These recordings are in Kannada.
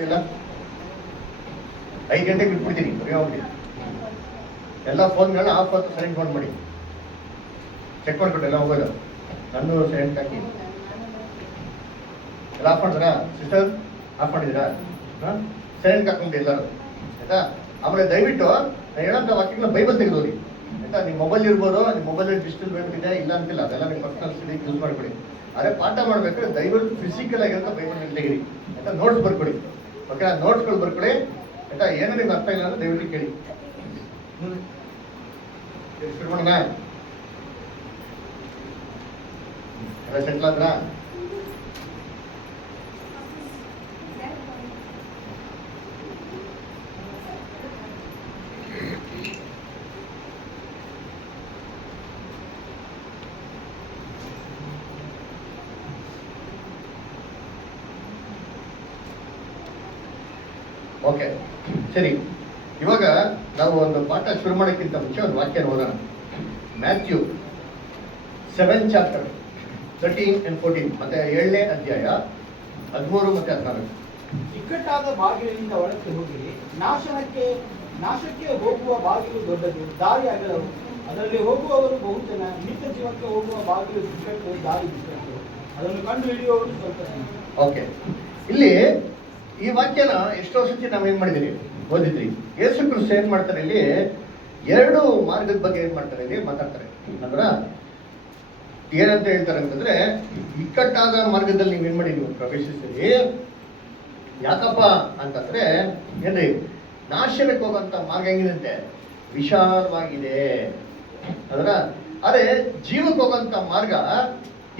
ಇಲ್ಲ 5 ಗಂಟೆಗೆ ಬಿಟ್ಬಿಡ್ತೀನಿ, ಹೋಗ್ಬಿಡಿ. ಎಲ್ಲ ಫೋನ್ಗಳನ್ನ ಆಫ್ ಆಯ್ತು, ಸೈಲೆಂಟ್ ಫೋನ್ ಮಾಡಿ ಚೆಕ್ ಮಾಡ್ಬಿಟ್ಟು ಎಲ್ಲ ಹೋಗೋದು. ನಾನು ಸೈಲೆಂಟ್ ಹಾಕಿ ಎಲ್ಲ ಆಫ್ ಮಾಡಿದ್ರಾ ಸಿಸ್ಟರ್? ಆಫ್ ಮಾಡಿದ್ದೀರಾ? ಹಾಂ, ಸೈಲೆಂಟ್ ಹಾಕೊಂಡು ಎಲ್ಲರೂ, ಆಯ್ತಾ? ಆಮೇಲೆ ದಯವಿಟ್ಟು ನಾನು ಹೇಳೋಂಥ ವಾಕ್ಯಗಳನ್ನ ಬೈಬಲ್ ತೆಗೆದೋರಿ, ಆಯ್ತಾ? ನಿಮ್ಮ ಮೊಬೈಲ್ ಇರ್ಬೋದು, ನಿಮ್ಮ ಮೊಬೈಲಲ್ಲಿ ಡಿಜಿಟಲ್ ವೇಬಲ್ ಇದೆ, ಇಲ್ಲ ಅಂತಿಲ್ಲ, ಅದೆಲ್ಲ ನಿಮ್ಮ ಪರ್ಸನಲ್ ಸ್ಟಡಿಗೆ ಯೂಸ್ ಮಾಡಿಬಿಡಿ. ಆದರೆ ಪಾಠ ಮಾಡಬೇಕಾದ್ರೆ ದಯವಿಟ್ಟು ಫಿಸಿಕಲ್ ಆಗಿರೋಂಥ ಬೈಬಲ್ ತೆಗಿರಿ, ಆಯ್ತಾ? ನೋಟ್ಸ್ ಬರ್ಕೊಡಿ, ಓಕೆ? ಆ ನೋಟ್ಸ್ಗಳು ಬರ್ಕೊಳ್ಳಿ, ಆಯ್ತಾ? ಏನೋ ನಿಮ್ಗೆ ಅರ್ಥ ಇಲ್ಲ ಅಂದ್ರೆ ದಯವಿಟ್ಟು ಕೇಳಿ. ಶುರು ಮಾಡೋಣ. ಎಲ್ಲ ಸೆಟ್ಲ್ ಆದ್ರ? ಓಕೆ, ಸರಿ. ಇವಾಗ ನಾವು ಒಂದು ಪಾಠ ಶುರು ಮಾಡೋಕ್ಕಿಂತ ಮುಂಚೆ ಒಂದು ವಾಕ್ಯ ಓದೋಣ. ಮ್ಯಾಥ್ಯೂ 7 ಚಾಪ್ಟರ್ 13 and 14, ಮತ್ತೆ 7ನೇ ಅಧ್ಯಾಯ 13 ಮತ್ತೆ 14. ಇಕ್ಕಟ್ಟಾದ ಬಾಗಿಲಿನಿಂದ ಒಳಕ್ಕೆ ಹೋಗಿರಿ, ನಾಶಕ್ಕೆ ಹೋಗುವ ಬಾಗಿಲು ದೊಡ್ಡದು, ದಾರಿ ಅಗಲವು, ಅದರಲ್ಲಿ ಹೋಗುವವರು ಬಹುಜನ. ನಿತ್ಯ ಜೀವಕ್ಕೆ ಹೋಗುವ ಬಾಗಿಲು ಇಕ್ಕಟ್ಟು, ದಾರಿ ಬಿಕ್ಕಟ್ಟು, ಅದನ್ನು ಕಂಡು ಹಿಡಿಯುವವರು ಸ್ವಲ್ಪ ಜನ. ಓಕೆ, ಇಲ್ಲಿ ಈ ವಾಕ್ಯನ ಎಷ್ಟೋ ಸತಿ ನಾವೇನ್ ಮಾಡಿದೀವಿ, ಓದಿದ್ರಿ. ಯೇಸು ಕ್ರಿಸ್ತ ಏನ್ ಮಾಡ್ತಾರೆ ಇಲ್ಲಿ, 2 ಮಾರ್ಗದ ಬಗ್ಗೆ ಏನ್ ಮಾಡ್ತಾರೆ ಇಲ್ಲಿ ಮಾತಾಡ್ತಾರೆ. ಅಂದ್ರ ಏನಂತ ಹೇಳ್ತಾರೆ ಅಂತಂದ್ರೆ, ಇಕ್ಕಟ್ಟಾದ ಮಾರ್ಗದಲ್ಲಿ ನೀವೇನ್ ಮಾಡಿ ನೀವು ಪ್ರವೇಶಿಸ್ತೀರಿ. ಯಾಕಪ್ಪ ಅಂತಂದ್ರೆ ಏನ್ರಿ, ನಾಶನಕ್ಕೆ ಹೋಗುವಂತ ಮಾರ್ಗ ಹೆಂಗಿದಂತೆ ವಿಶಾಲವಾಗಿದೆ, ಅದರ ಅದೇ ಜೀವಕ್ಕೆ ಹೋಗುವಂತ ಮಾರ್ಗ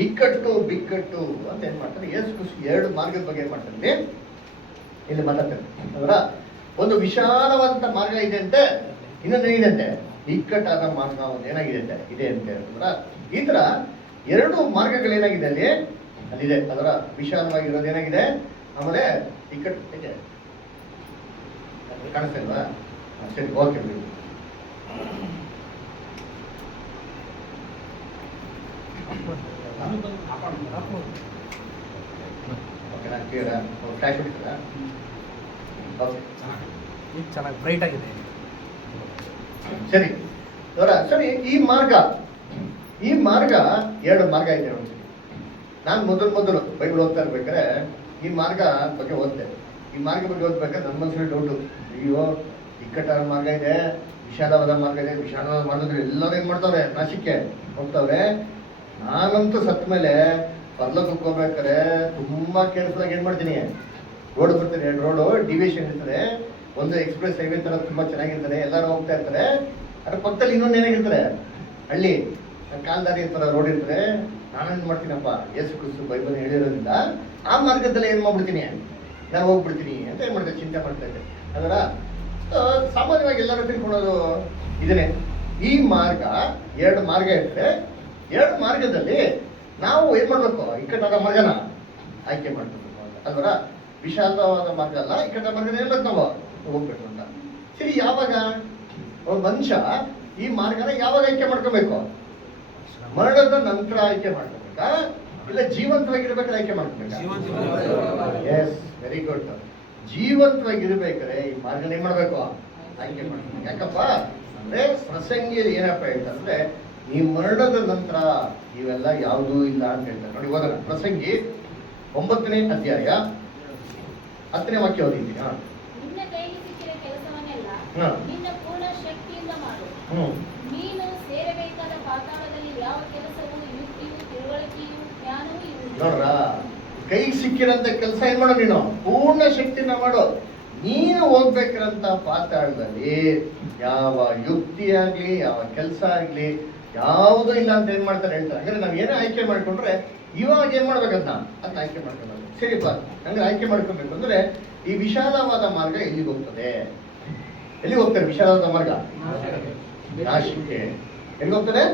ಇಕ್ಕಟ್ಟು ಬಿಕ್ಕಟ್ಟು ಅಂತ ಏನ್ ಮಾಡ್ತಾರೆ. ಯೇಸು ಕ್ರಿಸ್ತ 2 ಮಾರ್ಗದ ಬಗ್ಗೆ ಏನ್ ಮಾಡ್ತಾರೆ ಇಲ್ಲಿ ಮಾತಾಡ್ತಾರೆ. ಅದರ ಒಂದು ವಿಶಾಲವಾದಂತ ಮಾರ್ಗ ಇದೆ ಅಂತೆ, ಇನ್ನೊಂದು ಏನಿದೆ ಇಕ್ಕಟ್ಟಾದ ಮಾರ್ಗ ಒಂದು ಏನಾಗಿದೆ ಅಂತೆ ಇದೆ ಅಂತೆ. ಅದರ ಈ ತರ 2 ಮಾರ್ಗಗಳೇನಾಗಿದೆ ಅಲ್ಲಿದೆ. ಅದರ ವಿಶಾಲವಾಗಿರೋದು ಏನಾಗಿದೆ, ಆಮೇಲೆ ಇಕ್ಕಟ್ಟು ಇದೆ. ಕಾಣಿಸ್ತಾ ಇಲ್ವಾ? ಸರಿ, ಓಕೆ ಬಿಡಿ. ಓಕೆ, ನಾನು ಕ್ಲಿಯರ್ ಫ್ಲಾಶ್ ಹೊಡಿತೀರಾ? ಓಕೆ, ಈಗ ಚೆನ್ನಾಗಿ ಬ್ರೈಟ್ ಆಗಿದೆ. ಸರಿ ಸರಿ. ಈ ಮಾರ್ಗ 2 ಮಾರ್ಗ ಇದೆ ನೋಡಿ. ನಾನು ಮೊದಲು ಬೈಬಲ್ ಓದ್ತಾ ಇರ್ಬೇಕಾದ್ರೆ ಈ ಮಾರ್ಗ ಬಗ್ಗೆ ಓದ್ತೆ. ಈ ಮಾರ್ಗ ಬಗ್ಗೆ ಓದ್ಬೇಕಾದ್ರೆ ನನ್ನ ಮನಸ್ಸಲ್ಲಿ ಡೌಟು, ಅಯ್ಯೋ ಇಕ್ಕಟ್ಟಾದ ಮಾರ್ಗ ಇದೆ, ವಿಶಾಲವಾದ ಮಾರ್ಗ ಇದೆ. ವಿಶಾಲವಾದ ಮಾರ್ಗದಲ್ಲಿ ಎಲ್ಲರೂ ಏನ್ ಮಾಡ್ತಾವ್ರೆ, ನಾಶಕ್ಕೆ ಹೋಗ್ತಾವ್ರೆ. ನಾನಂತೂ ಸತ್ತ ಮೇಲೆ ಪರ್ಲೋಕಕ್ಕೆ ಹೋಗ್ಬೇಕಾದ್ರೆ ತುಂಬಾ ಕೇರ್ಫುಲ್ ಆಗಿ ಏನ್ ಮಾಡ್ತೀನಿ, ರೋಡ್ ಬರ್ತಾರೆ, 2 ರೋಡು ಡಿವಿಷನ್ ಇರ್ತಾರೆ. ಒಂದು ಎಕ್ಸ್ಪ್ರೆಸ್ ಹೈವೇ ತರ ತುಂಬಾ ಚೆನ್ನಾಗಿರ್ತಾರೆ, ಎಲ್ಲರೂ ಹೋಗ್ತಾ ಇರ್ತಾರೆ. ಅದ್ರ ಪಕ್ಕದಲ್ಲಿ ಇನ್ನೊಂದು ಏನಾಗಿರ್ತಾರೆ, ಹಳ್ಳಿ ಕಾಲ್ದಾರಿ ಇರ್ತಾರ, ರೋಡ್ ಇರ್ತಾರೆ. ನಾನೇನ್ ಮಾಡ್ತೀನಪ್ಪ, ಯೇಸು ಕ್ರಿಸ್ತ ಬೈಬಲ್ ಹೇಳಿರೋದ್ರಿಂದ ಆ ಮಾರ್ಗದಲ್ಲಿ ಏನ್ ಮಾಡ್ಬಿಡ್ತೀನಿ, ನಾನು ಹೋಗ್ಬಿಡ್ತೀನಿ ಅಂತ ಏನ್ ಮಾಡ್ತಾರೆ, ಚಿಂತೆ ಮಾಡ್ತಾ ಇದ್ದೆ. ಅದರ ಸಾಮಾನ್ಯವಾಗಿ ಎಲ್ಲರೂ ತಿಳ್ಕೊಳ್ಳೋದು ಇದನ್ನೇ. ಈ ಮಾರ್ಗ 2 ಮಾರ್ಗ ಇರ್ತದೆ. 2 ಮಾರ್ಗದಲ್ಲಿ ನಾವು ಏನ್ ಮಾಡ್ಬೇಕು, ಇಕ್ಕಟ್ಟಾದ ಮಾರ್ಗನ ಆಯ್ಕೆ ಮಾಡ್ಕೊಬೇಕು ಅಂತ. ಅದರ ವಿಶಾಲವಾದ ಮಾರ್ಗ ಅಲ್ಲ, ಇಕ್ಕಟ್ಟಾದ ಮಾರ್ಗ ಹೇಳ್ಬೇಕು ನಾವು ಹೋಗ್ಬೇಕು ಅಂತ. ಸರಿ, ಯಾವಾಗ ಒಬ್ಬ ಮನುಷ್ಯ ಈ ಮಾರ್ಗನ ಯಾವಾಗ ಆಯ್ಕೆ ಮಾಡ್ಕೋಬೇಕು? ಮರಣದ ನಂತರ ಆಯ್ಕೆ ಮಾಡ್ಕೋಬೇಕಾ, ಇಲ್ಲ ಜೀವಂತವಾಗಿರ್ಬೇಕಾದ್ರೆ ಆಯ್ಕೆ ಮಾಡ್ಕೋಬೇಕಾ? Yes, very good. ಜೀವಂತವಾಗಿರ್ಬೇಕಾದ್ರೆ ಈ ಮಾರ್ಗನ ಏನ್ ಮಾಡ್ಬೇಕು, ಆಯ್ಕೆ ಮಾಡ್ಬೇಕು. ಯಾಕಪ್ಪ ಅಂದ್ರೆ ಪ್ರಸಂಗಿಯಲ್ಲಿ ಏನಪ್ಪ ಹೇಳ್ತಾರೆ, ಈ ಮರಣದ ನಂತರ ಇವೆಲ್ಲ ಯಾವುದೂ ಇಲ್ಲ ಅಂತ ಹೇಳ್ತಾರೆ. ನೋಡಿ, ಓದೋಣ. ಪ್ರಸಂಗಿ 9ನೇ ಅಧ್ಯಾಯ 10ನೇ ವಾಕ್ಯ ಓದಿದ್ದೀನಿ. ನಿನ್ನ ಕೈಗೆ ಸಿಕ್ಕಿದ ಕೆಲಸವನ್ನೆಲ್ಲ ನಿನ್ನ ಪೂರ್ಣ ಶಕ್ತಿಯಿಂದ ಮಾಡು. ನೀನು ಸೇರಬೇಕಾದ ಪಾತಾಳದಲ್ಲಿ ಯಾವ ಕೆಲಸವೂ ಯುಕ್ತಿಯೂ ತಿಳುವಳಿಕೆಯೂ ಜ್ಞಾನವೂ ಇರುವುದಿಲ್ಲ. ನೋಡ್ರ, ಕೈ ಸಿಕ್ಕಿರಂತ ಕೆಲಸ ಏನ್ ಮಾಡೋ, ನೀನು ಪೂರ್ಣ ಶಕ್ತಿನ ಮಾಡು. ನೀನು ಹೋಗ್ಬೇಕಿರಂತ ಪಾತಾಳದಲ್ಲಿ ಯಾವ ಯುಕ್ತಿ ಆಗ್ಲಿ, ಯಾವ ಕೆಲಸ ಆಗ್ಲಿ ಯಾವುದೂ ಇಲ್ಲ ಅಂತ ಏನ್ ಮಾಡ್ತಾರೆ ಹೇಳ್ತಾರೆ. ಹಾಗಾದ್ರೆ ನಾವ್ ಏನೇ ಆಯ್ಕೆ ಮಾಡ್ಕೊಂಡ್ರೆ ಇವಾಗ ಏನ್ ಮಾಡ್ಬೇಕಂತ ಅಂತ ಆಯ್ಕೆ ಮಾಡ್ಕೊಬೇಕು. ಸರಿಪ್ಪ, ಹಂಗಾರೆ ಆಯ್ಕೆ ಮಾಡ್ಕೊಬೇಕು ಅಂದ್ರೆ ಈ ವಿಶಾಲವಾದ ಮಾರ್ಗ ಎಲ್ಲಿಗೆ ಹೋಗ್ತದೆ? ಎಲ್ಲಿಗೆ ಹೋಗ್ತಾರೆ ವಿಶಾಲವಾದ ಮಾರ್ಗ? ನಾಶಕ್ಕೆ. ಎಲ್ಲಿ ಹೋಗ್ತದೆ?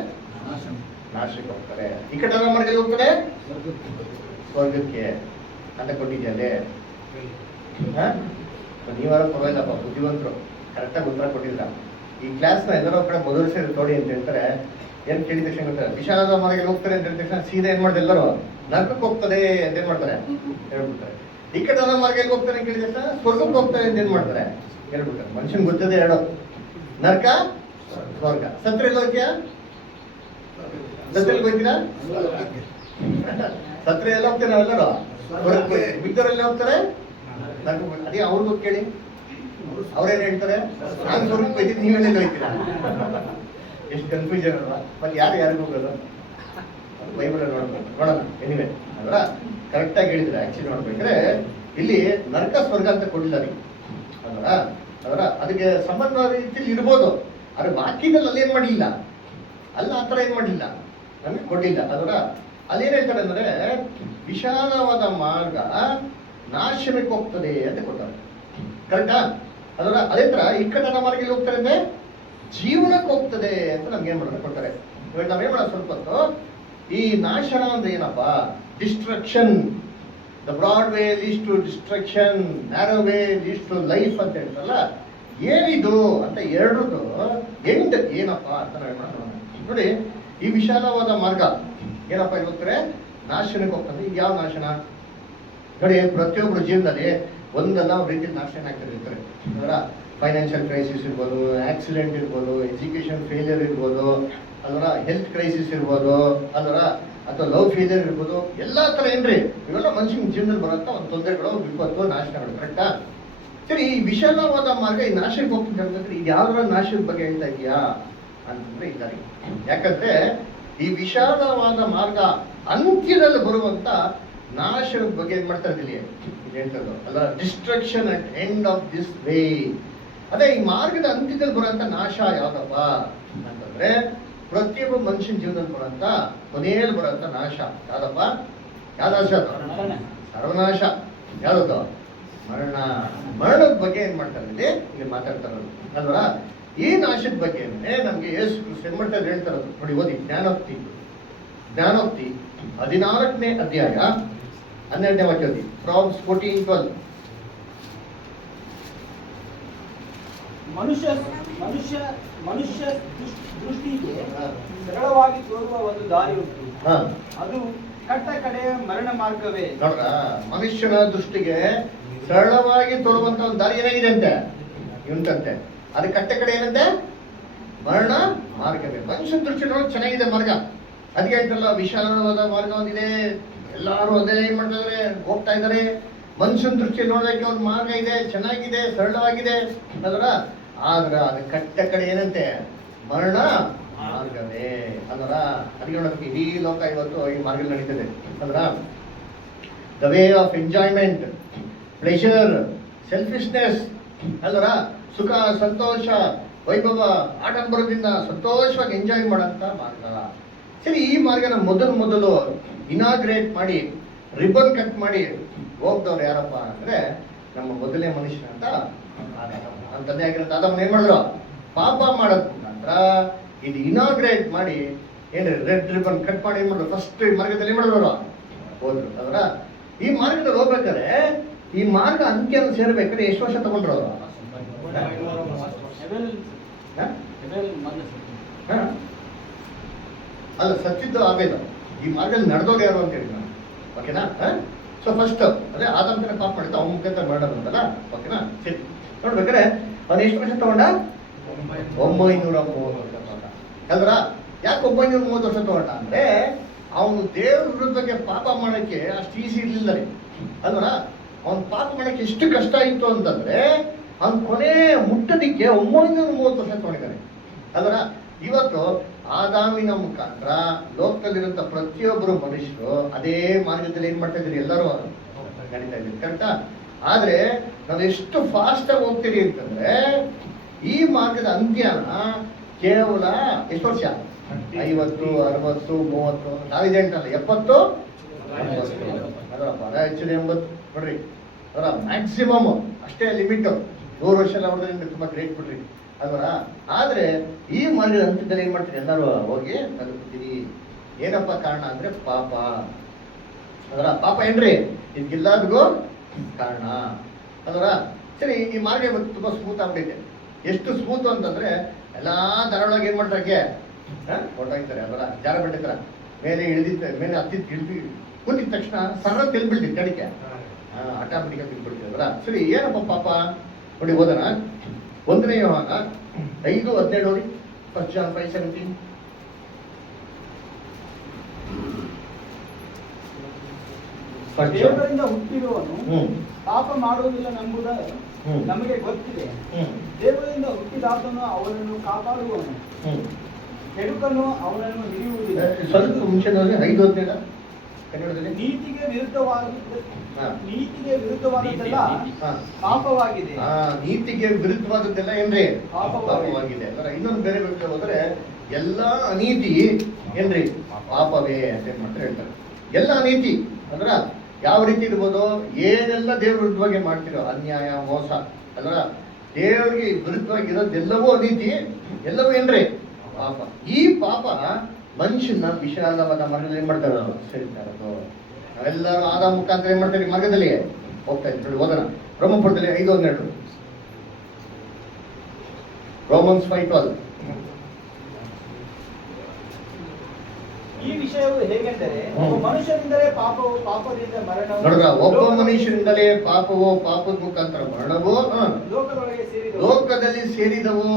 ನಾಶಕ್ಕೆ ಹೋಗ್ತಾರೆ. ಇಕ್ಕಟ್ಟಾದ ಮಾರ್ಗ ಎಲ್ಲಿ ಹೋಗ್ತದೆ? ಸ್ವರ್ಗಕ್ಕೆ ಅಂತ ಕೊಟ್ಟಿದ್ದಲ್ಲಿ. ನೀವಾರ ಪರವಾಗಿಲ್ಲಪ್ಪ, ಬುದ್ಧಿವಂತರು, ಕರೆಕ್ಟಾಗಿ ಉತ್ತರ ಕೊಟ್ಟಿದ್ರ. ಈ ಕ್ಲಾಸ್ನ ಎಲ್ಲರೂ ಕಡೆ ಮೊದಲು ಸೇರಿ ತೋಡಿ ಅಂತ ಹೇಳ್ತಾರೆ. ಏನ್ ಕೇಳಿದ ತಕ್ಷಣ ಗೊತ್ತಾರೆ, ವಿಶಾಲವಾದ ಮಾರ್ಗ ಹೋಗ್ತಾರೆ ಅಂತ ಹೇಳಿದ ತಕ್ಷಣ ಸೀದಾ ಏನ್ ಮಾಡಿದೆ, ಎಲ್ಲರೂ ನರಕಕ್ಕೆ ಹೋಗ್ತದೆ ಅಂತ ಏನ್ ಮಾಡ್ತಾರೆ ಹೇಳ್ಬಿಡ್ತಾರೆ. ಇಕ್ಕಟ್ಟಾದ ಮಾರ್ಗ ಎಲ್ಲಿ ಹೋಗ್ತಾನೆ ಕೇಳಿದ ತಕ್ಷಣ ಸ್ವರ್ಗಕ್ಕೆ ಹೋಗ್ತಾನೆ ಅಂತ ಏನ್ ಮಾಡ್ತಾರೆ ಹೇಳ್ಬಿಡ್ತಾರೆ. ಮನುಷ್ಯನ್ ಗೊತ್ತದೆ ಎರಡು, ನರಕ ಸ್ವರ್ಗ. ಸತ್ರ ಎಲ್ಲ ಹೋಗ್ತೀಯಾ? ಸತ್ರಲ್ಲಿ ಹೋಗ್ತೀರಾ? ಸತ್ರ ಎಲ್ಲ ಹೋಗ್ತಾರೆ ನಾವೆಲ್ಲರೂ ಮಿಕ್ಕವರೆಲ್ಲ ಹೋಗ್ತಾರೆ ನರಕ. ಅದೇ ಅವ್ರಿಗೂ ಕೇಳಿ, ಅವ್ರೇನ್ ಹೇಳ್ತಾರೆ? ನಾನು ಸ್ವರ್ಗಕ್ಕೆ ಹೋಗ್ತೀನಿ, ನೀವೆಲ್ಲ ಹೋಗ್ತೀರಾ? ಎಷ್ಟು ಕನ್ಫ್ಯೂಷನ್ ಅಲ್ವಾ? ಮತ್ತೆ ಯಾರಿಗೂ ಹೋಗೋದು? ಬೈಬಲ್ ನೋಡೋಣ ಎನಿವೆ ಅದರ ಕರೆಕ್ಟಾಗಿ ಹೇಳಿದ್ರೆ ಆಕ್ಚುಲಿ ನೋಡ್ಬೇಕ್ರೆ ಇಲ್ಲಿ ನರಕ ಸ್ವರ್ಗ ಅಂತ ಕೊಡಲಿಲ್ಲ ರೀ ಅದರ ಅದಕ್ಕೆ ಸಂಬಂಧವಾದ ರೀತಿಯಲ್ಲಿ ಇರ್ಬೋದು, ಆದ್ರೆ ವಾಕ್ಯದಲ್ಲಿ ಅಲ್ಲಿ ಏನ್ ಮಾಡಲಿಲ್ಲ, ಅಲ್ಲ ಆ ಥರ ಏನ್ ಮಾಡಲಿಲ್ಲ, ನಮಗೆ ಕೊಡಲಿಲ್ಲ. ಅದರ ಅಲ್ಲೇನ್ ಹೇಳ್ತಾರೆ ಅಂದ್ರೆ ವಿಶಾಲವಾದ ಮಾರ್ಗ ನಾಶನಕ್ಕೆ ಹೋಗ್ತದೆ ಅಂತ ಕೊಡ್ತಾರೆ. ಕರೆಕ್ಟಾ? ಅದರ ಅದೇ ತರ ಇಕ್ಕಟ್ಟಾದ ಮಾರ್ಗ ಎಲ್ಲಿ ಹೋಗ್ತಾರೆ ಅಂದ್ರೆ ಜೀವನಕ್ಕೆ ಹೋಗ್ತದೆ ಅಂತ ನಮ್ಗೆ ಏನ್ ಮಾಡ್ತಾರೆ ಕೊಡ್ತಾರೆ. ಇವಾಗ ನಾವೇನ್ ಮಾಡೋದು ಸ್ವಲ್ಪ ಹೊತ್ತು ಈ ನಾಶನ ಅಂದ್ರೆ ಏನಪ್ಪಾ? Destruction. The broad way leads to destruction, narrow way leads to life ಅಂತ ಹೇಳ್ತಾರಲ್ಲ, ಏನಿದು ಅಂತ ಎರಡರದ್ದು ಎಂಡ್ ಏನಪ್ಪಾ ಅಂತ ನಾವು ಮಾಡೋಣ ನೋಡಿ. ಈ ವಿಶಾಲವಾದ ಮಾರ್ಗ ಏನಪ್ಪಾ ಹೋಗ್ತಾರೆ? ನಾಶನಕ್ಕೆ ಹೋಗ್ತದೆ. ಈಗ ಯಾವ ನಾಶನ ನೋಡಿ? ಪ್ರತಿಯೊಬ್ಬರ ಜೀವನದಲ್ಲಿ ಒಂದಲ್ಲ ಒಂದು ರೀತಿ ನಾಶನ ಆಗ್ತಿರ್ತಾರೆ. ಅದರ ಫೈನಾನ್ಷಿಯಲ್ ಕ್ರೈಸಿಸ್ ಇರ್ಬೋದು, ಆಕ್ಸಿಡೆಂಟ್ ಇರ್ಬೋದು, ಎಜುಕೇಶನ್ ಫೇಲಿಯರ್ ಇರ್ಬೋದು, ಅದರ ಹೆಲ್ತ್ ಕ್ರೈಸಿಸ್ ಇರ್ಬೋದು, ಅದರ ಅಥವಾ ಲವ್ ಫೇಲಿಯರ್ ಇರ್ಬೋದು, ಎಲ್ಲಾ ತರ ಏನ್ರಿ ಇವೆಲ್ಲ ಮನುಷ್ಯನ ಜೀವನದಲ್ಲಿ ಬರುವಂತ ಒಂದು ತೊಂದರೆಗಳು, ವಿಪತ್ತು, ನಾಶನಗಳು. ಕರೆಕ್ಟಾ? ಸರಿ, ಈ ವಿಶಾಲವಾದ ಮಾರ್ಗ ಈ ನಾಶಕ್ಕೆ ಹೋಗ್ತದೆ ಅಂತಂದ್ರೆ ಇದು ಯಾವ್ದಾರ ನಾಶದ ಬಗ್ಗೆ ಹೇಳ್ತಾ ಇದೆಯಾ ಅಂತಂದ್ರೆ ಇಲ್ಲ ರೀ. ಯಾಕಂದ್ರೆ ಈ ವಿಶಾಲವಾದ ಮಾರ್ಗ ಅಂತ್ಯದಲ್ಲಿ ಬರುವಂತ ನಾಶದ ಬಗ್ಗೆ ಏನ್ ಮಾಡ್ತಾ ಇದ್ದೀನಿ ಹೇಳ್ತದ್ದು ಅಲ್ಲ, destruction at end of this way. ಅದೇ ಈ ಮಾರ್ಗದ ಅಂತ್ಯದಲ್ಲಿ ಬರುವಂತ ನಾಶ ಯಾವ್ದಪ್ಪ ಅಂತಂದ್ರೆ ಪ್ರತಿಯೊಬ್ಬ ಮನುಷ್ಯನ ಜೀವನದಲ್ಲಿ ಬರುವಂತ ಕೊನೆಯಲ್ಲಿ ಬರುವಂತ ನಾಶ ಯಾವ್ದಪ್ಪ? ಯಾವ ನಾಶ? ಸರ್ವನಾಶ. ಯಾವ್ದು? ಮರಣ. ಮರಣದ ಬಗ್ಗೆ ಏನ್ ಮಾಡ್ತಾರೆ ಇಲ್ಲಿ ಮಾತಾಡ್ತಾ ಇರೋದು ಅಲ್ವಾ? ಈ ನಾಶದ ಬಗ್ಗೆ ನಮ್ಗೆ ಏನ್ ಮಾಡ್ತಾ ಹೇಳ್ತಾ ಇರೋದು ನೋಡಿ. ಓದಿ ಜ್ಞಾನೋಕ್ತಿ 14ನೇ ಅಧ್ಯಾಯ 12ನೇ ವಾಕ್ಯ ಓದಿ. ಪ್ರಾಬ್ಸ್ 14:12. ಮನುಷ್ಯ ದೃಷ್ಟಿಗೆ ಸರಳವಾಗಿ ತೋರುವ ಒಂದು ದಾರಿ ಉಂಟು, ಅದು ಕಟ್ಟ ಕಡೆಯ ಮರಣ ಮಾರ್ಗವೇ. ನೋಡ್ರ, ಮನುಷ್ಯನ ದೃಷ್ಟಿಗೆ ಸರಳವಾಗಿ ತೋರುವಂತ ಒಂದು ದಾರಿ ಏನಾಗಿದೆ ಅಂತೆ ಉಂಟಂತೆ, ಅದು ಕಟ್ಟ ಕಡೆ ಏನಂತೆ? ಮರಣ ಮಾರ್ಗವೇ. ಮನುಷ್ಯನ ದೃಷ್ಟಿ ನೋಡಿ ಚೆನ್ನಾಗಿದೆ ಮಾರ್ಗ, ಅದಕ್ಕೆ ಹೇಳ್ತಾರಲ್ಲ ವಿಶಾಲವಾದ ಮಾರ್ಗ ಒಂದಿದೆ, ಎಲ್ಲಾರು ಅದೇ ಏನ್ ಮಾಡ್ತಾ ಇದಾರೆ, ಹೋಗ್ತಾ ಇದಾರೆ. ಮನುಷ್ಯನ ದೃಷ್ಟಿ ನೋಡೋದಕ್ಕೆ ಒಂದು ಮಾರ್ಗ ಇದೆ, ಚೆನ್ನಾಗಿದೆ, ಸರಳವಾಗಿದೆ ಅದರ. ಆದ್ರ ಅದು ಕಟ್ಟ ಕಡೆ ಏನಂತೆ? ಮರಣ ಮಾರ್ಗವೇ ಅಂದ್ರ. ಅದಕ್ಕೆ ನೋಡೋದಕ್ಕೆ ಇಡೀ ಲೋಕ ಇವತ್ತು ಈ ಮಾರ್ಗ ನಡೀತದೆ ಅಂದ್ರ. The way of enjoyment, pleasure, selfishness ಅಲ್ವರ, ಸುಖ, ಸಂತೋಷ, ವೈಭವ, ಆಡಂಬರದಿಂದ ಸಂತೋಷವಾಗಿ ಎಂಜಾಯ್ ಮಾಡೋಂಥ ಮಾರ್ಗ. ಸರಿ, ಈ ಮಾರ್ಗನ ಮೊದಲು ಇನಾಗ್ರೇಟ್ ಮಾಡಿ ರಿಬನ್ ಕಟ್ ಮಾಡಿ ಹೋಗ್ದವ್ರು ಯಾರಪ್ಪ ಅಂದ್ರೆ ನಮ್ಮ ಮೊದಲನೇ ಮನುಷ್ಯ ಅಂತ ತಂದೆ ಆಗಿರೋ ಆದಮ್ಮನ ಏನ್ ಮಾಡಿದ್ರು? ಪಾಪ ಮಾಡೋದ್ ಮುಖಾಂತರ ಇದು ಇನಾಗ್ರೇಟ್ ಮಾಡಿ ಏನ್ರಿ ರೆಡ್ ರಿಬನ್ ಕಟ್ ಮಾಡಿ ಏನ್ ಮಾಡಿದ್ರು? ಫಸ್ಟ್ ಈ ಮಾರ್ಗದಲ್ಲಿ ಏನ್ ಮಾಡಿದ್ರು? ಹೋದ್ರು ಅದರ. ಈ ಮಾರ್ಗದಲ್ಲಿ ಹೋಗ್ಬೇಕಾದ್ರೆ ಈ ಮಾರ್ಗ ಅಂತ್ಯನ ಸೇರ್ಬೇಕಾದ್ರೆ ಎಷ್ಟು ವರ್ಷ ತಗೊಂಡ್ರು ಅವರು? ಅಲ್ಲ, ಸತ್ತಿದ್ದು ಆಮೇಲೆ ಈ ಮಾರ್ಗದಲ್ಲಿ ನಡೆದೋರು ಯಾರು ಅಂತ ಹೇಳಿ ನಾನು, ಓಕೆನಾ? ಸೊ ಫಸ್ಟ್ ಅದೇ ಆದಂತನೇ ಪಾಪ ಮಾಡಿದ್ದ ಅವನ ಮುಖಾಂತರ ಮಾಡೋದಂತಲ್ಲ, ಓಕೆನಾ? ಸರಿ, ನೋಡ್ಬೇಕಾದ್ರೆ ಅವ್ನು ಎಷ್ಟು ವರ್ಷ ತಗೊಂಡ? 930 ವರ್ಷ ತಗೊಂಡ ಅಲ್ರ. ಯಾಕೆ 930 ವರ್ಷ ತಗೊಂಡ ಅಂದ್ರೆ ಅವನು ದೇವ್ರ ವಿರುದ್ಧಕ್ಕೆ ಪಾಪ ಮಾಡಕ್ಕೆ ಅಷ್ಟು ಈಸಿ ಇರ್ಲಿಲ್ಲ ರೀ ಅಲ್ವರ. ಅವ್ನು ಪಾಪ ಮಾಡಕ್ಕೆ ಎಷ್ಟು ಕಷ್ಟ ಇತ್ತು ಅಂತಂದ್ರೆ ಅವ್ನು ಕೊನೆ ಮುಟ್ಟದಿಕ್ಕೆ 930 ವರ್ಷ ತಗೊಂಡಿದ್ದಾನೆ ಅಲ್ವರ. ಇವತ್ತು ಆದಾಮಿನ ಮುಖಾಂತರ ಲೋಕದಲ್ಲಿರುವಂತ ಪ್ರತಿಯೊಬ್ಬರು ಮನುಷ್ಯರು ಅದೇ ಮಾರ್ಗದಲ್ಲಿ ಏನ್ ಮಾಡ್ತಾ ಇದ್ದೀರಿ? ಎಲ್ಲರೂ ನಡೀತಾ ಇದ್ದೀರಿ, ಕರೆಕ್ಟಾ? ಆದ್ರೆ ನಾವು ಎಷ್ಟು ಫಾಸ್ಟ್ ಆಗಿ ಹೋಗ್ತೀರಿ ಅಂತಂದ್ರೆ ಈ ಮಾರ್ಗದ ಅಂತ್ಯನ ಕೇವಲ ಎಷ್ಟು ವರ್ಷ? 50, 60, 30 ನಾವಿದೆ ಅಂತಲ್ಲ, 70, 80 ಅದರ ಬರ ಹೆಚ್ಚಿನ 80 ನೋಡ್ರಿ. ಅದರ ಮ್ಯಾಕ್ಸಿಮಮ್ ಅಷ್ಟೇ ಲಿಮಿಟ್. 100 ವರ್ಷ ಎಲ್ಲ ಹೊಡೆದ್ರೆ ತುಂಬಾ ಗ್ರೇಟ್ ಬಿಡ್ರಿ ಅಲ್ವರ. ಆದ್ರೆ ಈ ಮಾರ್ಗದ ಅಂತ್ಯದಲ್ಲಿ ಏನ್ ಮಾಡ್ತೀರಿ? ಎಲ್ಲರೂ ಹೋಗಿ ತಲುಪ್ತೀರಿ. ಏನಪ್ಪ ಕಾರಣ ಅಂದ್ರೆ ಪಾಪ ಅದರ. ಪಾಪ ಏನ್ರಿ? ಇದಕ್ಕೆಲ್ಲರಿಗೂ ಕಾರಣ ಅದರ. ಸರಿ, ಈ ಮಾರ್ಗ ಇವತ್ತು ತುಂಬಾ ಸ್ಮೂತ್ ಆಗ್ಬಿಟ್ಟೈತೆ. ಎಷ್ಟು ಸ್ಮೂತ್ ಅಂತಂದ್ರೆ ಎಲ್ಲಾ ಧಾರಾಳವಾಗಿ ಏನ್ ಮಾಡ್ತಾರೆ? ಹೊರಟಾಗ್ತಾರೆ ಅದರ. ಜಾರ ಬಿಟ್ಟಿರ್ತಾರ ಮೇಲೆ ಇಳಿದಿತ್ತ ಮೇಲೆ ಹತ್ತಿದ್ ಇಳಿದು ಕೂತಿದ ತಕ್ಷಣ ಸಣ್ಣ ತೆಲ್ ಬೀಳ್ತಿತ್ತು ಕಡಿಕೆ. ಆಟೋಮೆಟಿಕ್ ತಿಳ್ಕೊಳ್ತೀವಲ್ಲ. ಸರಿ, ಏನಪ್ಪ ಪಾಪ ನೋಡಿ, ಓದೋಣ. 1 ಯೋಹಾನ 5:17 ನೋಡಿ. 1 John 5:17. ದೇವರಿಂದ ಹುಟ್ಟಿರುವನು ಹ್ಮ್ ಪಾಪ ಮಾಡುವುದಿಲ್ಲ ಎಂಬುದು ಹ್ಮ್. ನಮಗೆ ಗೊತ್ತಿದೆ. ಹ್ಮ್ ದೇವರಿಂದ ಹುಟ್ಟಿದಾತನು ಅವನನ್ನು ಕಾಪಾಡುವನು, ಹ್ಮ್ ಕೆಡುಕನು ಅವನನ್ನು ಹಿಡಿಯುವುದಿಲ್ಲ. ಸ್ವಲ್ಪ ಮುಂಚೆ ನೋಡಿ 5:17 ಕನ್ನಡದಲ್ಲಿ. ನೀತಿಗೆ ವಿರುದ್ಧವಾದ ಹಾ. ನೀತಿಗೆ ವಿರುದ್ಧವಾದದ್ದೆಲ್ಲ ಹಾ. ಪಾಪವಾಗಿದೆ. ನೀತಿಗೆ ವಿರುದ್ಧವಾದದ್ದೆಲ್ಲ ಏನ್ರಿ ಪಾಪವಾಗಿದೆ. ಪಾಪವಾಗಿದೆ. ಅಂದ್ರೆ ಇನ್ನೊಂದು ಬೇರೆ ಬಗ್ಗೆ ಹೋದ್ರೆ ಎಲ್ಲಾ ಅನೀತಿ ಏನ್ರಿ ಪಾಪವೇ ಅಂತ ಏನ್ ಮಾಡ್ತಾರೆ ಹೇಳ್ತಾರೆ. ಎಲ್ಲ ಅನೀತಿ ಅಂದ್ರ ಯಾವ ರೀತಿ ಇರ್ಬೋದು, ಏನೆಲ್ಲ ದೇವ್ರ ವಿರುದ್ಧವಾಗಿ ಮಾಡ್ತಿರೋ ಅನ್ಯಾಯ ಮೋಸ ಅಲ್ರ, ದೇವ್ರಿಗೆ ವಿರುದ್ಧವಾಗಿ ಇರೋದೆಲ್ಲವೂ ಅನೀತಿ, ಎಲ್ಲವೂ ಏನ್ರಿ ಪಾಪ. ಈ ಪಾಪ ಮನುಷ್ಯನ ವಿಶಾಲವಾದ ಮಾರ್ಗದಲ್ಲಿ ಏನ್ ಮಾಡ್ತಾರೆ, ಸರಿತಾ ಇರೋದು. ನಾವೆಲ್ಲರೂ ಆದ ಮುಖಾಂತರ ಏನ್ ಮಾಡ್ತೀವಿ, ಮಾರ್ಗದಲ್ಲಿ ಹೋಗ್ತಾ ಇದ್ದೀವಿ. ಓದೋಣ ರೋಮಪುರದಲ್ಲಿ 5:12. ರೋಮನ್ಸ್ 5:12. ಈ ವಿಷಯವು ಹೇಗೆಂದರೆ ಒಬ್ಬ ಮನುಷ್ಯನಿಂದಲೇ ಪಾಪವು, ಪಾಪದಿಂದ ಮರಣವು, ನೋಡ್ರ, ಒಬ್ಬ ಮನುಷ್ಯರಿಂದಲೇ ಪಾಪವು, ಪಾಪದ ಮುಖಾಂತರ ಮರಣವು ಲೋಕದೊಳಗೆ ಸೇರಿದವು. ಲೋಕದಲ್ಲಿ ಸೇರಿದವು.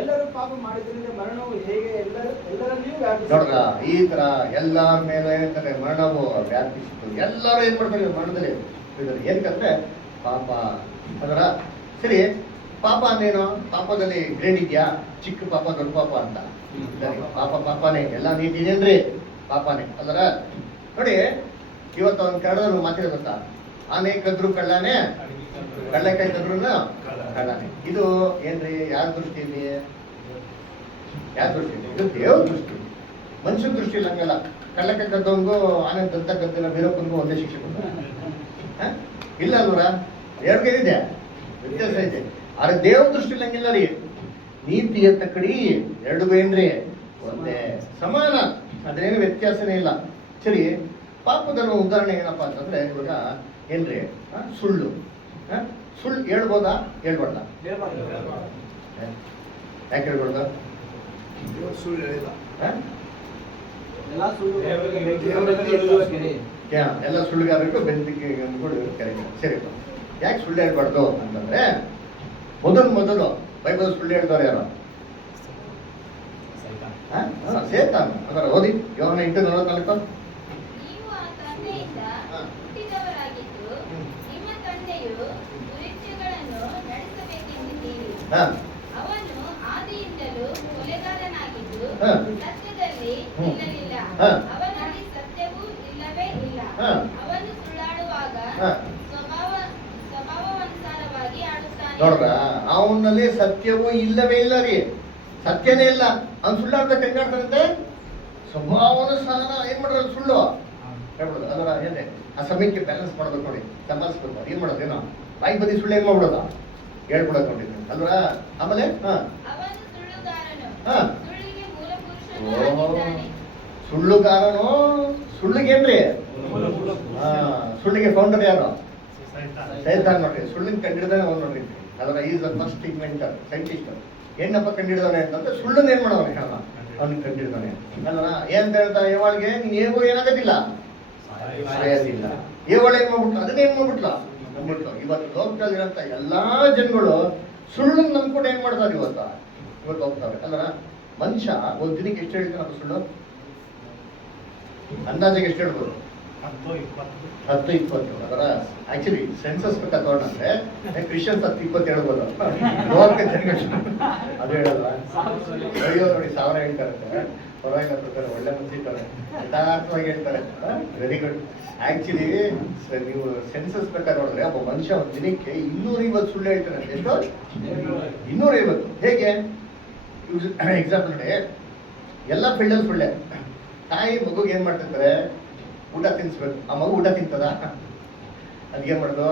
ಎಲ್ಲರೂ ಪಾಪ ಮಾಡಿದ್ರಿಂದ ಮರಣವು ಹೇಗೆ ಎಲ್ಲರಲ್ಲಿಯೂ ನೋಡ್ರ, ವ್ಯಾಪಿಸಿದೆ. ಈ ತರ ಎಲ್ಲರ ಮೇಲೆ ಏನಂತಾರೆ ಮರಣವು ವ್ಯಾಪಿಸಿತು. ಎಲ್ಲರೂ ಏನ್ ಮಾಡ್ತಾರೆ ಮರಣದಲ್ಲಿ ಇದ್ದಾರೆ. ಏನಕ್ಕಂದ್ರೆ ಪಾಪ ಅದರ. ಸರಿ, ಪಾಪ ಅಂದೇನು? ಪಾಪದಲ್ಲಿ ಗ್ರೇಡ್ ಇದೆಯಾ? ಚಿಕ್ಕ ಪಾಪ ದೊಡ್ಡ ಪಾಪ ಅಂತ ಸರಿ, ಪಾಪ ಪಾಪನೇ, ಎಲ್ಲ ನೀತಿ ಇದೇನ್ರಿ ಪಾಪನೇ ಅಲ್ಲರ. ನೋಡಿ, ಇವತ್ತು ಒಂದು ಕನ್ನಡದಲ್ಲಿ ಮಾತಿರೋ ಗೊತ್ತಾ, ಆನೆ ಕದ್ರು ಕಳ್ಳಾನೆ, ಕಳ್ಳಕಾಯಿ ಕದ್ರು ಕಳ್ಳಾನೆ. ಇದು ಏನ್ರಿ ಯಾರ ದೃಷ್ಟಿಯಲ್ಲಿ? ಯಾರ ದೃಷ್ಟಿಯಲ್ಲಿ? ಇದು ದೇವ್ರ ದೃಷ್ಟಿ. ಮನುಷ್ಯನ ದೃಷ್ಟಿಯಲ್ಲಿ ಹಂಗಲ್ಲ. ಕಳ್ಳಕಾಯಿ ಕದ್ದವನ್ಗೂ ಆನೆ ದಂತ ಕದ್ದಿಲ್ಲ ಬೇರೊಬ್ಬನಿಗೂ ಒಂದೇ ಶಿಕ್ಷೆ ಕೊಡ್ತಾರೆ. ಇಲ್ಲ ಅಲ್ವರ? ಎರಡ್ಗೇನಿದೆ, ವ್ಯತ್ಯಾಸ ಇದೆ. ಆದ್ರೆ ದೇವ್ರ ದೃಷ್ಟಿಯಲ್ಲಿ ಹಂಗಿಲ್ಲ ರೀ. ನೀತಿಯ ತಕ್ಕಡಿ ಎರಡು ಏನ್ರಿ ಒಂದೇ, ಸಮಾನ, ಅದೇನು ವ್ಯತ್ಯಾಸನೇ ಇಲ್ಲ. ಸರಿ, ಪಾಪದ ಉದಾಹರಣೆ ಏನಪ್ಪಾ ಅಂತಂದ್ರೆ ಇವಾಗ ಏನ್ರಿ ಸುಳ್ಳು. ಸುಳ್ಳು ಹೇಳ್ಬೋದಾ ಹೇಳ್ಬಾರ್ದ? ಯಾಕೆ ಹೇಳ್ಬಾರ್ದ? ಸುಳ್ಳು ಹೇಳಿಲ್ಲ. ಎಲ್ಲ ಸುಳ್ಳು. ಎಲ್ಲ ಸುಳ್ಳುಗಾರರಿಗೂ ಬೆಂದಿಗೆ ಕರೆಕ್ಟ್. ಸರಿ, ಯಾಕೆ ಸುಳ್ಳು ಹೇಳ್ಬಾರ್ದು ಅಂತಂದ್ರೆ, ಮೊದಲು ಬೈಬಲ್ ಸುಳ್ಳು ಹೇಳ್ದವ್ರು ಯಾರು? ಸೇತಾನ. ಅದರ ಓದಿ ಯೋಹಾನ 8:44. ನೀವು ಆ ತಂದೆಯಿಂದ ಹುಟ್ಟಿದವರಾಗಿದ್ದು ನಿಮ್ಮ ತಂದೆಯು ದುರಿತ್ಯಗಳನ್ನು ನಡೆಸಬೇಕೆಂದಿದ್ದೀರಿ. ಅವನು ಆದಿಯಿಂದಲೂ ಕೊಲೆಗಾರನಾಗಿದ್ದು ಸತ್ಯದಲ್ಲಿ ನಿಲ್ಲಲಿಲ್ಲ. ಅವನಲ್ಲಿ ಸತ್ಯವೂ ಇಲ್ಲವೇ ಇಲ್ಲ. ಅವನು ಸುಳ್ಳಾಡುವಾಗ ಸ್ವಭಾವಾನುಸಾರವಾಗಿ ಆಡುತ್ತಾನೆ. ನೋಡ್ರ, ಅವನಲ್ಲಿ ಸತ್ಯವೂ ಇಲ್ಲವೇ ಇಲ್ಲ ರೀ. ಸತ್ಯನೇ ಇಲ್ಲ. ಅವ್ನು ಸುಳ್ಳಾಡ್ಬೇಕು ಹೆಂಗಾಡ್ತಾರಂತೆ? ಸ್ವಭಾವಾನುಸಾರ ಏನ್ ಮಾಡೋದು ಸುಳ್ಳು ಹೇಳ್ಬಿಡೋದು. ಅದರ ಏನೇ ಆ ಸಮಯಕ್ಕೆ ಬ್ಯಾಲೆನ್ಸ್ ಮಾಡ್ಬೇಕು ನೋಡಿ, ಸಂಭಾಲಿಸ್ಬೇಕು. ಏನ್ ಮಾಡೋದೇನೋ ಬಾಯಿ ಬದಿ ಸುಳ್ಳು ಏನ್ ಮಾಡ್ಬಿಡೋದ ಹೇಳ್ಬಿಡೋದು ನೋಡಿದ್ರಿ ಅಲ್ರ. ಆಮೇಲೆ ಅವನು ಸುಳ್ಳುಗಾರನು, ಹಾ ಸುಳ್ಳಿಗೆ ಮೂಲಪುರುಷನೂ ಆಗಿದ್ದಾನೆ. ಸುಳ್ಳುಗಾರನು, ಸುಳ್ಳಿಗೇನ್ರಿ ಸುಳ್ಳಿಗೆ ಫೌಂಡರ್ ಯಾರು? ಸೈತಾನ್ ನೋಡ್ರಿ. ಸುಳ್ಳಿನ ಕಂಡಿಡ್ದಾನೆ ಅವ್ನು ನೋಡ್ರಿ. ಅದರ is the first inventor, scientist. ಏನಪ್ಪ ಕಂಡಿಡ್ದಾನೆ ಅಂತಂದ್ರೆ ಸುಳ್ಳನ್ನ ಏನ್ ಮಾಡೋನೆ ಅವ್ನಿಗೆ ಕಂಡಿಡ್ದಾನೆ ಅಲ್ವಾ. ಏನ್ ಹೇಳ್ತಾ ಏವಾಳಿಗೆ ನೀನ್ ಹೇಗೋ ಏನಾಗೋದಿಲ್ಲ, ಸಾಯೋದಿಲ್ಲ. ಏವಾಳ ಏನ್ ಮಾಡ್ಬಿಟ್ಲು, ಅದನ್ನೇನ್ ಮಾಡ್ಬಿಟ್ಲ ನಂಬಿಟ್ಲು. ಇವತ್ತು ಲೋಕದಲ್ಲಿರಂತ ಎಲ್ಲಾ ಜನಗಳು ಸುಳ್ಳನ್ನ ನಂಬ್ಕೊಂಡು ಏನ್ ಮಾಡ್ತಾರೆ ಇವತ್ತು ಹೋಗ್ತಾರೆ ಅಲ್ವಾ. ಮನುಷ್ಯ ಒಂದ್ ದಿನಕ್ಕೆ ಎಷ್ಟು ಹೇಳ್ತಾನಪ್ಪ ಸುಳ್ಳು? ಅಂದಾಜಿಗೆ ಎಷ್ಟು ಹೇಳ್ಬೋದು? 10-20. ಅದರ ಆಕ್ಚುಲಿ ಸೆನ್ಸಸ್ ಪ್ರಕಾರ ತಗೊಂಡ್ರೆ ಕ್ರಿಶ್ಚಿಯನ್ಸ್ 10-20 ಹೇಳ್ಬೋದು. ಅದು ಹೇಳಲ್ಲ. ಅಯ್ಯೋ ನೋಡಿ 1000 ಹೇಳ್ತಾರೆ, ಪರವಾಗಿಲ್ಲ ಪ್ರಕಾರ ಒಳ್ಳೆ ಮನ್ಸಿರ್ತಾರೆ, ಯಥಾರ್ಥವಾಗಿ ಹೇಳ್ತಾರೆ. Very good. ಆಕ್ಚುಲಿ ನೀವು ಸೆನ್ಸಸ್ ಪ್ರಕಾರ ನೋಡಿದ್ರೆ ಒಬ್ಬ ಮನುಷ್ಯ ಒಂದು ದಿನಕ್ಕೆ 250 ಸುಳ್ಳು ಹೇಳ್ತಾನೆ. ಎಷ್ಟು? 250. ಹೇಗೆ? ಎಕ್ಸಾಂಪಲ್ ನೋಡಿ, ಎಲ್ಲ ಫೀಲ್ಡಲ್ಲಿ ಸುಳ್ಳೆ. ತಾಯಿ ಮಗುಗೆ ಏನ್ ಮಾಡ್ತಿರ್ತಾರೆ, ಊಟ ತಿನ್ಸ್ಬೇಕು. ಆ ಮಗು ಊಟ ತಿಂತದ? ಅದೇನ್ ಮಾಡೋದು,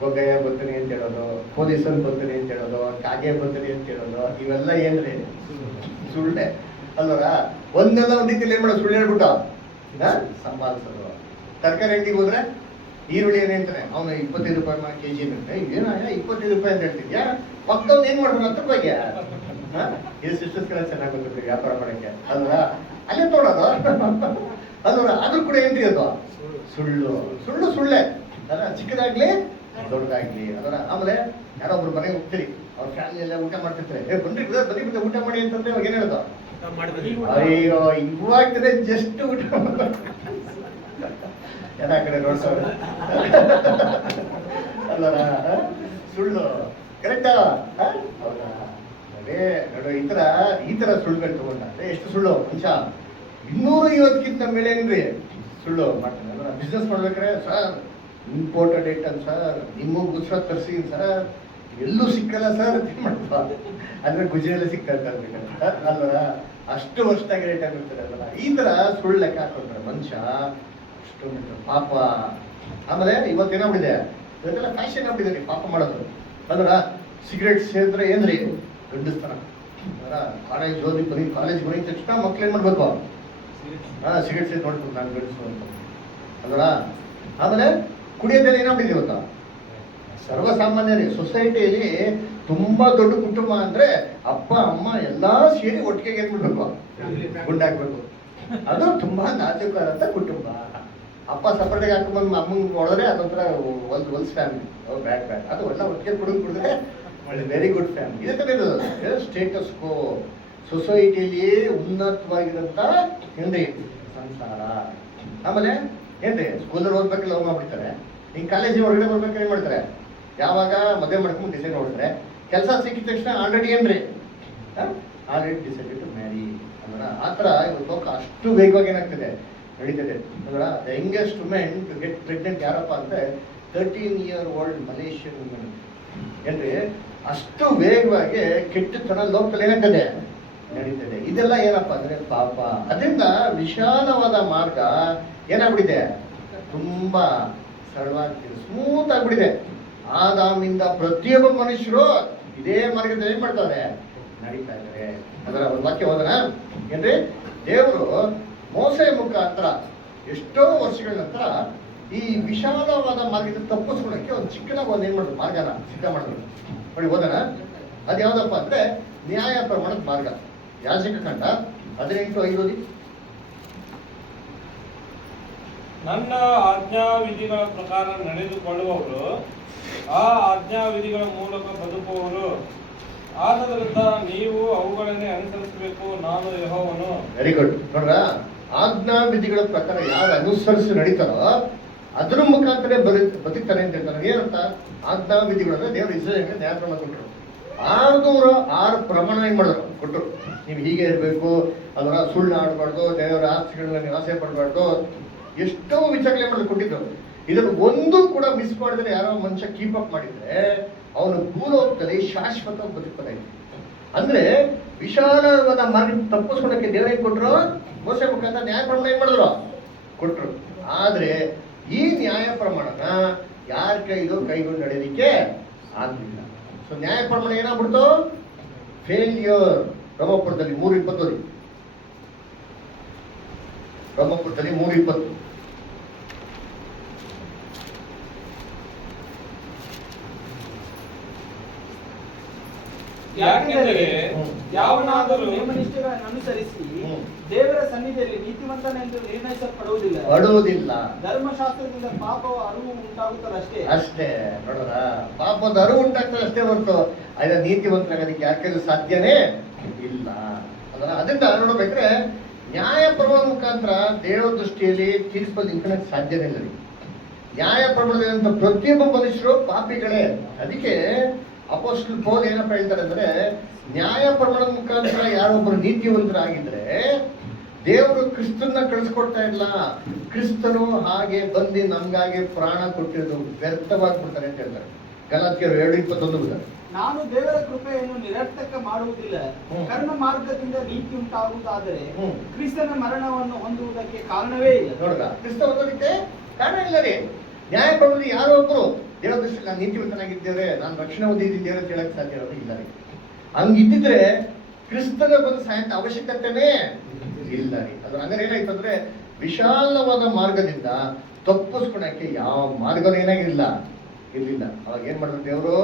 ಗೊಗ್ಗಯ್ಯ ಬರ್ತೀನಿ ಅಂತ ಹೇಳೋದು, ಪೊಲೀಸರು ಬರ್ತೀನಿ ಅಂತ ಹೇಳೋದು, ಕಾಗೆ ಬರ್ತೀನಿ ಅಂತ ಹೇಳೋದು, ಇವೆಲ್ಲ ಏನ್ರಿ ಸುಳ್ಳೆ ಅಲ್ವರ. ಒಂದೆಲ್ಲ ಒಂದ್ ರೀತಿಯಲ್ಲಿ ಏನ್ ಮಾಡೋದು, ಸುಳ್ಳು ಹೇಳ್ಬಿಟ್ಟು ಸಂಪಾದಿಸೋದು. ತರಕಾರಿ ಅಂಗಡಿಗೆ ಹೋದ್ರೆ ಈರುಳ್ಳಿ ಏನೇ ಅಂತಾನೆ, ಅವನು 25 ರೂಪಾಯಿ ಕೆಜಿ ಅಂತೆ. ಏನ 25 ರೂಪಾಯಿ ಅಂತ ಹೇಳ್ತಿದ್ಯಾ? ಮಕ್ಕಳನ್ನ ಏನ್ ಮಾಡ್ಬೋದು 10 ರೂಪಾಯಿಗೆ? ಇದು ಸಿಸ್ಟರ್ಸ್ಗೆಲ್ಲ ಚೆನ್ನಾಗಿ ಗೊತ್ತಿರ್ತೀವಿ ವ್ಯಾಪಾರ ಮಾಡಕ್ಕೆ ಅಲ್ವಾ. ಅಲ್ಲೇ ತೊಗೊಳೋದು ಅಲ್ವರ. ಆದ್ರೂ ಕೂಡ ಏನ್ರಿ ಅದು ಸುಳ್ಳು. ಸುಳ್ಳು ಸುಳ್ಳೆ ಅದರ ಚಿಕ್ಕದಾಗ್ಲಿ ದೊಡ್ಡದಾಗ್ಲಿ ಅದರ. ಆಮೇಲೆ ಯಾರೋ ಒಬ್ರು ಮನೆಗೆ ಹೋಗ್ತೀರಿ, ಅವ್ರ ಫ್ಯಾಮಿಲಿ ಎಲ್ಲ ಊಟ ಮಾಡ್ತಿರ್ತಾರೆ, ಬನ್ನಿ ಬನ್ನಿ ಊಟ ಮಾಡಿ ಅಂತಂದ್ರೆ ಅವಾಗ ಏನ್ ಹೇಳೋದು? ಅಯ್ಯೋ ಇವಾಗ್ತದೆ ಜಸ್ಟ್ ಊಟ ಎಲ್ಲ ಕಡೆ ನೋಡ್ತಾರೆ ಅಲ್ವರ? ಸುಳ್ಳು ಕರೆಕ್ಟಾ? ಹೌದಾ? ಅದೇ ನೋಡು, ಈ ತರ ಸುಳ್ಳುಗಳು ತಗೊಂಡ್ರೆ ಎಷ್ಟು ಸುಳ್ಳು ಮನುಷ್ಯ 250ಕ್ಕಿಂತ ಮೇಲೆ ಏನ್ರಿ ಸುಳ್ಳು ಮಾಡ್ತಾನೆ ಅಲ್ವ? ಬಿಸ್ನೆಸ್ ಮಾಡ್ಬೇಕಾರೆ ಸರ್ ಇಂಪೋರ್ಟೆಡ್ ಐಟಮ್ ಸರ್, ನಿಮಗೋಸ್ಕರ ತರಿಸಿ ಸರ್, ಎಲ್ಲೂ ಸಿಕ್ಕಲ್ಲ ಸರ್ ಅಂತ ಮಾಡ್ತಾ ಅಂದ್ರೆ ಗುಜರಿಯಲ್ಲಿ ಸಿಕ್ಕಾಗ್ಬೇಕಂತ ಅಲ್ವರ? ಅಷ್ಟು ವರ್ಷದಾಗಿ ರೇಟ್ ಆಗಿರ್ತಾರೆ ಅಲ್ವರ? ಈ ತರ ಸುಳ್ಳು ಲೆಕ್ಕ ಹಾಕೊಂಡ್ರೆ ಮನುಷ್ಯ ಅಷ್ಟು ಪಾಪ. ಆಮೇಲೆ ಇವತ್ತೇನಾಗ್ಬಿಟ್ಟಿದೆ, ಇವತ್ತೆಲ್ಲ ಫ್ಯಾಷನ್ ಆಗ್ಬಿಟ್ಟಿದೆ ಪಾಪ ಮಾಡೋದು ಅಲ್ವರ? ಸಿಗರೇಟ್ ಸೇರಿದ್ರೆ ಏನ್ರಿ ಗಂಡಸ್ತನ ಅಲ್ವರ? ಕಾಲೇಜ್ ಓದಿ ಬರೀ ಕಾಲೇಜ್ ಬರೀ ತಕ್ಷಣ ಮಕ್ಳು ಏನ್ ಮಾಡ್ಬೇಕು? ಸಿಗರೇಟ್ ಸೇರಿ ನೋಡ್ಬೇಕು ನಾನು ಗಂಡಸು ಅಂತ ಅಲ್ವರ? ಆಮೇಲೆ ಕುಡಿಯೋದೆಲ್ಲ ಏನಾಗ್ಬಿಟ್ಟಿದೆ ಇವತ್ತು ಸರ್ವಸಾಮಾನ್ಯರೇ. ಸೊಸೈಟಿಯಲ್ಲಿ ತುಂಬಾ ದೊಡ್ಡ ಕುಟುಂಬ ಅಂದ್ರೆ ಅಪ್ಪ ಅಮ್ಮ ಎಲ್ಲಾ ಸೇರಿ ಒಟ್ಟಿಗೆ ಏನ್ ಮಾಡ್ಬೇಕು? ಗುಂಡಾಕ್ಬೇಕು. ಅದು ತುಂಬಾ ನಾಜೂಕಾದಂತ ಕುಟುಂಬ. ಅಪ್ಪ ಸಪರೇಟ್ ಹಾಕೊಂಡ್ಬಂದು ಅಮ್ಮಂಗೆ ನೋಡಿದ್ರೆ ಅದೊಂಥರ ಒಲ್ಸ್ ಫ್ಯಾಮಿಲಿ, ಬ್ಯಾಡ್ ಅದು ಎಲ್ಲ ಒಟ್ಟಿಗೆ ಕುಡಿದ್ರೆ ವೆರಿ ಗುಡ್ ಫ್ಯಾಮಿಲಿ. ಇದೇ ತರ ಇರೋದು ಸ್ಟೇಟಸ್ ಕೋ. ಸೊಸೈಟಿಯಲ್ಲಿ ಉನ್ನತವಾಗಿರಂತ ಏನ್ರಿ ಸಂಸಾರ. ಆಮೇಲೆ ಏನ್ರಿ ಸ್ಕೂಲಲ್ಲಿ ಓದ್ಬೇಕು ಲವ್ ಮಾಡ್ಬಿಡ್ತಾರೆ, ಹಿಂಗೆ ಕಾಲೇಜಿಗೆ ಹೊರಗಡೆ ಬರ್ಬೇಕಾದ್ರೆ ಏನ್ ಮಾಡ್ತಾರೆ? ಯಾವಾಗ ಮದುವೆ ಮಾಡ್ಕೊಂಡು ಡಿಸೈಡ್ ನೋಡಿದ್ರೆ ಕೆಲಸ ಸಿಕ್ಕಿದ ತಕ್ಷಣ ಆಲ್ರೆಡಿ ಏನ್ರಿ ಆಲ್ರೆಡಿ ಡಿಸೈಡೆಡ್ ಟು ಮ್ಯಾರಿ ಅಲ್ವರ? ಆ ಥರ ಇವತ್ತು ಅಷ್ಟು ವೇಗವಾಗಿ ಏನಾಗ್ತದೆ ನಡೀತದೆ ಅಲ್ವರ? The youngest women to get pregnant ಯಾರಪ್ಪ ಅಂದರೆ 13 year old ಮಲೇಷಿಯನ್ ವುಮೆನ್ ಏನ್ರಿ? ಅಷ್ಟು ವೇಗವಾಗಿ ಕೆಟ್ಟತನ ಲೋಕದಲ್ಲಿ ಏನಾಗ್ತದೆ ನಡೀತದೆ. ಇದೆಲ್ಲ ಏನಪ್ಪ ಅಂದ್ರೆ ಪಾಪ. ಅದರಿಂದ ವಿಶಾಲವಾದ ಮಾರ್ಗ ಏನಾಗ್ಬಿಟ್ಟಿದೆ? ತುಂಬಾ ಸರಳವಾಗಿ ಸ್ಮೂತ್ ಆಗ್ಬಿಟ್ಟಿದೆ. ಆದಾಮಿಂದ ಪ್ರತಿಯೊಬ್ಬ ಮನುಷ್ಯರು ಇದೇ ಮಾರ್ಗದಲ್ಲಿ ಏನ್ ಮಾಡ್ತಾರೆ? ನಡೀತಾ ಇದ್ದಾರೆ. ಅದರ ಒಂದು ವಾಕ್ಯ ಹೋದನ ಏನ್ರಿ? ದೇವರು ಮೋಸೆ ಮುಖಾಂತರ ಎಷ್ಟೋ ವರ್ಷಗಳ ನಂತರ ಈ ವಿಶಾಲವಾದ ಮಾರ್ಗದಿಂದ ತಪ್ಪಿಸ್ಕೊಳಕ್ಕೆ ಒಂದು ಚಿಕ್ಕನಾಗ ಒಂದು ಏನ್ ಮಾಡಿದ್ರು? ಮಾರ್ಗನ ಸಿದ್ಧ ಮಾಡಿದ್ರು. ನೋಡಿ ಹೋದನ, ಅದು ಯಾವ್ದಪ್ಪ ಅಂದ್ರೆ ನ್ಯಾಯ ಪ್ರಮಾಣದ ಮಾರ್ಗ. ಯಾಜಕ ಕಂಡ 18:5. ನನ್ನ ಆಜ್ಞಾವಿಧಿಗಳ ಪ್ರಕಾರ ನಡೆದುಕೊಳ್ಳುವವರು ಆ ಆಜ್ಞಾವಿಧಿಗಳ ಮೂಲಕ ಬದುಕುವವರು. ಆದ್ದರಿಂದ ನೀವು ಅವುಗಳನ್ನೇ ಅನುಸರಿಸಬೇಕು, ನಾನು ಯೆಹೋವನು. Very good. ನೋಡ್ರ, ಆಜ್ಞಾ ವಿಧಿಗಳ ಪ್ರಕಾರ ಯಾರು ಅನುಸರಿಸಿ ನಡೀತಾರೋ ಅದ್ರ ಮುಖಾಂತರ ಬದುಕ್ತಾನೆ ಅಂತ ಹೇಳ್ತಾರೆ. ಏನಂತ? ಆಜ್ಞಾ ವಿಧಿಗಳು ಅಂದ್ರೆ ದೇವರು ಇಸ್ರಾಯೇಲ್ಗೆ ನ್ಯಾಯ ಪ್ರಮಾಣ ಕೊಟ್ಟರು. 606 ಪ್ರಮಾಣ ಏನ್ ಮಾಡಿದ್ರು? ಕೊಟ್ಟರು. ನೀವು ಹೀಗೆ ಇರಬೇಕು, ಅದರ ಸುಳ್ಳು ಆಡಬಾರ್ದು, ದೇವರ ಆಸ್ತಿಗಳನ್ನ ನೀವು ಆಸೆ ಪಡಬಾರ್ದು, ಎಷ್ಟೋ ವಿಚಾರಗಳೇ ಮಾಡಿ ಕೊಟ್ಟಿದ್ರು. ಇದನ್ನು ಒಂದು ಕೂಡ ಮಿಸ್ ಮಾಡಿದ್ರೆ ಯಾರೋ ಮನುಷ್ಯ ಕೀಪ್ ಅಪ್ ಮಾಡಿದ್ರೆ ಅವನು ಭೂಲೋಕದಲ್ಲಿ ಶಾಶ್ವತ ಬದುಕಬೇಕಾಗಿದೆ. ಅಂದ್ರೆ ವಿಶಾಲವಾದ ಮಾರ್ಗ ತಪ್ಪಿಸ್ಕೊಳಕ್ಕೆ ದೇವರೇ ಕೊಟ್ಟರು, ಮೋಸೆ ಮುಖಾಂತರ ನ್ಯಾಯ ಪ್ರಮಾಣ ಏನ್ ಮಾಡಿದ್ರು? ಕೊಟ್ಟರು. ಆದ್ರೆ ಈ ನ್ಯಾಯ ಪ್ರಮಾಣನ ಯಾರ ಕೈಗೊಂಡು ನಡೆಯಲಿಕ್ಕೆ ಆಗ್ಲಿಲ್ಲ. ಸೊ ನ್ಯಾಯ ಪ್ರಮಾಣ ಏನಾಗ್ಬಿಡ್ತು? ಫೇಲ್ಯೂರ್. ಬ್ರಹ್ಮಪುರದಲ್ಲಿ 3:20. ಬ್ರಹ್ಮಪುರದಲ್ಲಿ 3:20. ಯಾಕೆಂದರೆ ಯಾವನಾದರೂ ನೇಮನಿಷ್ಠೆಗಳನ್ನು ಅನುಸರಿಸಿ ದೇವರ ಸನ್ನಿಧಿಯಲ್ಲಿ ನೀತಿವಂತನೆಂದು ನಿರ್ಣಯಿಸಲ್ಪಡುವುದಿಲ್ಲ. ಧರ್ಮಶಾಸ್ತ್ರದಿಂದ ಪಾಪವ ಅರಿವು ಉಂಟಾಗುತ್ತದಷ್ಟೇ. ಅಷ್ಟೇ. ನೋಡೋಣ, ಪಾಪದ ಅರಿವು ಉಂಟಾಗ್ತದೆ ಅಷ್ಟೇ ಹೊರತು ಅದರ ನೀತಿವಂತರಾಗೋದಕ್ಕೆ ಯಾಕೆ ಸಾಧ್ಯನೇ ಇಲ್ಲ. ಅದರಿಂದ ನೋಡ್ಬೇಕ್ರೆ ನ್ಯಾಯ ಪ್ರಮಾಣ ಮುಖಾಂತರ ದೇವರ ದೃಷ್ಟಿಯಲ್ಲಿ ತೀರ್ಪಲ್ಲಿ ನಿಂತ್ಕೊಳ್ಳೋಕೆ ಸಾಧ್ಯನೇ ಇಲ್ಲ. ನ್ಯಾಯ ಪ್ರಮಾಣದಂತ ಪ್ರತಿಯೊಬ್ಬ ಮನುಷ್ಯರು ಪಾಪಿಗಳೇ. ಅದಕ್ಕೆ ಅಪೊಸ್ತಲ ಪೌಲ್ ಏನಪ್ಪ ಹೇಳ್ತಾರೆ ಅಂದ್ರೆ, ನ್ಯಾಯ ಪ್ರಮಾಣದ ಮುಖಾಂತರ ಯಾರೊಬ್ಬರು ನೀತಿವಂತರಾಗಿದ್ರೆ ದೇವರು ಕ್ರಿಸ್ತನ್ನ ಕಳಿಸ್ಕೊಡ್ತಾ ಇಲ್ಲ. ಕ್ರಿಸ್ತನು ಹಾಗೆ ಬಂದು ನಮ್ಗಾಗಿ ಪ್ರಾಣ ಕೊಟ್ಟಿರೋದು ವ್ಯರ್ಥವಾಗ್ಬಿಡ್ತಾರೆ ಅಂತ ಹೇಳ್ತಾರೆ. ಗಲಾತ್ಯರು 2:21. ನಾನು ದೇವರ ಕೃಪೆಯನ್ನು ನಿರರ್ಥಕ ಮಾಡುವುದಿಲ್ಲ. ಕರ್ಮ ಮಾರ್ಗದಿಂದ ನೀತಿ ಉಂಟಾಗುವುದಾದರೆ ಕ್ರಿಸ್ತನ ಮರಣವನ್ನು ಹೊಂದುವುದಕ್ಕೆ ಕಾರಣವೇ ಇಲ್ಲ. ನೋಡ್ರ, ಕ್ರಿಸ್ತ ಹೊಂದೋದಕ್ಕೆ ಕಾರಣ ಇಲ್ಲ ರೀ. ನ್ಯಾಯ ಪ್ರಮಾಣ ಯಾರೋ ಒಬ್ರು ದೇವರ ದೃಷ್ಟಿ ನಾನು ನೀತಿವಂತನಾಗಿದ್ದೇವೆ, ನಾನು ರಕ್ಷಣೆ ಹೊಂದಿದ್ದೇವೆ ಅಂತ ಹೇಳಕ್ ಸಾಧ್ಯ ಇರೋದು ಇಲ್ಲ ರೀ. ಹಂಗಿದ್ದಿದ್ರೆ ಕ್ರಿಸ್ತನ ಬಂದು ಸಾಯಂತ ಅವಶ್ಯಕತೆನೇ ಇಲ್ಲ ರೀ. ಅದು ಹಂಗಾರೆ ಏನಾಯ್ತು ಅಂದ್ರೆ ವಿಶಾಲವಾದ ಮಾರ್ಗದಿಂದ ತಪ್ಪಿಸ್ಕೊಳಕ್ಕೆ ಯಾವ ಮಾರ್ಗನೂ ಏನಾಗಿಲ್ಲ ಇರ್ಲಿಲ್ಲ. ಅವಾಗ ಏನ್ ಮಾಡಿದ್ರು ದೇವರು?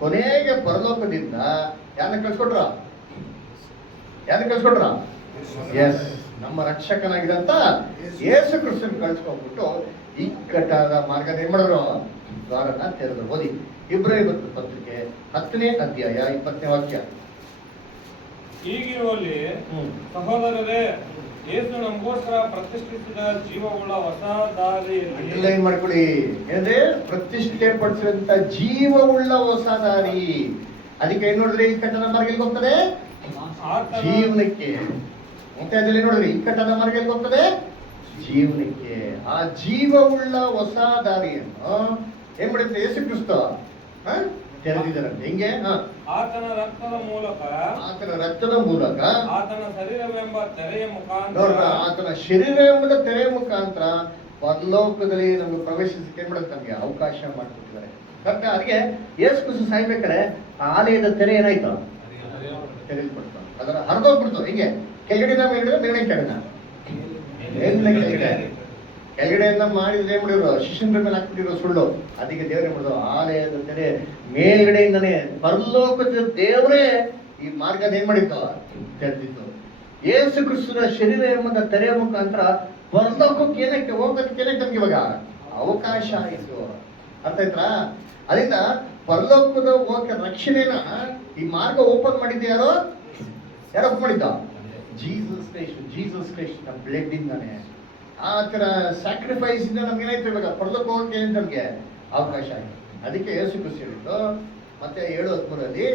ಕೊನೆಗೆ ಪರಲೋಕದಿಂದ ಯಾರನ್ನ ಕಳ್ಸ್ಕೊಟ್ರ? ಎಸ್, ನಮ್ಮ ರಕ್ಷಕನಾಗಿರಂತ ಯೇಸು ಕ್ರಿಸ್ತನ್ ಕಳ್ಸ್ಕೊಂಡ್ಬಿಟ್ಟು ಇಕ್ಕಟ್ಟಾದ ಮಾರ್ಗದ ಏನ್ ಮಾಡಿದ್ರು, ದ್ವಾರನ ತೆರೆದ್ರು. ಓದಿ ಇಬ್ರಾಹಿಂ ಪತ್ರಿಕೆ 10ನೇ ಅಧ್ಯಾಯ 20ನೇ ವಾಕ್ಯ. ಹೀಗಿರುವಲ್ಲಿ ಸಹೋದರರೇ, ಯೇಸು ನಮಗೋಸ್ಕರ ಪ್ರತಿಷ್ಠಿಸಿದ ಜೀವವುಳ್ಳ ಹೊಸ ದಾರಿಯಲ್ಲಿ ಅಂಡರ್ಲೈನ್ ಮಾಡ್ಕೊಳ್ಳಿ. ಏನಂದ್ರೆ ಪ್ರತಿಷ್ಠೆ ಪಡಿಸಿದಂತ ಜೀವವುಳ್ಳ ಹೊಸ ದಾರಿ. ಅದಕ್ಕೆ ಏನ್ ನೋಡಿದ್ರೆ ಇಕ್ಕಟ್ಟದ ಮಾರ್ಗ ಎಲ್ಲಿ ಹೋಗ್ತದೆ, ಆತನ ಜೀವನಕ್ಕೆ. ಮತ್ತೆ ಅದ್ರಲ್ಲಿ ನೋಡ್ರಿ ಇಕ್ಕಟ್ಟದ ಮಾರ್ಗ ಎಲ್ಲಿ ಹೋಗ್ತದೆ, ಜೀವನಕ್ಕೆ. ಆ ಜೀವವುಳ್ಳ ಹೊಸ ದಾರಿಯನ್ನು ಏನ್ ಮಾಡಿದ್ರೆ ಯೇಸು ಕ್ರಿಸ್ತ ತೆರೆದಿದ್ದಾರಂತೆ. ಹೆಂಗೆ? ಆತನ ರಕ್ತದ ಮೂಲಕ, ಆತನ ರಕ್ತದ ಮೂಲಕ, ಆತನ ಶರೀರವೆಂಬ ತೆರೆಯ ಮುಖಾಂತರ, ನೋಡ್ರ ಆತನ ಶರೀರ ಎಂಬುದ ತೆರೆಯ ಮುಖಾಂತರ ಪರಲೋಕದಲ್ಲಿ ನಮ್ಗೆ ಪ್ರವೇಶಿಸಕ್ಕೆ ಏನ್ ಮಾಡುತ್ತೆ, ನಮ್ಗೆ ಅವಕಾಶ ಮಾಡಿಕೊಟ್ಟಿದ್ದಾರೆ. ಕರೆಕ್ಟ್. ಅದಕ್ಕೆ ಯೇಸು ಕ್ರಿಸ್ತ ಸಾಯ್ಬೇಕಾದ್ರೆ ಆಲಯದ ತೆರೆ ಏನಾಯ್ತು, ತೆರೆಲ್ಪಡ್ತು. ಅದರ ಹರಿದೋಗ್ಬಿಡ್ತು. ಹಿಂಗೆ ಕೆಳಗಡೆಯಿಂದ ಮೇಲ್ಗಡೆ, ಮೇಲ್ಗಡೆ ಕೆಳಗಡೆ, ಮೇಲ್ಗಡೆ ಕೆಳಗಡೆ. ಕೆಳಗಡೆಯಿಂದ ಮಾಡಿದ್ರೆ ಏನ್ ಮಾಡಿದ್ರು, ಶಿಷ್ಯನ ಮೇಲೆ ಹಾಕ್ಬಿಟ್ಟಿರೋ ಸುಳ್ಳು. ಅದಕ್ಕೆ ದೇವರೇ ಮಾಡಿದ್ರು ಆಲಯದ ತೆರೆ ಮೇಲ್ಗಡೆಯಿಂದನೇ ಪರಲೋಕದ ದೇವರೇ ಈ ಮಾರ್ಗದ ಏನ್ ಮಾಡಿತ್ತು, ತೆರೆದಿತ್ತು. ಯೇಸು ಕ್ರಿಸ್ತನ ಶರೀರ ಎಂಬ ತೆರೆಯ ಮುಖಾಂತರ ಪರಲೋಕಕ್ಕೆ ಏನಕ್ಕೆ ಹೋಗೋದಕ್ಕೆ ಏನಕ್ಕೆ ನಮ್ಗೆ ಇವಾಗ ಅವಕಾಶ ಆಯಿತು. ಅರ್ಥ ಆಯ್ತಾ? ಅದರಿಂದ ಪರಲೋಕದ ಹೋಗಕ್ಕೆ ರಕ್ಷಣೆನ ಈ ಮಾರ್ಗ ಓಪನ್ ಮಾಡಿದ್ದೆ ಯಾರು ಓಪನ್ ಮಾಡಿದ್ದ? Jesus Christ. ಜೀಸಸ್ ಕ್ರೈಸ್ಟ್ ನಮ್ಮ ಬ್ಲಡ್ ಇಂದಾನೆ, ಆ ತರ ಸ್ಯಾಕ್ರಿಫೈಸ್ ಇಂದ ನಮ್ಗೆ ಏನಾಯ್ತು, ಇವಾಗ ಪರಲೋಕ ಹೋಗಕ್ಕೆ ನಮ್ಗೆ ಅವಕಾಶ ಆಯ್ತು. ಅದಕ್ಕೆ ಯೇಸು ಕ್ರಿಸ್ತ ಹೇಳಿದ್ದು ಮತ್ತೆ 7:13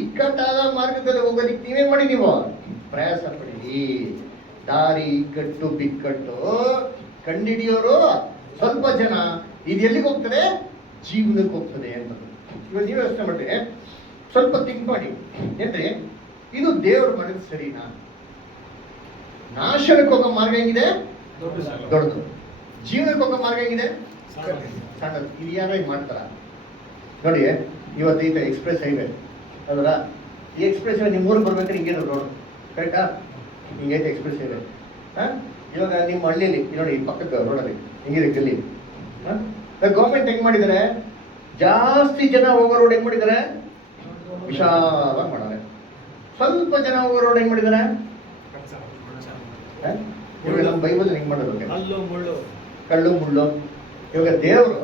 ಇಕ್ಕಟ್ಟಾದ ಮಾರ್ಗದಲ್ಲಿ ಹೋಗೋದಿಕ್ಕೆ ನೀವೇನ್ ಮಾಡಿ, ನೀವು ಪ್ರಯಾಸ ಪಡಿ. ದಾರಿ ಇಕ್ಕಟ್ಟು ಬಿಕ್ಕಟ್ಟು ಕಂಡಿಡಿಯೋರು ಸ್ವಲ್ಪ ಜನ. ಇದು ಎಲ್ಲಿಗೆ ಹೋಗ್ತದೆ, ಜೀವನಕ್ಕೆ ಹೋಗ್ತದೆ ಅಂತ. ಇವಾಗ ನೀವು ಯೋಚನೆ ಮಾಡಿ, ಸ್ವಲ್ಪ ಥಿಂಕ್ ಮಾಡಿ. ಏನ್ರಿ ಇದು ದೇವರು ಮಾಡಿದ ಸರಿನಾ? ನಾಶನಕ್ಕೆ ಹೋಗೋ ಮಾರ್ಗ ಹೆಂಗಿದೆ, ದೊಡ್ಡದು. ಜೀವನಕ್ಕೆ ಹೋಗೋ ಮಾರ್ಗ ಹೆಂಗಿದೆ, ಸಣ್ಣದು. ಇದು ಯಾರು ಹಿಂಗೆ ಮಾಡ್ತಾರ ನೋಡಿ. ಇವತ್ತು ಈಗ ಎಕ್ಸ್ಪ್ರೆಸ್ ಹೈವೇ ಅದರ, ಈ ಎಕ್ಸ್ಪ್ರೆಸ್ ಹೈವೇ ನಿಮ್ಮ ಊರಿಗೆ ಬರ್ಬೇಕಾದ್ರೆ ಹಿಂಗೆ ರೋಡ್, ಕರೆಕ್ಟಾ? ಹಿಂಗೈತೆ ಎಕ್ಸ್ಪ್ರೆಸ್ ಹೈವೇ. ಇವಾಗ ನಿಮ್ಮ ಹಳ್ಳಿಯಲ್ಲಿ ನೋಡಿ, ಈ ಪಕ್ಕದ ರೋಡಲ್ಲಿ ಹಿಂಗಿದೆ ಗಲ್ಲಿ. ಗೌರ್ಮೆಂಟ್ ಹೆಂಗ್ ಮಾಡಿದ್ದಾರೆ, ಜಾಸ್ತಿ ಜನ ಹೋಗೋ ರೋಡ್ ಹೆಂಗ್ ಮಾಡಿದ್ದಾರೆ, ವಿಶಾಲವಾಗಿ ಮಾಡಾರೆ. ಸ್ವಲ್ಪ ಜನ ಹೋಗೋ ರೋಡ್ ಹೆಂಗ್ ಮಾಡಿದ್ದಾರೆ, ಇವಾಗ ನಮ್ಮ ಬೈಬಲ್ ಹೆಂಗ್ ಮಾಡೋದು, ಕಳ್ಳು ಮುಳ್ಳು. ಇವಾಗ ದೇವರು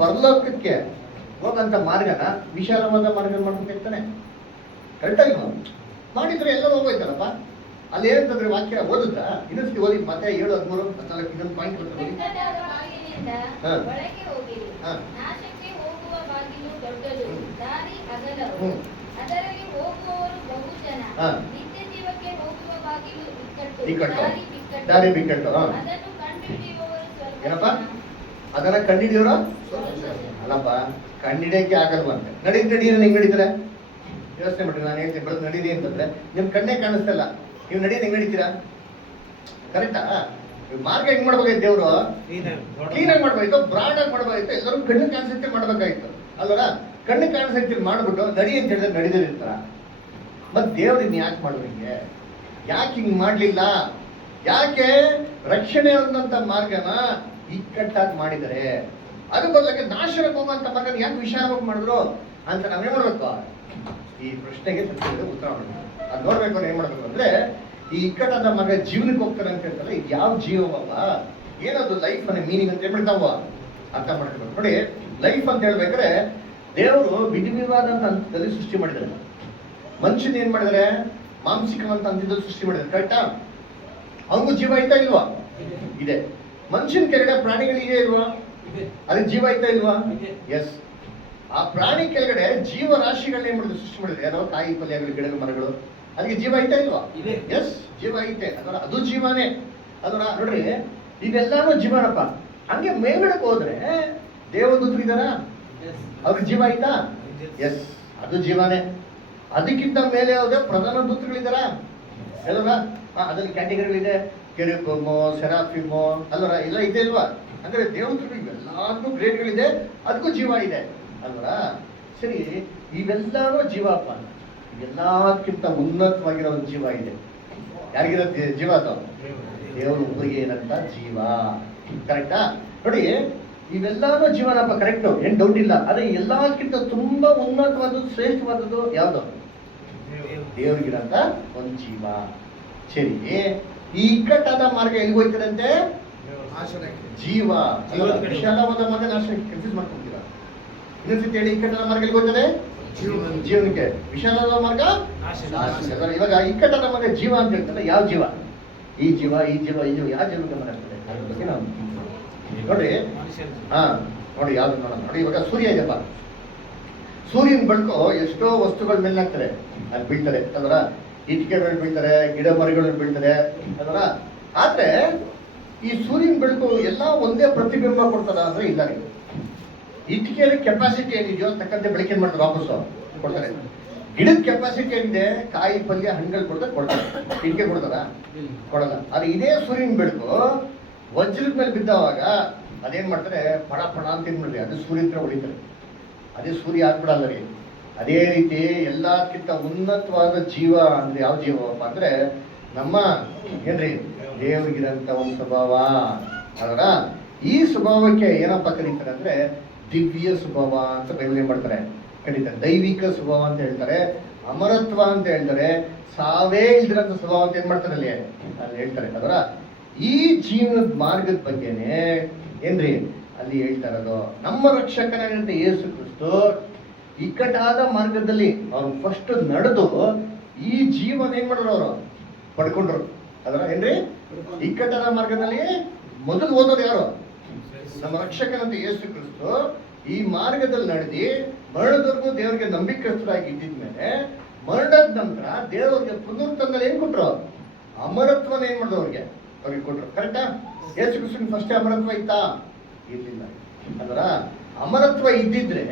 ಪರಲೋಕಕ್ಕೆ ಹೋಗಂತ ಮಾರ್ಗನ ವಿಶಾಲವಾದ ಮಾರ್ಗ ಮಾಡ್ಬೇಕಾಗ್ತಾನೆ. ಕರೆಕ್ಟಾಗಿ ಮಾಡಿದ್ರೆ ಎಲ್ಲ ಹೋಗೋಯ್ತಾರಪ್ಪ. ಅಲ್ಲಿ ಏನಂತಂದ್ರೆ ವಾಕ್ಯ ಓದಿದ್ರ ಇನ್ನೊಂದ್ಸತಿ ಓದಿ. ಮತ್ತೆ 7:13-14 ಇನ್ನೊಂದು ಪಾಯಿಂಟ್ ಬರ್ತದೆ. ಕೆಟ್ಟದಾದ ಬಾಗಿಲಿಂದ ಒಳಗೆ ಹೋಗಿರಿ. ನಾಶಕ್ಕೆ ಹೋಗುವ ಬಾಗಿಲು ದೊಡ್ಡದು, ದಾರಿ ಅಗಲವು, ಅದರಲ್ಲಿ ಹೋಗುವವರು ಬಹು ಜನ. ನಿತ್ಯ ಜೀವಕ್ಕೆ ಹೋಗುವ ಬಾಗಿಲು ಇಕ್ಕಟ್ಟು, ದಾರಿ ಬಿಕ್ಕಟ್ಟು. ಅದನ್ನು ಕಂಡುಹಿಡಿಯುವವರು ಸ್ವಲ್ಪ ಏನಪ್ಪ, ಜನ. ಅದನ್ನ ಕಂಡಿಡಿಯೋರ ಅಲ್ಲಪ್ಪ, ಕಂಡಿಡಿಯಕ್ಕೆ ಆಗಲ್ವಂತೆ. ನಡೀರಿ ಹೆಂಗ್ ನಡೀತಾರೆ ಯೋಚನೆ ಮಾಡ್ರಿ. ನಾನು ಹೇಳ್ತೀನಿ ಬರೋದು ನಡೀರಿ ಅಂತಂದ್ರೆ ನಿಮ್ ಕಣ್ಣೇ ಕಾಣಿಸ್ತಲ್ಲ. ನೀವು ನಡೀರಿ ಹೆಂಗ್ ನಡೀತೀರಾ? ಕರೆಕ್ಟಾ? ಮಾರ್ಗ ಹೆಂಗ್ ಮಾಡ್ಬೇಕಾಯ್ತು, ದೇವ್ರು ಕ್ಲೀನಾಗಿ ಮಾಡ್ಬೇಕಾಯ್ತು, ಬ್ರಾಡ್ ಆಗಿ ಮಾಡ್ಬೇಕಾಯ್ತು, ಎಲ್ಲರೂ ಕಣ್ಣು ಕಾಣಿಸುತ್ತೆ ಮಾಡ್ಬೇಕಾಯ್ತು ಅಲ್ವರ? ಕಣ್ಣು ಕಾಣಿಸುತ್ತೆ ಮಾಡ್ಬಿಟ್ಟು ನಡಿ ಅಂತ ಹೇಳಿದ್ರೆ ನಡೀದಿರ್ತಾರ. ಮತ್ ದೇವ್ರು ಇನ್ ಯಾಕೆ ಮಾಡುವಂಗೆ, ಯಾಕೆ ಹಿಂಗ್ ಮಾಡ್ಲಿಲ್ಲ? ಯಾಕೆ ರಕ್ಷಣೆ ಅನ್ನೋಂಥ ಮಾರ್ಗನ ಇಕ್ಕಟ್ಟಾಗಿ ಮಾಡಿದರೆ? ಅದು ಬದಲಾಗಿ ನಾಶನಕ್ಕೆ ಹೋಗುವಂತ ಮಾರ್ಗನ ಯಾಕೆ ವಿಶಾಲವಾಗಿ ಮಾಡಿದ್ರು ಅಂತ ನಾವೇನ್ ಮಾಡ್ಬೇಕು? ಈ ಪ್ರಶ್ನೆಗೆ ಸತ್ಯದ ಉತ್ತರ ಮಾಡಬೇಕು. ಅದು ನೋಡ್ಬೇಕು. ಅಂದ್ರೆ ಏನ್ ಮಾಡ್ಬೇಕು ಅಂದ್ರೆ, ಈ ಇಕ್ಕಟ್ಟಾದ ಮಾರ್ಗ ಜೀವನಕ್ಕೆ ಹೋಗ್ತಾರೆ ಅಂತ ಹೇಳ್ತಾರೆ. ಇದು ಯಾವ ಜೀವವಲ್ಲ, ಏನದು ಲೈಫ್ ಅನ್ನೋ ಮೀನಿಂಗ್ ಅಂತ ಹೇಳ್ಬಿಡ್ತಾವ ಅರ್ಥ ಮಾಡ್ಕೋಬೇಕು. ನೋಡಿ, ಲೈಫ್ ಅಂತ ಹೇಳ್ಬೇಕಾದ್ರೆ ದೇವರು ವಿಧವಿಧವಾದಂತ ಹಂತದಲ್ಲಿ ಸೃಷ್ಟಿ ಮಾಡಿದ್ದಾರೆ. ಮನುಷ್ಯನ ಏನ್ ಮಾಡಿದರೆ, ಮಾಂಸಿಕವಂತ ಹಂತದಲ್ಲಿ ಸೃಷ್ಟಿ ಮಾಡಿದ್ದಾರೆ. ಕರೆಕ್ಟಾ? ಅವನಿಗೂ ಜೀವ ಐತಾ ಇಲ್ವಾ? ಇದೆ. ಮನುಷ್ಯನ ಕೆಳಗಡೆ ಪ್ರಾಣಿಗಳಿಗೆ ಇಲ್ವಾ? ಅದಕ್ಕೆ ಜೀವ ಐತಾ ಇಲ್ವಾ? ಎಸ್. ಆ ಪ್ರಾಣಿ ಕೆಳಗಡೆ ಜೀವರಾಶಿಗಳನ್ನ ಏನ್ ಮಾಡಿದ್ರು, ಸೃಷ್ಟಿ ಮಾಡಿದ್ರು. ಯಾರೋ ಕಾಯಿ ಪಲ್ಯಗಳು, ಗಿಡಗಳು, ಮರಗಳು, ಅದಕ್ಕೆ ಜೀವ ಐತಾ ಇಲ್ವಾ? ಎಸ್, ಜೀವ ಐತೆ. ಅದರ ಅದು ಜೀವನೇ. ಅದರ ನೋಡ್ರಿ, ಇವೆಲ್ಲಾನು ಜೀವನಪ್ಪ. ಹಂಗೆ ಮೇಲ್ಗಡೆಗೆ ಹೋದ್ರೆ ದೇವದೂತರು ಇದಾರ, ಅವ್ರಿಗೆ ಜೀವ ಐತಾ? ಎಸ್, ಅದು ಜೀವನೇ. ಅದಕ್ಕಿಂತ ಮೇಲೆ ಹೋದ್ರೆ ಪ್ರಧಾನ ದೂತರುಗಳಿದಾರ ಅಲ್ವರ? ಅದ್ರಲ್ಲಿ ಕ್ಯಾಟಗರಿಗಳಿದೆ, ಕೆರೂಬ್, ಸೆರಾಫಿಮ್ ಅಲ್ವರ, ಎಲ್ಲ ಇದೆ ಇಲ್ವಾ? ಅಂದ್ರೆ ದೇವದೂತರು ಇವೆಲ್ಲಾರ್ಗೂ ಗ್ರೇಡ್ಗಳಿದೆ, ಅದಕ್ಕೂ ಜೀವ ಇದೆ ಅಲ್ವರ? ಸರಿ, ಇವೆಲ್ಲಾನು ಜೀವಪ್ಪ. ಇವೆಲ್ಲಕ್ಕಿಂತ ಉನ್ನತವಾಗಿರೋ ಒಂದು ಜೀವ ಇದೆ. ಯಾರಿಗಿರೋ ಜೀವ? ಅದು ದೇವರು ಒಬ್ಬರಿಗೆ ಇರಂತ ಜೀವ. ಕರೆಕ್ಟಾ? ನೋಡಿ, ಇವೆಲ್ಲಾನು ಜೀವನಪ್ಪ, ಕರೆಕ್ಟು, ಏನ್ ಡೌಟ್ ಇಲ್ಲ. ಆದ್ರೆ ಎಲ್ಲಕ್ಕಿಂತ ತುಂಬಾ ಉನ್ನತವಾದದ್ದು, ಶ್ರೇಷ್ಠವಾದದ್ದು ಯಾವ್ದು? ದೇವರಿಗಿರಂತ ಒಂದು ಜೀವ. ಸರಿ, ಈ ಇಕ್ಕಟ್ಟಾದ ಮಾರ್ಗ ಎಲ್ಲಿ ಹೋಯ್ತದಂತೆ? ನಾಶನಕ್ಕೆ ಜೀವ ಜೀವದ ಕಡೆ. ವಿಶಾಲವಾದ ಮಾರ್ಗ ನಾಶನಕ್ಕೆ ಕನ್ಫ್ಯೂಸ್ ಮಾಡ್ಕೊಂತೀರಾ. ಇನ್ನೊಂದ್ಸತಿ ಹೇಳಿ, ಇಕ್ಕಟ್ಟಾದ ಮಾರ್ಗ ಎಲ್ಲಿಗೆ ಹೋಗ್ತದೆ? ಜೀವನ. ಜೀವನಕ್ಕೆ. ವಿಶಾಲವಾದ ಮಾರ್ಗ ನಾಶನಕ್ಕೆ. ಅದರ ಇವಾಗ ಇಕ್ಕಟ್ಟಾದ ಮಾರ್ಗ ಜೀವ ಅಂತ ಹೇಳ್ತಾರೆ. ಯಾವ ಜೀವ? ಈ ಜೀವ, ಈ ಜೀವ, ಈ ಜೀವ, ಯಾವ ಜೀವಕ್ಕೆ ಮಾತಾಡ್ತಾರೆ ಅದ್ರ ಬಗ್ಗೆ ನಾವು ನೋಡ್ರಿ. ಹಾ ನೋಡಿ, ಯಾವ್ದು ನೋಡೋಣ. ನೋಡಿ, ಇವಾಗ ಸೂರ್ಯ ಇದೆಯಪ್ಪ. ಸೂರ್ಯನ ಬೆಳಕು ಎಷ್ಟೋ ವಸ್ತುಗಳ ಮೇಲೆ ಹಾಕ್ತಾರೆ, ಅಲ್ಲಿ ಬೀಳ್ತಾರೆ ಅದರ. ಇಟ್ಟಿಗೆ ಮೇಲೆ ಬೀಳ್ತಾರೆ, ಗಿಡ ಮರಗಳ ಬೀಳ್ತಾರೆ ಅದರ. ಆದ್ರೆ ಈ ಸೂರ್ಯನ ಬೆಳಕು ಎಲ್ಲ ಒಂದೇ ಪ್ರತಿಬಿಂಬ ಕೊಡ್ತದ ಅಂದ್ರೆ ಇಲ್ಲ ರೀ. ಇಟ್ಟಿಗೆಯಲ್ಲಿ ಕೆಪಾಸಿಟಿ ಏನಿದೆಯೋ ತಕ್ಕಂತೆ ಬೆಳಕಿನ ಮಾಡ್ತಾರೆ, ವಾಪಸ್ಸು ಕೊಡ್ತಾರೆ. ಗಿಡದ ಕೆಪಾಸಿಟಿ ಏನಿದೆ, ಕಾಯಿ ಪಲ್ಯ ಹಣ್ಣುಗಳು ಕೊಡ್ತಾರೆ. ಇಟ್ಟಿಗೆ ಕೊಡ್ತಾರ? ಕೊಡಲ್ಲ. ಆದ್ರೆ ಇದೇ ಸೂರ್ಯನ ಬೆಳಕು ವಜ್ರದ ಮೇಲೆ ಬಿದ್ದವಾಗ ಅದೇನ್ ಮಾಡ್ತಾರೆ, ಪಡ ಪಡ ಅಂತ ಏನ್ ಮಾಡ್ರಿ, ಅದು ಸೂರ್ಯ ಹತ್ರ ಹೊಡಿತಾರೆ. ಅದೇ ಸೂರ್ಯ ಆಗ್ಬಿಡಲ್ಲ ರೀ. ಅದೇ ರೀತಿ ಎಲ್ಲಕ್ಕಿಂತ ಉನ್ನತವಾದ ಜೀವ ಅಂದ್ರೆ ಯಾವ ಜೀವಪ್ಪ ಅಂದ್ರೆ ನಮ್ಮ ಏನ್ರಿ, ದೇವರಿಗಿರಂತ ಒಂದು ಸ್ವಭಾವ ಅದರ. ಈ ಸ್ವಭಾವಕ್ಕೆ ಏನಪ್ಪ ಕರೀತಾರೆ ಅಂದ್ರೆ ದಿವ್ಯ ಸ್ವಭಾವ ಅಂತ ಬೈಬಲ್ ಏನ್ ಮಾಡ್ತಾರೆ, ಕರೀತಾರೆ. ದೈವಿಕ ಸ್ವಭಾವ ಅಂತ ಹೇಳ್ತಾರೆ, ಅಮರತ್ವ ಅಂತ ಹೇಳ್ತಾರೆ, ಸಾವೇ ಇಲ್ದಿರಂತ ಸ್ವಭಾವ ಅಂತ ಏನ್ ಮಾಡ್ತಾರೆ ಅಲ್ಲಿ ಹೇಳ್ತಾರೆ ಅದರ. ಈ ಜೀವನದ ಮಾರ್ಗದ ಬಗ್ಗೆನೆ ಏನ್ರಿ ಅಲ್ಲಿ ಹೇಳ್ತಾ ಇರೋದು. ನಮ್ಮ ರಕ್ಷಕನಾಗಿರಂತ ಯೇಸು ಕ್ರಿಸ್ತು ಇಕ್ಕಟ್ಟಾದ ಮಾರ್ಗದಲ್ಲಿ ಅವ್ರು ಫಸ್ಟ್ ನಡೆದು ಈ ಜೀವನ ಏನ್ ಮಾಡಿದ್ರು, ಅವರು ಪಡ್ಕೊಂಡ್ರು ಅದರ. ಏನ್ರಿ, ಇಕ್ಕಟ್ಟಾದ ಮಾರ್ಗದಲ್ಲಿ ಮೊದಲು ಓದೋರು ಯಾರು? ನಮ್ಮ ರಕ್ಷಕನಂತ ಯೇಸು ಕ್ರಿಸ್ತು ಈ ಮಾರ್ಗದಲ್ಲಿ ನಡೆದಿ ಮರಣದವರೆಗೂ ದೇವರಿಗೆ ನಂಬಿಕಸ್ಥರಾಗಿ ಇದ್ದಿದ್ಮೇಲೆ ಮರಣದ ನಂತರ ದೇವರಿಗೆ ಪುನರುತ್ಥಾನದಲ್ಲಿ ಏನ್ ಕೊಟ್ರು? ಅಮರತ್ವನ ಏನ್ ಮಾಡಿದ್ರು ಅವ್ರಿಗೆ ಕೊಟ್ರು. ಕರೆಕ್ಟಾ? ಯೇಸು ಕ್ರಿಸ್ತನ ಫಸ್ಟ್ ಅಮರತ್ವ ಇತ್ತಾ? ಇರ್ಲಿಲ್ಲ ಅದರ. ಅಮರತ್ವ ಇದ್ದಿದ್ರೆ,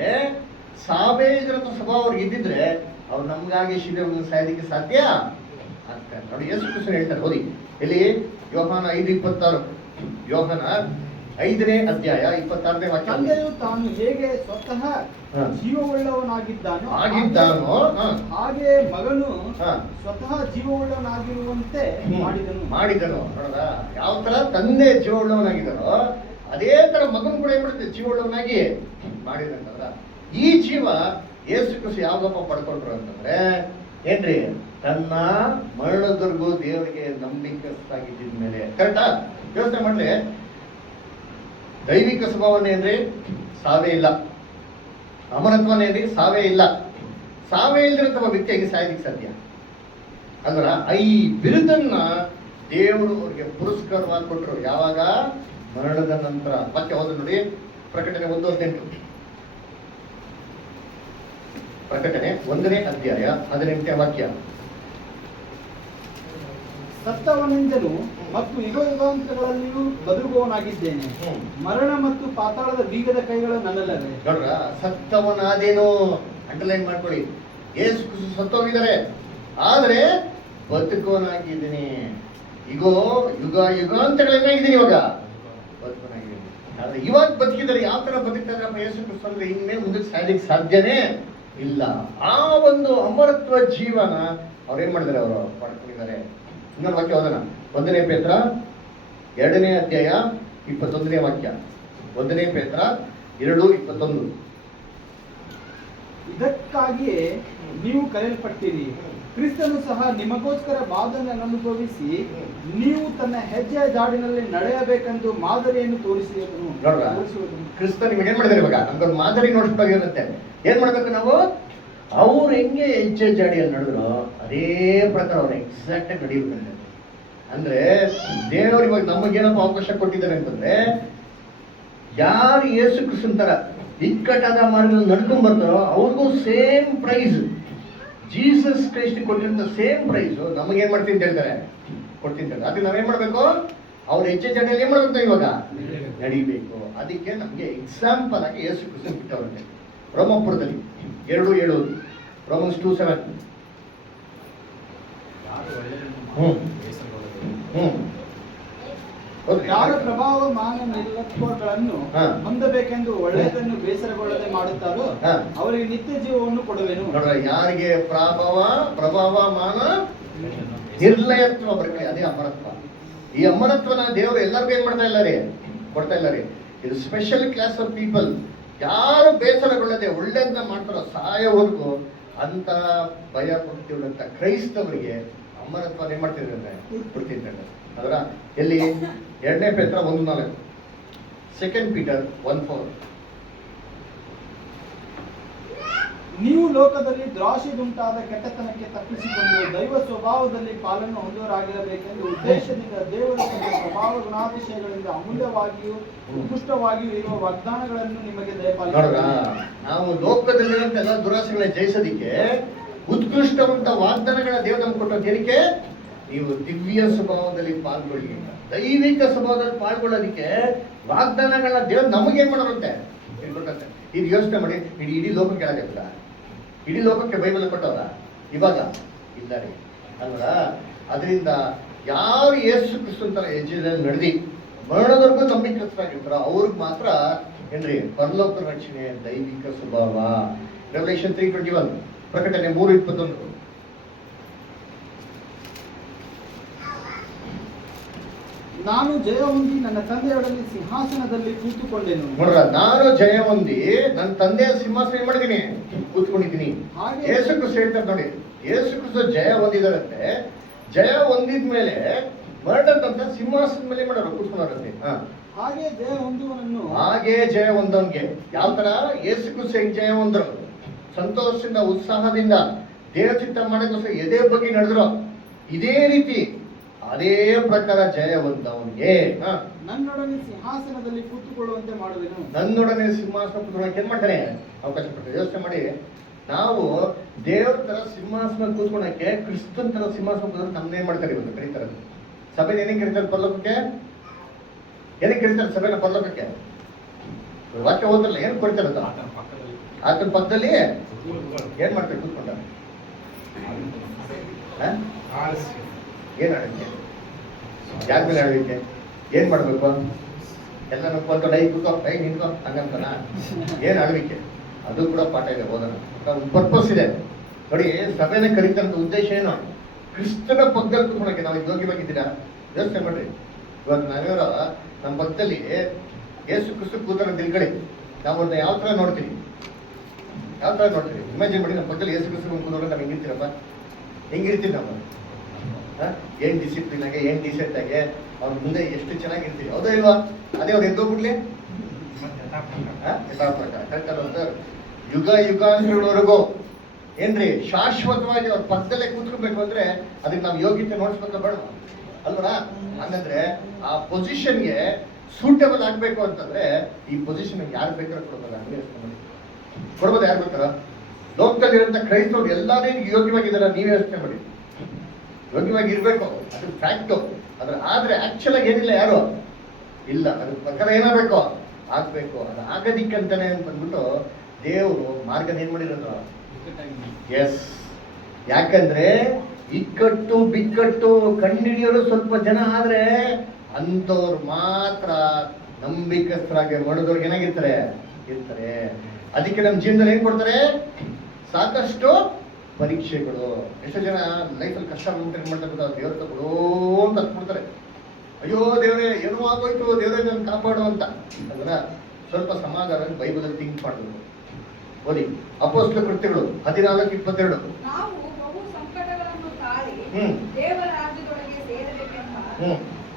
ಸಾವೇ ಇದ್ರಂತ ಸ್ವಭಾವ ಅವ್ರಿಗೆ ಇದ್ದಿದ್ರೆ ಅವ್ರು ನಮ್ಗಾಗಿ ಶಿಲುಬೆಯಲ್ಲಿ ಸಾಯೋದಕ್ಕೆ ಸಾಧ್ಯ ಆಗ್ತಾರೆ. ನೋಡಿ, ಯೇಸು ಕ್ರಿಸ್ತನು ಹೇಳ್ತಾರೆ, ಓದಿ ಎಲ್ಲಿ? ಯೋಹಾನ 5:26. ಯೋಹಾನ 5ನೇ ಅಧ್ಯಾಯ 26ನೇ ವಾಕ್ಯ. ತಂದೆಯು ತಾನು ಹೇಗೆ ಸ್ವತಃ ಹ. ಜೀವವುಳ್ಳವನಾಗಿದ್ದಾನೋ ಆಗಿದ್ದಾನೋ ಹಾಗೆ ಮಗನು ಹ. ಸ್ವತಃ ಜೀವವುಳ್ಳವನಾಗಿರುವಂತೆ ಮಾಡಿದನು. ನೋಡದ, ಯಾವ ತರ ತಂದೆ ಜೀವವುಳ್ಳವನಾಗಿದ್ದಾನೋ ಅದೇ ತರ ಮಗನ್ ಕೂಡ ಏನ್ ಮಾಡುತ್ತೆ, ಜೀವವುಳ್ಳವನಾಗಿ ಮಾಡಿದಂತಂದ್ರ. ಈ ಜೀವ ಯೇಸು ಕ್ರಿಸ್ತು ಯಾವಾಗಪ್ಪ ಪಡ್ಕೊಂಡ್ರು ಅಂತಂದ್ರೆ ಏನ್ರಿ, ತನ್ನ ಮರಣದವರೆಗೂ ದೇವರಿಗೆ ನಂಬಿಕಸ್ಥಾಗಿದ್ದ ಮೇಲೆ. ಕರೆಕ್ಟಾ? ಯೋಚನೆ ಮಾಡ್ಲಿ. ದೈವಿಕ ಸ್ವಭಾವನೇನ್ರಿ, ಸಾವೇ ಇಲ್ಲ. ಅಮರತ್ವನೇನ್ರಿ, ಸಾವೇ ಇಲ್ಲ. ಸಾವೇ ಇಲ್ದಿರಂತ ವ್ಯಕ್ತಿಯಾಗಿ ಸಾಯೋದಿಕ್ಕೆ ಸಾಧ್ಯ ಅಂದ್ರ ಈ ಬಿರುದನ್ನ ದೇವರು ಅವ್ರಿಗೆ ಪುರಸ್ಕಾರವಾಗಿ ಕೊಟ್ಟರು. ಯಾವಾಗ? ಮರಣದ ನಂತರ. ಮತ್ತೆ ಹೋದ ನೋಡಿ, ಪ್ರಕಟಣೆ 1:18. ಪ್ರಕಟಣೆ 1ನೇ ಅಧ್ಯಾಯ 18ನೇ ವಾಕ್ಯ. ಸತ್ತವನೆಂದನು ಮತ್ತು ಯುಗಾಂತಗಳಲ್ಲಿಯೂ ಬದುಕುವವನಾಗಿದ್ದೇನೆ. ಮರಣ ಮತ್ತು ಪಾತಾಳದ ಬೀಗದ ಕೈಗಳು ನನ್ನಲ್ಲವೇ. ನೋಡ್ರ, ಸತ್ತವನಾದೇನು ಅಂಡರ್ಲೈನ್ ಮಾಡ್ಕೊಳ್ಳಿ. ಯೇಸು ಕ್ರಿಸ್ತು ಸತ್ತೋಗಿದ್ದಾರೆ, ಆದ್ರೆ ಬದುಕುವನಾಗಿದ್ದೀನಿ. ಈಗೋ ಯುಗಾಂತಗಳೇನಾಗಿದ್ದೀನಿ, ಇವಾಗ ಬದುಕುವನಾಗಿದ್ದೀನಿ. ಆದ್ರೆ ಇವಾಗ ಬದುಕಿದ್ದಾರೆ. ಯಾವ ತರ ಬದುಕ್ತಾರೆ ಯೇಸು ಕ್ರಿಸ್ತು ಅಂದ್ರೆ ಇನ್ಮೇಲೆ ಮುಂದಕ್ಕೆ ಸಾಯಲಿಕ್ಕೆ ಸಾಧ್ಯನೇ ಇಲ್ಲ. ಆ ಒಂದು ಅಮರತ್ವ ಜೀವನ ಅವ್ರೇನ್ ಮಾಡಿದ್ದಾರೆ, ಅವರು ಪಡ್ಕೊಂಡಿದ್ದಾರೆ. ಇನ್ನೊಂದು ವಾಕ್ಯ ಓದೋಣ. 1ನೇ ಪೇತ್ರ 2ನೇ ಅಧ್ಯಾಯ 21ನೇ ವಾಕ್ಯ. 1ನೇ ಪೇತ್ರ 2:21. ಇದಕ್ಕಾಗಿಯೇ ನೀವು ಕರೆಯಲ್ಪಟ್ಟಿರಿ. ಕ್ರಿಸ್ತನು ಸಹ ನಿಮಗೋಸ್ಕರ ಬಾಧೆಯನ್ನು ಅನುಭವಿಸಿ ನೀವು ತನ್ನ ಹೆಜ್ಜೆಯ ಜಾಡಿನಲ್ಲಿ ನಡೆಯಬೇಕೆಂದು ಮಾದರಿಯನ್ನು ತೋರಿಸಿದನು. ನೋಡ್ರ, ಕ್ರಿಸ್ತ ನಿಮಗೆ ಏನ್ ಮಾಡಿದಾರೆ, ಇವಾಗ ನಮ್ಗೊಂದು ಮಾದರಿ ನೋಡ್ಬೇಕಾಗಿರುತ್ತೆ. ಏನ್ ಮಾಡ್ಬೇಕು ನಾವು? ಅವ್ರು ಹೆಂಗೆ ಹೆಜ್ಜೆ ಜಾಡಿಯಲ್ಲಿ ನಡೆದ್ರು ಅದೇ ಪ್ರಕಾರ ಅವ್ರು ಎಕ್ಸಾಕ್ಟ್ ಆಗಿ ನಡೀಬೇಕಂತೆ. ಅಂದ್ರೆ ದೇವರು ಇವಾಗ ನಮಗೇನಪ್ಪ ಅವಕಾಶ ಕೊಟ್ಟಿದ್ದಾರೆ ಅಂತಂದ್ರೆ, ಯಾರು ಯೇಸು ಕ್ರಿಸ್ತನ ತರ ಇಕ್ಕಟ್ಟಾದ ಮಾರ್ಗದಲ್ಲಿ ನಡ್ಕೊಂಡ್ ಬರ್ತಾರೋ ಅವ್ರಿಗೂ ಸೇಮ್ ಪ್ರೈಸ್, ಜೀಸಸ್ ಕ್ರೈಸ್ಟ್ ಕೊಟ್ಟಿರೋ ಸೇಮ್ ಪ್ರೈಸ್ ನಮಗೇನ್ ಮಾಡ್ತೀನಿ ಅಂತ ಹೇಳ್ತಾರೆ, ಕೊಡ್ತೀನಿ ಅಂತ. ಅದಕ್ಕೆ ನಾವೇನ್ ಮಾಡ್ಬೇಕು? ಅವ್ರ ಹೆಜ್ಜೆ ಜಾಡಿಯಲ್ಲಿ ಏನ್ ಮಾಡ್ಬೇಕು? ಇವಾಗ ನಡಿಬೇಕು. ಅದಕ್ಕೆ ನಮ್ಗೆ ಎಕ್ಸಾಂಪಲ್ ಆಗಿ ಯೇಸು ಕ್ರಿಸ್ತನ ಬಿಟ್ಟವ್ರಂತೆ. ರೋಮಾಪುರದಲ್ಲಿ 2:7. ರೋಮನ್ಸ್ 2:7. ಯಾರ ಪ್ರಭಾವ ಮಾನ ನಿರ್ಲಕ್ಷ್ಯಗಳನ್ನು ಹೊಂದಬೇಕೆಂದು ಒಳ್ಳೆಯದನ್ನು ಬೇಸರಗೊಳ್ಳದೆ ಮಾಡುತ್ತಾರೋ ಅವರಿಗೆ ನಿತ್ಯ ಜೀವವನ್ನು ಕೊಡುವೆನು. ನೋಡ್ರ, ಯಾರಿಗೆ ಪ್ರಭಾವ ಮಾನ ನಿರ್ಲಯತ್ವ ಬರಲಿ, ಅದೇ ಅಮರತ್ವ. ಈ ಅಮರತ್ವನ ದೇವರು ಎಲ್ಲರಿಗೂ ಏನ್ ಮಾಡ್ತಾ ಇಲ್ಲ ರೀ, ಕೊಡ್ತಾ ಇಲ್ಲ ರೀ. ಇದು ಸ್ಪೆಷಲ್ ಕ್ಲಾಸ್ ಆಫ್ ಪೀಪಲ್. ಯಾರು ಬೇಸರಗೊಳ್ಳದೆ ಒಳ್ಳೆಯದನ್ನ ಮಾಡ್ತಾರೋ ಸಾಯೋವರೆಗೂ ಅಂತ ಭಯ ಪಡ್ತಿರುವಂತ ಕ್ರೈಸ್ತವರಿಗೆ ಅಮರತ್ವ ಏನ್ ಮಾಡ್ತಿದ್ರೆ ಅಂದ್ರೆ ಕೊಡ್ತಿದ್ದಾರೆ ಅದರ ಎಲ್ಲಿ 2 ಪೇತ್ರ 1:4, 2 ಪೀಟರ್ 1:4. ನೀವು ಲೋಕದಲ್ಲಿ ದ್ರಾಶಿದುಂಟಾದ ಕೆಟ್ಟತನಕ್ಕೆ ತಪ್ಪಿಸಿಕೊಂಡು ದೈವ ಸ್ವಭಾವದಲ್ಲಿ ಪಾಲನ್ನು ಹೊಂದುವರಾಗಿರಬೇಕೆಂದು ಉದ್ದೇಶದಿಂದ ದೇವರ ತನ್ನ ಸ್ವಭಾವ ಗುಣಾತಿಶಯಗಳಿಂದ ಅಮೂಲ್ಯವಾಗಿಯೂ ಉತ್ಕೃಷ್ಟವಾಗಿಯೂ ಇರುವ ವಾಗ್ದಾನಗಳನ್ನು ನಿಮಗೆ ನೋಡ್ರ, ದಯಪಾಲಿಸಿದ್ದಾನೆ. ನಾವು ಲೋಕದಲ್ಲಿರುವಂತ ಎಲ್ಲ ದುರಾಸೆಗಳನ್ನ ಜಯಿಸೋದಿಕ್ಕೆ ಉತ್ಕೃಷ್ಟವಂತ ವಾಗ್ದಾನಗಳ ದೇವರು ನಮ್ಗೆ ಕೊಟ್ಟದ್ದು ಏನಕ್ಕೆ? ನೀವು ದಿವ್ಯ ಸ್ವಭಾವದಲ್ಲಿ ಪಾಲ್ಗೊಳ್ಳಿ ಅಂತ. ದೈವಿಕ ಸ್ವಭಾವದಲ್ಲಿ ಪಾಲ್ಗೊಳ್ಳೋದಿಕ್ಕೆ ವಾಗ್ದಾನಗಳ ದೇವ್ರು ನಮಗೆ ಏನ್ ಮಾಡೋರಂತೆ ಗೊತ್ತಂತೆ. ಇದು ಯೋಚನೆ ಮಾಡಿ, ಇಡೀ ಲೋಕಕ್ಕೆ ಹೇಳಕ್ಕಾಗಲ್ಲ? ಇಡೀ ಲೋಕಕ್ಕೆ ಬೈಬಲ್ ಕೊಟ್ಟವರ ಇವಾಗ ಇಲ್ಲ ರೀ ಅಲ್ವಾ? ಅದರಿಂದ ಯಾರು ಯೇಸು ಕ್ರಿಸ್ತಂತರ ಹೆಜ್ಜೆಯಲ್ಲಿ ನಡೆದಿ ಮರಣದವರೆಗೂ ನಂಬಿಕಸ್ಥರಾಗಿರ್ತಾರೋ ಅವ್ರಿಗೆ ಮಾತ್ರ ಏನ್ರಿ ಪರಲೋಕ ರಕ್ಷಣೆ ದೈವಿಕ ಸ್ವಭಾವ. ರೆವಲ್ಯೂಷನ್ 3:21, ಪ್ರಕಟಣೆ 3:21. ನಾನು ಜಯ ಹೊಂದಿ ನನ್ನ ತಂದೆಯೊಡನೆ ಸಿಂಹಾಸನದಲ್ಲಿ ಕೂತುಕೊಂಡೆನು. ನೋಡ್ರ, ನಾನು ಜಯ ಹೊಂದಿ ನನ್ನ ತಂದೆಯ ಸಿಂಹಾಸನ ಏನ್ ಮಾಡಿದೀನಿ? ಕೂತ್ಕೊಂಡಿದ್ದೀನಿ. ಹಾಗೆ ಯೇಸು ಕ್ರಿಸ್ತ ಹೇಳ್ತಾರೆ ನೋಡಿ, ಯೇಸು ಕ್ರಿಸ್ತ ಜಯ ಹೊಂದಿದಾರಂತೆ. ಜಯ ಹೊಂದಿದ್ಮೇಲೆ ಮರಣದಂತ ಸಿಂಹಾಸನದ ಮೇಲೆ ಮಾಡೋರು ಕೂತ್ಕೊಂಡವ್ರಂತೆ. ಹಾಗೆ ಜಯ ಹೊಂದುವನನ್ನು ಹಾಗೆ ಜಯ ಹೊಂದೋನ್ಗೆ ಯಾವ ತರ ಯೇಸು ಕ್ರಿಸ್ತ ಹೆಂಗ್ ಜಯ ಹೊಂದ್ರು? ಸಂತೋಷದಿಂದ ಉತ್ಸಾಹದಿಂದ ದೇವ ಚಿತ್ತ ಮಾಡೋಕ್ಕೋಸ್ಕರ ಎದೆ ಬಗ್ಗೆ ನಡೆದ್ರು. ಇದೇ ರೀತಿ ಅದೇ ಪ್ರಕಾರ ಜಯ ಹೊಂದವನ್ಗೆ ನನ್ನೊಡನೆ ಸಿಂಹಾಸನದಲ್ಲಿ ಕೂತುಕೊಳ್ಳುವಂತೆ ಮಾಡುವೆನು. ನನ್ನೊಡನೆ ಸಿಂಹಾಸನ ಕೂತ್ಕೊಳ್ಳೋಕೆ ಏನ್ ಮಾಡ್ತಾನೆ? ಅವಕಾಶ ಕೊಡ್ತಾರೆ. ಯೋಚನೆ ಮಾಡಿ, ನಾವು ದೇವ್ರ ತರ ಸಿಂಹಾಸನ ಕೂತ್ಕೊಳ್ಳೋಕೆ ಕ್ರಿಸ್ತನ್ ತರ ಸಿಂಹಾಸನ ಕೂತ್ಕೊಂಡು ನಮ್ನೇನ್ ಮಾಡ್ತಾರೆ? ಇವತ್ತು ಕರೀತಾರೆ ಸಭೆನ ಏನಕ್ಕೆ ಕರೀತಾರೆ? ಪರಲೋಕಕ್ಕೆ ಏನಕ್ಕೆ ಕರೀತಾರೆ ಸಭೆನ? ಪರಲೋಕಕ್ಕೆ ವಾಕ್ಯ ಓದಲ್ಲ, ಏನ್ ಕೊಡ್ತಾರೆ? ಆತನ ಪಕ್ಕದಲ್ಲಿ ಏನ್ ಮಾಡ್ತಾರೆ ಕೂತ್ಕೊಂಡ? ಏನ್ ಆಡಕ್ಕೆ? ಯಾರ ಮೇಲೆ ಆಡಲಿಕ್ಕೆ? ಏನ್ ಮಾಡ್ಬೇಕು? ಎಲ್ಲ ಕೂತ್ಕೊಂಡು ಕೂತ್ಕೋ ನಿಂತ್ಕೋ ಹಂಗಂತನ? ಏನ್ ಆಡಲಿಕ್ಕೆ? ಅದು ಕೂಡ ಪಾಠ ಇದೆ, ಓದೋಣ. ಒಂದು ಪರ್ಪಸ್ ಇದೆ ನೋಡಿ. ಸಭೆನ ಕರೀತಂತ ಉದ್ದೇಶ ಏನು? ಕ್ರಿಸ್ತನ ಪಕ್ಕದಲ್ಲಿ ಕೂತ್ಕೊಳಕ್ಕೆ. ನಾವು ಯೋಗ್ಯವಾಗಿದ್ದೀರಾ? ಯೋಚನೆ ಮಾಡ್ರಿ. ಇವಾಗ ನಾವ್ಯಾರ ನಮ್ಮ ಪಕ್ಕದಲ್ಲಿ ಯೇಸು ಕ್ರಿಸ್ತ ಕೂತಾರ ಅಂತ ತಿಳ್ಕೊಳ್ಳಿ, ನಾವು ಅವ್ರನ್ನ ಯಾವ ತರ ನೋಡ್ತೀವಿ? ಯಾವ ತರ ನೋಡ್ತೀವಿ? ಇಮ್ಯಾಜಿನ್ ಮಾಡಿ, ನಮ್ಮ ಪಕ್ಕದಲ್ಲಿ ಯೇಸು ಕ್ರಿಸ್ತ ಕೂತ್ಕೊಂಡ್ರೆ ನಾವು ಹೆಂಗಿರ್ತೀರಪ್ಪ? ಹೆಂಗಿರ್ತೀವಿ ನಾವು? ಏನ್ ಡಿಸಿಪ್ಲಿನ್ ಆಗಿ, ಏನ್ ಡಿಸೆಂಟ್ ಆಗಿ ಅವ್ರ ಮುಂದೆ ಎಷ್ಟು ಚೆನ್ನಾಗಿರ್ತೀವಿ, ಹೌದಾ ಇಲ್ವಾ? ಅದೇ ಅವ್ರು ಎದ್ದೋಗ್ಬಿಡ್ಲಿ ಕರೆಕ್ಟ್ ಅಲ್ಲ? ಯುಗ ಯುಗಾಂತರವರೆಗೂ ಏನ್ರಿ ಶಾಶ್ವತವಾಗಿ ಅವ್ರ ಪಕ್ಕದಲ್ಲೇ ಕೂತ್ಕೋಬೇಕು ಅಂದ್ರೆ ಅದಕ್ಕೆ ನಾವು ಯೋಗ್ಯತೆ ನೋಡ್ಸ್ಬೇಕ ಬೇಡ ಅಲ್ವರ? ಹಂಗಂದ್ರೆ ಆ ಪೊಸಿಷನ್ಗೆ ಸೂಟಬಲ್ ಆಗ್ಬೇಕು ಅಂತಂದ್ರೆ ಈ ಪೊಸಿಷನ್ ಯಾರು ಬೇಕಾದ್ರೂ ಕೊಡ್ಬೋದ? ಕೊಡ್ಬೋದು? ಯಾರು ಬೇಕಾರ? ಲೋಕದಲ್ಲಿರುವಂತ ಕ್ರೈಸ್ತವ್ರು ಎಲ್ಲಾರು ಯೋಗ್ಯವಾಗಿದ್ದಾರ? ನೀವೇ ಯೋಚನೆ ಮಾಡಿ. ಯೋಗ್ಯವಾಗಿ ಇರ್ಬೇಕು, ಅದು ಫ್ಯಾಕ್ಟು. ಆದ್ರೆ ಆಕ್ಚುಲ್ ಆಗಿ ಏನಿಲ್ಲ, ಯಾರು ಇಲ್ಲ. ಅದ್ರ ಪ್ರಕಾರ ಏನಾಗಬೇಕು? ಆಗ್ಬೇಕು. ಅದು ಆಗೋದಿಕ್ಕಂತಾನೆ ಅಂತ ಅಂದ್ಬಿಟ್ಟು ದೇವರು ಮಾರ್ಗನ ಏನ್ ಮಾಡಿರೋದು? ಎಸ್. ಯಾಕಂದ್ರೆ ಇಕ್ಕಟ್ಟು ಬಿಕ್ಕಟ್ಟು ಕಂಡಿಡಿಯೋರು ಸ್ವಲ್ಪ ಜನ ಆದ್ರೆ ಅಂತವ್ರು ಮಾತ್ರ ನಂಬಿಕಸ್ಥರಾಗಿ ಮಡದವ್ರಿಗೆ ಏನಾಗಿರ್ತಾರೆ? ಇರ್ತಾರೆ. ಅದಕ್ಕೆ ನಮ್ಮ ಜೀವನದಲ್ಲಿ ಏನ್ ಕೊಡ್ತಾರೆ? ಸಾಕಷ್ಟು ಪರೀಕ್ಷೆಗಳು. ಎಷ್ಟೋ ಜನ ಲೈಫಲ್ಲಿ ಕಷ್ಟ ಬಂದ್ರೆ ಏನ್ ಮಾಡ್ತಾರೆ ಗೊತ್ತಾ? ದೇವ್ರ ತಗೊಳ್ಳೋ ಅಂತ ಕೊಡ್ತಾರೆ. ಅಯ್ಯೋ ದೇವ್ರೆ ಏನೋ ಆಗೋಯ್ತು, ದೇವ್ರೆ ನನ್ನ ಕಾಪಾಡು ಅಂತ. ಅದನ್ನ ಸ್ವಲ್ಪ ಸಮಾಧಾನ ಬೈಬಲಲ್ಲಿ ಥಿಂಕ್ ಮಾಡಬೇಕು. ಓದಿ ಅಪೊಸ್ತಲ ಕೃತ್ಯಗಳು 14:22. ನಾವು ಬಹು ಸಂಕಟಗಳನ್ನು ತಾಳಿ ಹ್ಮ್. ದೇವರ ರಾಜ್ಯದೊಳಗೆ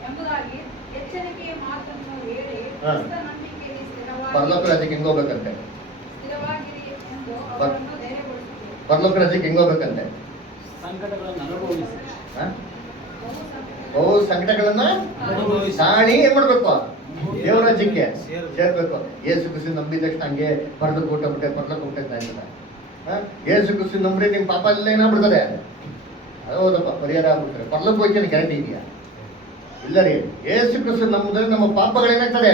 ಎಂಬುದಾಗಿ ಎಚ್ಚರಿಕೆಯ ಮಾತನ್ನು ಹೇಳಿ ಕ್ರಿಸ್ತ ನಂಬಿಕೆಯಲ್ಲಿ ಪರಲೋಕ ರಾಜ್ಯಕ್ಕೆ ಹೆಂಗ್ ಹೋಗ್ಬೇಕಂತೆ? ಸ್ಥಿರವಾಗಿರಿ ಎಂದು ಅವರನ್ನು ಧೈರ್ಯಗೊಳಿಸುತ್ತೇವೆ. ಪರಲೋಕ ರಾಜ್ಯಕ್ಕೆ ಹೆಂಗ್ ಹೋಗ್ಬೇಕಂತೆ? ಸಂಕಟಗಳನ್ನು ಅನುಭವಿಸಿ ಬಹು ಸಂಕಟಗಳನ್ನ ತಾಳಿ ಏನ್ ಮಾಡ್ಬೇಕು? ದೇವರ ರಾಜ್ಯಕ್ಕೆ ಸೇರ್ಬೇಕು. ಯೇಸು ಕ್ರಿಸ್ತ ನಂಬಿದ ತಕ್ಷಣ ಹಂಗೆ ಪರಲೋಕ ಕೊಟ್ಟಬಿಟ್ಟೆ ಅಂತ ಆಯ್ತದ? ಯೇಸು ಕ್ರಿಸ್ತ ನಂಬ್ರಿ ನಿಮ್ ಪಾಪ ಎಲ್ಲ ಏನಾಗ್ಬಿಡ್ತಾರೆ? ಹೌದಪ್ಪ, ಪರಿಹಾರ ಆಗ್ಬಿಡ್ತಾರೆ. ಪರಲೋಕ ಹೋಗ್ತಾನೆ ಗ್ಯಾರಂಟಿ ಇದೆಯಾ? ಇಲ್ಲ ರೀ. ಯೇಸು ಕ್ರಿಸ್ತ ನಂಬಿದ್ರೆ ನಮ್ಮ ಪಾಪಗಳೇನಾಗ್ತದೆ?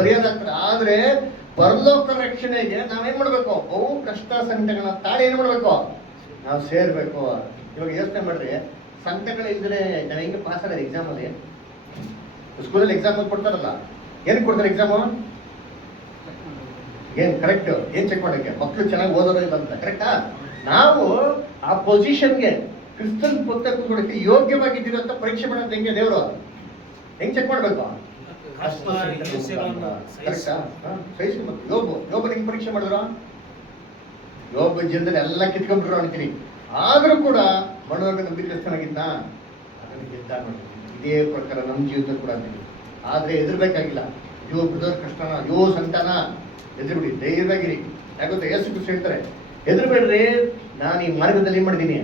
ಪರಿಹಾರ ಆಗ್ತದೆ. ಆದ್ರೆ ಪರಲೋಕ ರಕ್ಷಣೆಗೆ ನಾವೇನ್ ಮಾಡ್ಬೇಕು? ಬಹು ಕಷ್ಟ ಸಂಕಟಗಳನ್ನ ತಾಳಿ ಏನ್ ಮಾಡ್ಬೇಕು? ನಾವು ಸೇರ್ಬೇಕು. ಇವಾಗ ಯೋಚನೆ ಮಾಡ್ರಿ, ಸಂಕಟಗಳಿದ್ರೆ ನಾವು ಹೆಂಗೆ ಪಾಸ್ ಆಗೋದು? ಎಕ್ಸಾಮ್ ಅಲ್ಲಿ, ಸ್ಕೂಲಲ್ಲಿ ಎಕ್ಸಾಮ್ ಕೊಡ್ತಾರಲ್ಲ, ಏನಕ್ಕೆ ಕೊಡ್ತಾರೆ ಎಕ್ಸಾಮು? ಏನ್ ಕರೆಕ್ಟ್? ಏನ್ ಚೆಕ್ ಮಾಡೋಕ್ಕೆ? ಮಕ್ಕಳು ಚೆನ್ನಾಗಿ ಓದೋದು ಇಲ್ಲ ಅಂತ, ಕರೆಕ್ಟಾ? ನಾವು ಆ ಪೊಸಿಷನ್ಗೆ ಕ್ರಿಸ್ತನ್ ಪುಸ್ತಕ ಕೂತ್ಕೊಳ್ಳೋಕೆ ಯೋಗ್ಯವಾಗಿದ್ದೀರೋ ಅಂತ ಪರೀಕ್ಷೆ ಮಾಡೋದು ಹೆಂಗೆ? ದೇವರು ಹೆಂಗ್ ಚೆಕ್ ಮಾಡ್ಬೇಕು? ಕರೆಕ್ಟಾ? ಯೋಬ ಹೆಂಗ್ ಪರೀಕ್ಷೆ ಮಾಡಿದ್ರು? ಯೋಬ ಜೀವನದಲ್ಲಿ ಎಲ್ಲ ಕಿತ್ಕೊಂಡ್ಬಿಟ್ರು ಅಂತೀನಿ. ಆದರೂ ಕೂಡ ಮನೋರ್ಗ ನಂಬಿಕಸ್ಥನಾಗಿದ್ದ, ಅದನ್ನು ಗೆದ್ದ ನೋಡಿ. ಇದೇ ಪ್ರಕಾರ ನಮ್ಮ ಜೀವಿತ ಕೂಡ ಇದೆ. ಆದರೆ ಹೆದರ್ಬೇಕಾಗಿಲ್ಲ. ಅಯ್ಯೋ ಬ್ರದರ್ ಕಷ್ಟನ, ಅಯ್ಯೋ ಸಂತಾನ, ಹೆದರ್ಬಿಡಿ, ಧೈರ್ಯವಾಗಿರಿ. ಯಾಕಂದ್ರೆ ಯೇಸು ಕ್ರಿಸ್ತ ಹೇಳ್ತಾರೆ, ಹೆದರ್ಬೇಡ್ರಿ, ನಾನು ಈ ಮಾರ್ಗದಲ್ಲಿ ಏನ್ ಮಾಡಿದ್ದೀನಿ,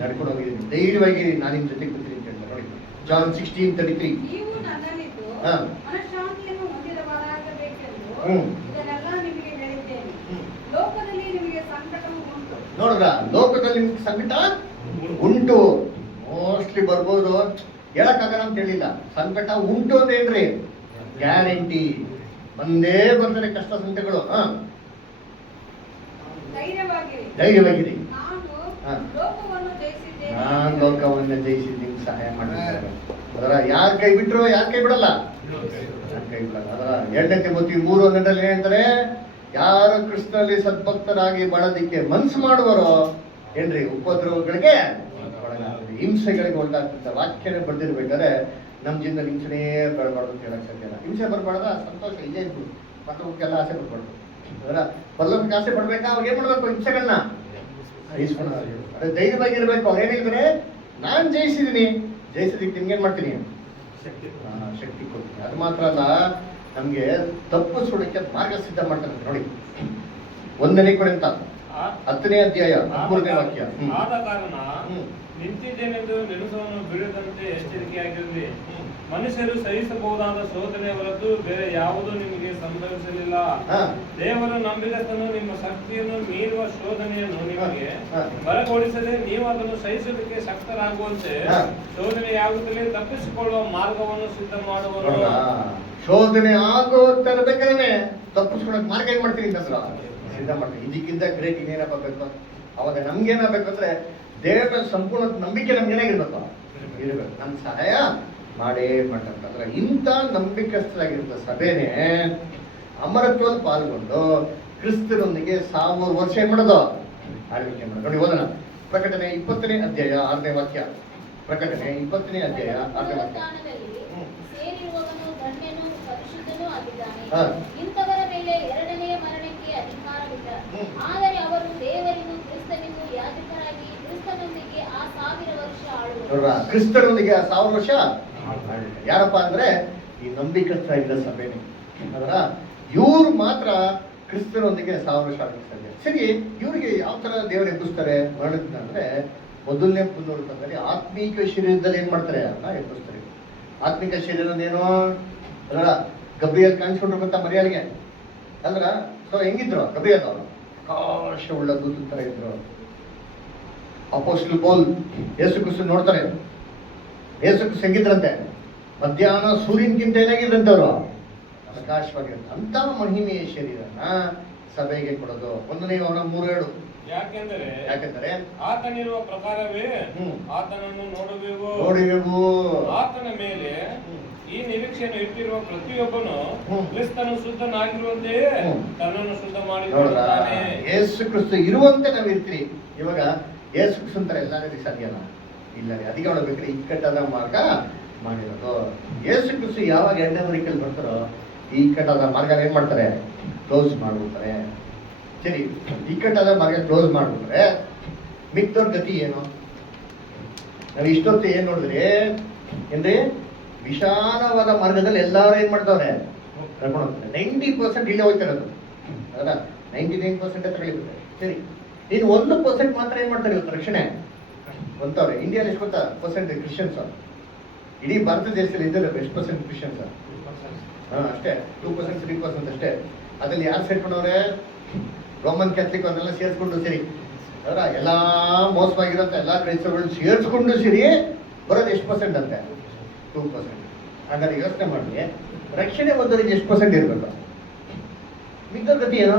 ನಡ್ಕೊಂಡು ಹೋಗಿದ್ದೀನಿ, ಧೈರ್ಯವಾಗಿರಿ, ನಾನು ನಿಮ್ಮ ಜೊತೆ ಕೂತೀನಿ ಅಂತ ಹೇಳ್ತಾರೆ ನೋಡಿ. ಜಾನ್ 16:33. ನೀವು ನನ್ನಲ್ಲಿದ್ದು ಹಾ. ಮನಃಶಾಂತಿಯನ್ನು ಹೊಂದಿದವರಾಗಬೇಕೆಂದು ಹ್ಮ್. ಇದನ್ನೆಲ್ಲ ನಿಮಗೆ ಹೇಳಿದ್ದೇನೆ. ಹ್ಮ್. ಲೋಕದಲ್ಲಿ ನಿಮಗೆ ಸಂಕಟವು ಉಂಟು. ನೋಡ್ರ, ಲೋಕದಲ್ಲಿ ನಿಮ್ಗೆ ಸಂಕಟ ಉಂಟು, ಮೋಸ್ಟ್ಲಿ ಬರ್ಬೋದು, ಹೇಳಕ್ಕಾಗಲ್ಲ ಅಂತ ಹೇಳಿಲ್ಲ. ಸಂಕಟ ಉಂಟು ಅಂತ ಹೇಳ್ರಿ, ಗ್ಯಾರಂಟಿ ಬಂದೇ ಬರ್ತಾರೆ ಕಷ್ಟ ಸಂಕಟಗಳು. ಧೈರ್ಯವಾಗಿರಿ. ಧೈರ್ಯವಾಗಿರಿ, ನಾನು ಹಾ. ಲೋಕವನ್ನು ಜಯಿಸಿದ್ದೇನೆ. ನಾನ್ ಲೋಕವನ್ನ ಜಯಿಸಿದ್ದೀನಿ, ಸಹಾಯ ಮಾಡ್ತಾರೆ. ಅದರ ಯಾರ್ ಕೈ ಬಿಟ್ರು ಯಾರ್ ಕೈ ಬಿಡಲ್ಲ, ಯಾರ್ ಕೈ ಬಿಡಲ್ಲ. ಅದರ 2 ತಿಮೋಥಿ 3:1 ಹೇಳ್ತಾರೆ, ಯಾರು ಕೃಷ್ಣನಲ್ಲಿ ಸದ್ಭಕ್ತರಾಗಿ ಬಾಳೋದಿಕ್ಕೆ ಮನ್ಸು ಮಾಡುವರೋ ಏನ್ರಿ ಉಪದ್ರವಗಳಿಗೆ ಒಳಗಾಗ್ತದೆ, ಹಿಂಸೆಗಳಿಗೆ ಒಳಗಾಗ್ತದೆ. ವಾಕ್ಯನೇ ಬರ್ದಿರ್ಬೇಕಾದ್ರೆ ನಮ್ಮ ಜೀವನದಲ್ಲಿ ಹಿಂಸೆನೇ ಬರಬಾರ್ದು ಅಂತ ಹೇಳಕ್ ಸಾಧ್ಯ ಇಲ್ಲ. ಹಿಂಸೆ ಬರಬಾರ್ದ, ಸಂತೋಷ ಇಲ್ಲೇ ಇರ್ಬೋದು, ಪರಲೋಕಕ್ಕೆಲ್ಲ ಆಸೆ ಪಡ್ಬಾರ್ದು. ಅದರ ಪರಲೋಕಕ್ಕೆ ಆಸೆ ಪಡ್ಬೇಕಾ, ಅವಾಗ ಏನ್ ಮಾಡ್ಬೇಕು, ಹಿಂಸೆಗಳನ್ನ ಜಯಿಸ್ಕೊಂಡು ಅದೇ ಧೈರ್ಯವಾಗಿರ್ಬೇಕು. ಅವ್ರು ಏನ್ ಹೇಳಿದ್ರೆ, ನಾನ್ ಜಯಿಸಿದೀನಿ, ಜಯಿಸಿದಕ್ಕೆ ನಿಮ್ಗೇನ್ ಮಾಡ್ತೀನಿ, ಶಕ್ತಿ ಕೊಡ್ತೀನಿ. ಅದು ಮಾತ್ರ ಅಲ್ಲ, ನಮ್ಗೆ ತಪ್ಪು ಸುಡಕ್ಕೆ ಮಾರ್ಗ ಸಿದ್ಧ ಮಾಡ್ತಾರೆ ನೋಡಿ. 1 ಕೊರಿಂಥ 10ನೇ ಅಧ್ಯಾಯ 13ನೇ ವಾಕ್ಯ. ಆದ ಕಾರಣ ಹ್ಮ್. ನಿಂತಿದ್ದೇನೆಂದು ನೆನಸವನ್ನು ಬಿಡದಂತೆ ಎಚ್ಚರಿಕೆಯಾಗಿರಲಿ. ಮನುಷ್ಯರು ಸಹಿಸಬಹುದಾದ ಶೋಧನೆ ಹೊರತು ಬೇರೆ ಯಾವುದೂ ನಿಮಗೆ ಸಂಭವಿಸಲಿಲ್ಲ. ಹಾ. ದೇವರು ನಂಬಿಗಸ್ತನು, ನಿಮ್ಮ ಶಕ್ತಿಯನ್ನು ಮೀರುವ ಶೋಧನೆಯನ್ನು ನಿಮಗೆ ಹಾ. ಬರಗೊಳಿಸದೆ ನೀವು ಅದನ್ನು ಸಹಿಸಲಿಕ್ಕೆ ಶಕ್ತರಾಗುವಂತೆ ಹಾ. ಶೋಧನೆಯಾಗುತ್ತಲೇ ತಪ್ಪಿಸಿಕೊಳ್ಳುವ ಮಾರ್ಗವನ್ನು ಸಿದ್ಧ ಮಾಡುವನು. ನೋಡ್ರಾ? ಶೋಧನೆ ಆಗೋ ತರಬೇಕಾದ್ರೆ ತಪ್ಪಿಸ್ಕೊಳಕ್ ಮಾರ್ಗ ಏನ್ ಮಾಡ್ತೀನಿ ಅಂತಂದ್ರ ಸಿದ್ಧ ಮಾಡ್ತೀನಿ. ಇದಕ್ಕಿಂತ ಗ್ರೇಟ್ ಇನ್ನೇನಪ್ಪ ಬೇಕು? ಅವಾಗ ನಮ್ಗೇನಾಗಬೇಕು ಅಂದ್ರೆ ದೇವರ ಸಂಪೂರ್ಣ ನಂಬಿಕೆ ನಮ್ಗೇನಾಗಿರ್ಬೇಕು, ಇರ್ಬೇಕು. ನಮ್ ಸಹಾಯ ಮಾಡೇ ಮಾಡ್ತಂದ್ರೆ ಇಂಥ ನಂಬಿಕಸ್ಥರಾಗಿರುವ ಸಭೆನೇ ಅಮರತ್ವದಲ್ಲಿ ಪಾಲ್ಗೊಂಡು ಕ್ರಿಸ್ತರೊಂದಿಗೆ 1000 ವರ್ಷ ಏನ್ ಮಾಡೋದು, ಆಳ್ವಿಕೆ ಮಾಡೋದು ನೋಡಿ. ಓದೋಣ, ಪ್ರಕಟಣೆ 20ನೇ ಅಧ್ಯಾಯ 6ನೇ ವಾಕ್ಯ. ಪ್ರಕಟಣೆ 20ನೇ ಅಧ್ಯಾಯ 6ನೇ ವಾಕ್ಯ. ಸೇರಿರುವವನು ಧನ್ಯನೂ ಪರಿಶುದ್ಧನೂ ಆಗಿದ್ದಾನೆ. ಹಾ. ಇಂಥವರ ಮೇಲೆ 2ನೇ ಮರಣಕ್ಕೆ ಅಧಿಕಾರವಿಲ್ಲ. ಹ್ಮ್. ಆದರೆ ಅವರು ದೇವರಿಗೂ ಕ್ರಿಸ್ತನಿಗೂ ಯಾಜಕರಾಗಿ ಕ್ರಿಸ್ತನೊಂದಿಗೆ ಆ 1000 ವರ್ಷ ಆಳುವರು. ನೋಡ್ರಾ, ಕ್ರಿಸ್ತರೊಂದಿಗೆ 1000 ವರ್ಷ ಯಾರಪ್ಪ ಅಂದ್ರೆ ಈ ನಂಬಿಕಸ್ಥರಾಗಿದ್ದ ಸಭೆನೇ. ಅದರ ಇವ್ರು ಮಾತ್ರ ಕ್ರಿಸ್ತರೊಂದಿಗೆ 1000 ವರ್ಷ ಆಳ್ವಿಕೆ ಸಾಧ್ಯ. ಸರಿ, ಇವ್ರಿಗೆ ಯಾವ ತರ ದೇವರು ಎಬ್ಬಿಸ್ತಾರೆ ಮರಣದಿಂದ ಅಂದ್ರೆ, ಮೊದಲನೇ ಪುನರುತ್ಥಾನದಲ್ಲಿ ಆತ್ಮೀಕ ಶರೀರದಲ್ಲಿ ಏನ್ ಮಾಡ್ತಾರೆ ಅಂತ ಎಬ್ಬಿಸ್ತಾರೆ. ಆತ್ಮಿಕ ಶರೀರನೇನು ಅದರ ಗಬ್ರಿಯಲ್ ಕಾಣಿಸ್ಕೊಂಡಿರ್ಬೇಕಂತ ಮರ್ಯಾದೆಗೆ ಅಂದ್ರ. ಸೊ ಹೆಂಗಿದ್ರು ಗಬ್ರಿಯಲ್ ಅವರು, ಆಕಾಶ ಉಳ್ಳ ದೂತನ ತರ ಇದ್ರು. ಅಪೋಸ್ಟಲ್ ಪೌಲ್ ಯೇಸು ಕ್ರಿಸ್ತ ನೋಡ್ತಾರೆ, ಯೇಸು ಕ್ರಿಸ್ತ ಹೆಂಗಿದ್ರಂತೆ, ಮಧ್ಯಾಹ್ನ ಸೂರ್ಯನ್ಗಿಂತ ಏನಾಗಿದ್ರಂತೆ ಅವರು, ಪ್ರಕಾಶವಾಗಿರುತ್ತೆ. ಅಂತ ಮಹಿಮೆಯ ಶರೀರನ ಸಭೆಗೆ ಕೊಡೋದು 1 ಯೋಹನ 3:7. ಯಾಕೆಂದರೆ ಆತನಿರುವ ಪ್ರಕಾರವೇ ಹ್ಮ್. ಆತನನ್ನು ನೋಡಬೇಕು. ಆತನ ಮೇಲೆ ಈ ನಿರೀಕ್ಷೆಯನ್ನು ಇಟ್ಟಿರುವ ಪ್ರತಿಯೊಬ್ಬನು ಹ್ಮ್. ಕ್ರಿಸ್ತನು ಶುದ್ಧನಾಗಿರುವಂತೆಯೇ ಹ್ಮ್. ತನ್ನನ್ನು ಶುದ್ಧ ನೋಡ್ರಾ, ಮಾಡಿಕೊಳ್ಳುತ್ತಾನೆ. ಯೇಸು ಕ್ರಿಸ್ತ ಇರುವಂತೆ ನಾವು ಇರ್ತೀವಿ. ಇವಾಗ ಯೇಸು ಕ್ರಿಸ್ತ ಅಂತಾರೆ ಎಲ್ಲರಿಗೂ ಸಾಧ್ಯನಾ? ಇಲ್ಲ ರೀ. ಅದಕ್ಕೆ ನೋಡ್ಬೇಕ್ರಿ ಇಕ್ಕಟ್ಟಾದ ಮಾರ್ಗ ಮಾಡಿರೋದು. ಯೇಸು ಕ್ರಿಸ್ತ ಯಾವಾಗ 2ನೇ ಬರಿಕೆಯಲ್ಲಿ ಬರ್ತಾರೋ ಈ ಇಕ್ಕಟ್ಟಾದ ಮಾರ್ಗ ಏನ್ ಮಾಡ್ತಾರೆ, ಕ್ಲೋಸ್ ಮಾಡ್ಬಿಡ್ತಾರೆ. ಸರಿ, ಇಕ್ಕಟ್ಟಾದ ಮಾರ್ಗ ಕ್ಲೋಸ್ ಮಾಡ್ಬಿಟ್ರೆ ಮಿಕ್ದವ್ರ ಗತಿ ಏನು? ನಾವು ಇಷ್ಟೊತ್ತು ಏನ್ ನೋಡಿದ್ರಿ ಏನ್ರಿ, ವಿಶಾಲವಾದ ಮಾರ್ಗದಲ್ಲಿ ಎಲ್ಲರೂ ಏನ್ ಮಾಡ್ತಾವ್ರೆ, ಕರ್ಕೊಂಡು ಹೋಗ್ತಾರೆ. 90% ಇಲ್ಲೇ ಹೋಗ್ತಿರೋದು ಅದರ 99% ತಗೊಳ್ಳಿಬಿಡ್ತಾರೆ. ಸರಿ, ಇನ್ನು 1% ಮಾತ್ರ ಏನ್ ಮಾಡ್ತಾರೆ ಇವತ್ತು ರಕ್ಷಣೆ ಹೊಂತವ್ರೆ. ಇಂಡಿಯಾದಲ್ಲಿ ಎಷ್ಟು ಗೊತ್ತಾ ಪರ್ಸೆಂಟ್ ಕ್ರಿಶ್ಚಿಯನ್ಸ್? ಇಡೀ ಭಾರತ ದೇಶದಲ್ಲಿ ಇದ್ದಾರೆ ಎಷ್ಟು ಪರ್ಸೆಂಟ್ ಕ್ರಿಶ್ಚಿಯನ್ಸ್? ಅಷ್ಟೇ 2% 3% ಅಷ್ಟೇ. ಅದ್ರಲ್ಲಿ ಯಾರು ಸೇರ್ಕೊಂಡವ್ರೆ? ರೋಮನ್ ಕ್ಯಾಥಲಿಕ್ ಅವನ್ನೆಲ್ಲ ಸೇರಿಸ್ಕೊಂಡು ಸೇರಿ ಅದರ ಎಲ್ಲ ಮೋಸವಾಗಿರೋಂಥ ಎಲ್ಲ ಕ್ರೈಸ್ತರುಗಳು ಸೇರಿಸ್ಕೊಂಡು ಸೇರಿ ಬರೋದು ಎಷ್ಟು ಪರ್ಸೆಂಟ್ ಅಂತೆ? 2%. ಹಾಗಾದ್ರೆ ಯೋಚನೆ ಮಾಡಿ, ರಕ್ಷಣೆ ಬಂದವರಿಗೆ ಎಷ್ಟು ಪರ್ಸೆಂಟ್ ಇರಬೇಕು? ಮಿಕ್ಕದ ಗತಿ ಏನು?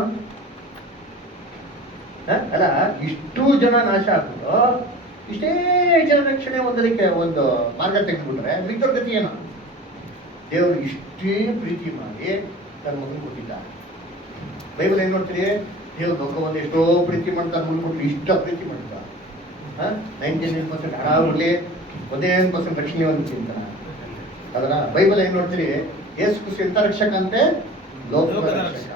ಅಲ್ಲ, ಇಷ್ಟು ಜನ ನಾಶ ಆಗ್ಬಿಟ್ಟು ಇಷ್ಟೇ ಜನ ರಕ್ಷಣೆ ಹೊಂದಲಿಕ್ಕೆ ಒಂದು ಮಾರ್ಗ ತೆಗೆದುಬಿಟ್ರೆ ಮಿಕ್ಕದ ಗತಿ ಏನು? ದೇವರು ಇಷ್ಟೇ ಪ್ರೀತಿ ಮಾಡಿ ತನ್ನ ಮಗನ ಕೊಟ್ಟಿದ್ದಾರೆ. ಬೈಬಲ್ ಏನ್ ನೋಡ್ತೀರಿ, ದೇವ್ರ ಲೋಕವನ್ನು ಎಷ್ಟೋ ಪ್ರೀತಿ ಮಾಡ್ತಾರೆ, ಮುಂದ್ಬಿಟ್ರು ಇಷ್ಟ ಪ್ರೀತಿ ಮಾಡ್ತಾರೆ. 99% ಹರಾಗ್ಲಿ 1% ರಕ್ಷಣೆ ಒಂದು ಚಿಂತನ. ಅದರ ಬೈಬಲ್ ಏನ್ ನೋಡ್ತೀರಿ, ಯೇಸು ಕ್ರಿಸ್ತ ಎಂತ ರಕ್ಷಕ ಅಂತೆ, ಲೋಕದ ರಕ್ಷಕ.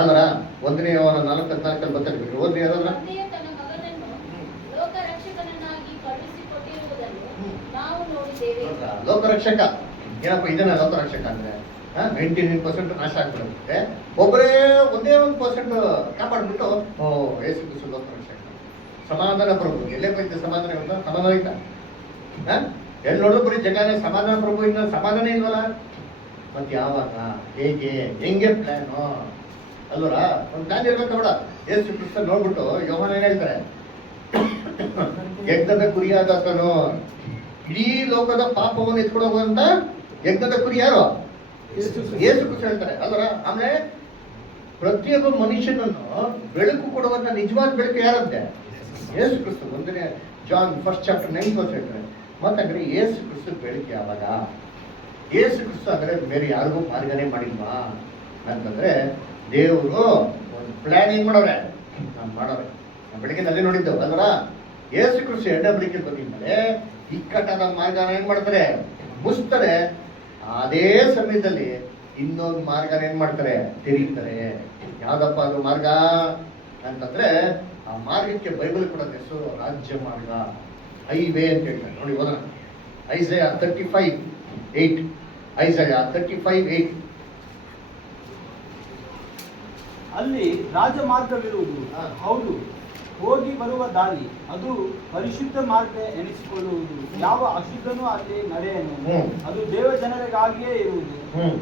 ಅಲ್ಲರ 1 ಯೋಹನ 4:14 ಬರ್ತಾರೆ. ಓದ್ರಿ ಯಾರಾದ್ರ? ತಂದೆಯು ತನ್ನ ಮಗನನ್ನು ಲೋಕರಕ್ಷಕ. ಏನಪ್ಪ ಇದನ್ನ ಲೋಕರಕ್ಷಕ ಅಂದ್ರೆ 99% ನಾಶ ಆಗ್ಬಿಡುತ್ತೆ, ಒಬ್ಬರೇ ಒಂದೇ 1% ಕಾಪಾಡ್ಬಿಟ್ಟು ಓ ಯೇಸು ಕ್ರಿಸ್ತ ಲೋಕರಕ್ಷಕ, ಸಮಾಧಾನ ಪ್ರಭು. ಎಲ್ಲೇ ಬೈತೆ ಸಮಾಧಾನ ಇರುತ್ತಾ? ಸಮಾಧಾನ ಐತಾ? ಎಲ್ಲಿ ನೋಡೋ ಬರೀ ಜಗನೇ ಸಮಾಧಾನ ಪ್ರಭು, ಇನ್ನ ಸಮಾಧಾನ ಇಲ್ವಲ್ಲ. ಮತ್ತೆ ಯಾವಾಗ, ಹೇಗೆ, ಹೆಂಗೆ ಪ್ಲಾನು ಅಲ್ವರ? ಒಂದು ಪ್ಲಾನ್ ಇರ್ಬೇಕು ಬೇಡ. ಯೇಸು ಕ್ರಿಸ್ತ ನೋಡ್ಬಿಟ್ಟು ಯೋಹಾನ ಏನ್ ಹೇಳ್ತಾರೆ? ಯಜ್ಞದ ಕುರಿಯಾದನು, ಇಡೀ ಲೋಕದ ಪಾಪವನ್ನು ಎತ್ಕೊಂಡು ಹೋಗುವಂತ ಯಜ್ಞದ ಕುರಿ ಯಾರು? ಯೇಸು ಕ್ರಿಸ್ತ ಹೇಳ್ತಾರೆ ಅಲ್ವರ? ಆಮೇಲೆ ಪ್ರತಿಯೊಬ್ಬ ಮನುಷ್ಯನನ್ನು ಬೆಳಕು ಕೊಡುವಂತ ನಿಜವಾದ ಬೆಳಕು ಯಾರಂತೆ? ಯೇಸು ಕ್ರಿಸ್ತ. 1 ಜಾನ್ 1:9 ಹೇಳ್ತಾರೆ. ಮತ್ತಂದ್ರೆ ಯೇಸು ಕ್ರಿಸ್ತ ಬೆಳಕು ಯಾವಾಗ? ಯೇಸು ಕ್ರಿಸ್ತ ಅಂದ್ರೆ ಬೇರೆ ಯಾರಿಗೂ ಮಾರ್ಗನೆ ಮಾಡಿಲ್ವಾ ಅಂತಂದ್ರೆ, ದೇವರು ಒಂದು ಪ್ಲಾನ್ ಏನ್ ಮಾಡೋರೆ, ಮಾಡೋರೆ. ಬೆಳಗ್ಗೆ ಅಲ್ಲೇ ನೋಡಿದ್ದೆವು ಅಲ್ವರ? ಯೇಸು ಕ್ರಿಸ್ತ ಎಣ್ಣೆ ಬೆಳಕಿನ ಬಂದಿದ್ಮೇಲೆ ಇಕ್ಕಟ್ಟಾದ ಮಾರ್ಗನ ಏನ್ ಮಾಡ್ತಾರೆ? ಮುಚ್ತಾರೆ. ಅದೇ ಸಮಯದಲ್ಲಿ ಇನ್ನೊಂದು ಮಾರ್ಗನ ಏನ್ ಮಾಡ್ತಾರೆ? ತೆರೀತಾರೆ. ಯಾವ್ದಪ್ಪ ಅದು ಮಾರ್ಗ ಅಂತಂದ್ರೆ, ಆ ಮಾರ್ಗಕ್ಕೆ ಬೈಬಲ್ ಕೊಡೋ ಹೆಸರು ರಾಜ್ಯ ಮಾರ್ಗ, ಹೈವೇ ಅಂತ ಹೇಳ್ತಾರೆ. ನೋಡಿ ಓದೋಣ. ಐಸಯ 35:8. ಐಸಯ 35:8. ಅಲ್ಲಿ ರಾಜಮಾರ್ಗವಿರುವುದು, ಹಾ. ಹೌದು, ಹೋಗಿ ಬರುವ ದಾರಿ, ಅದು ಪರಿಶುದ್ಧ ಮಾರ್ಗ ಎನಿಸಿಕೊಳ್ಳುವುದು. ಯಾವ ಅಶುದ್ಧನೂ ಅಲ್ಲಿ ನಡೆಯನು. ಅದು ದೇವ ಜನರಿಗಾಗಿಯೇ ಇರುವುದು.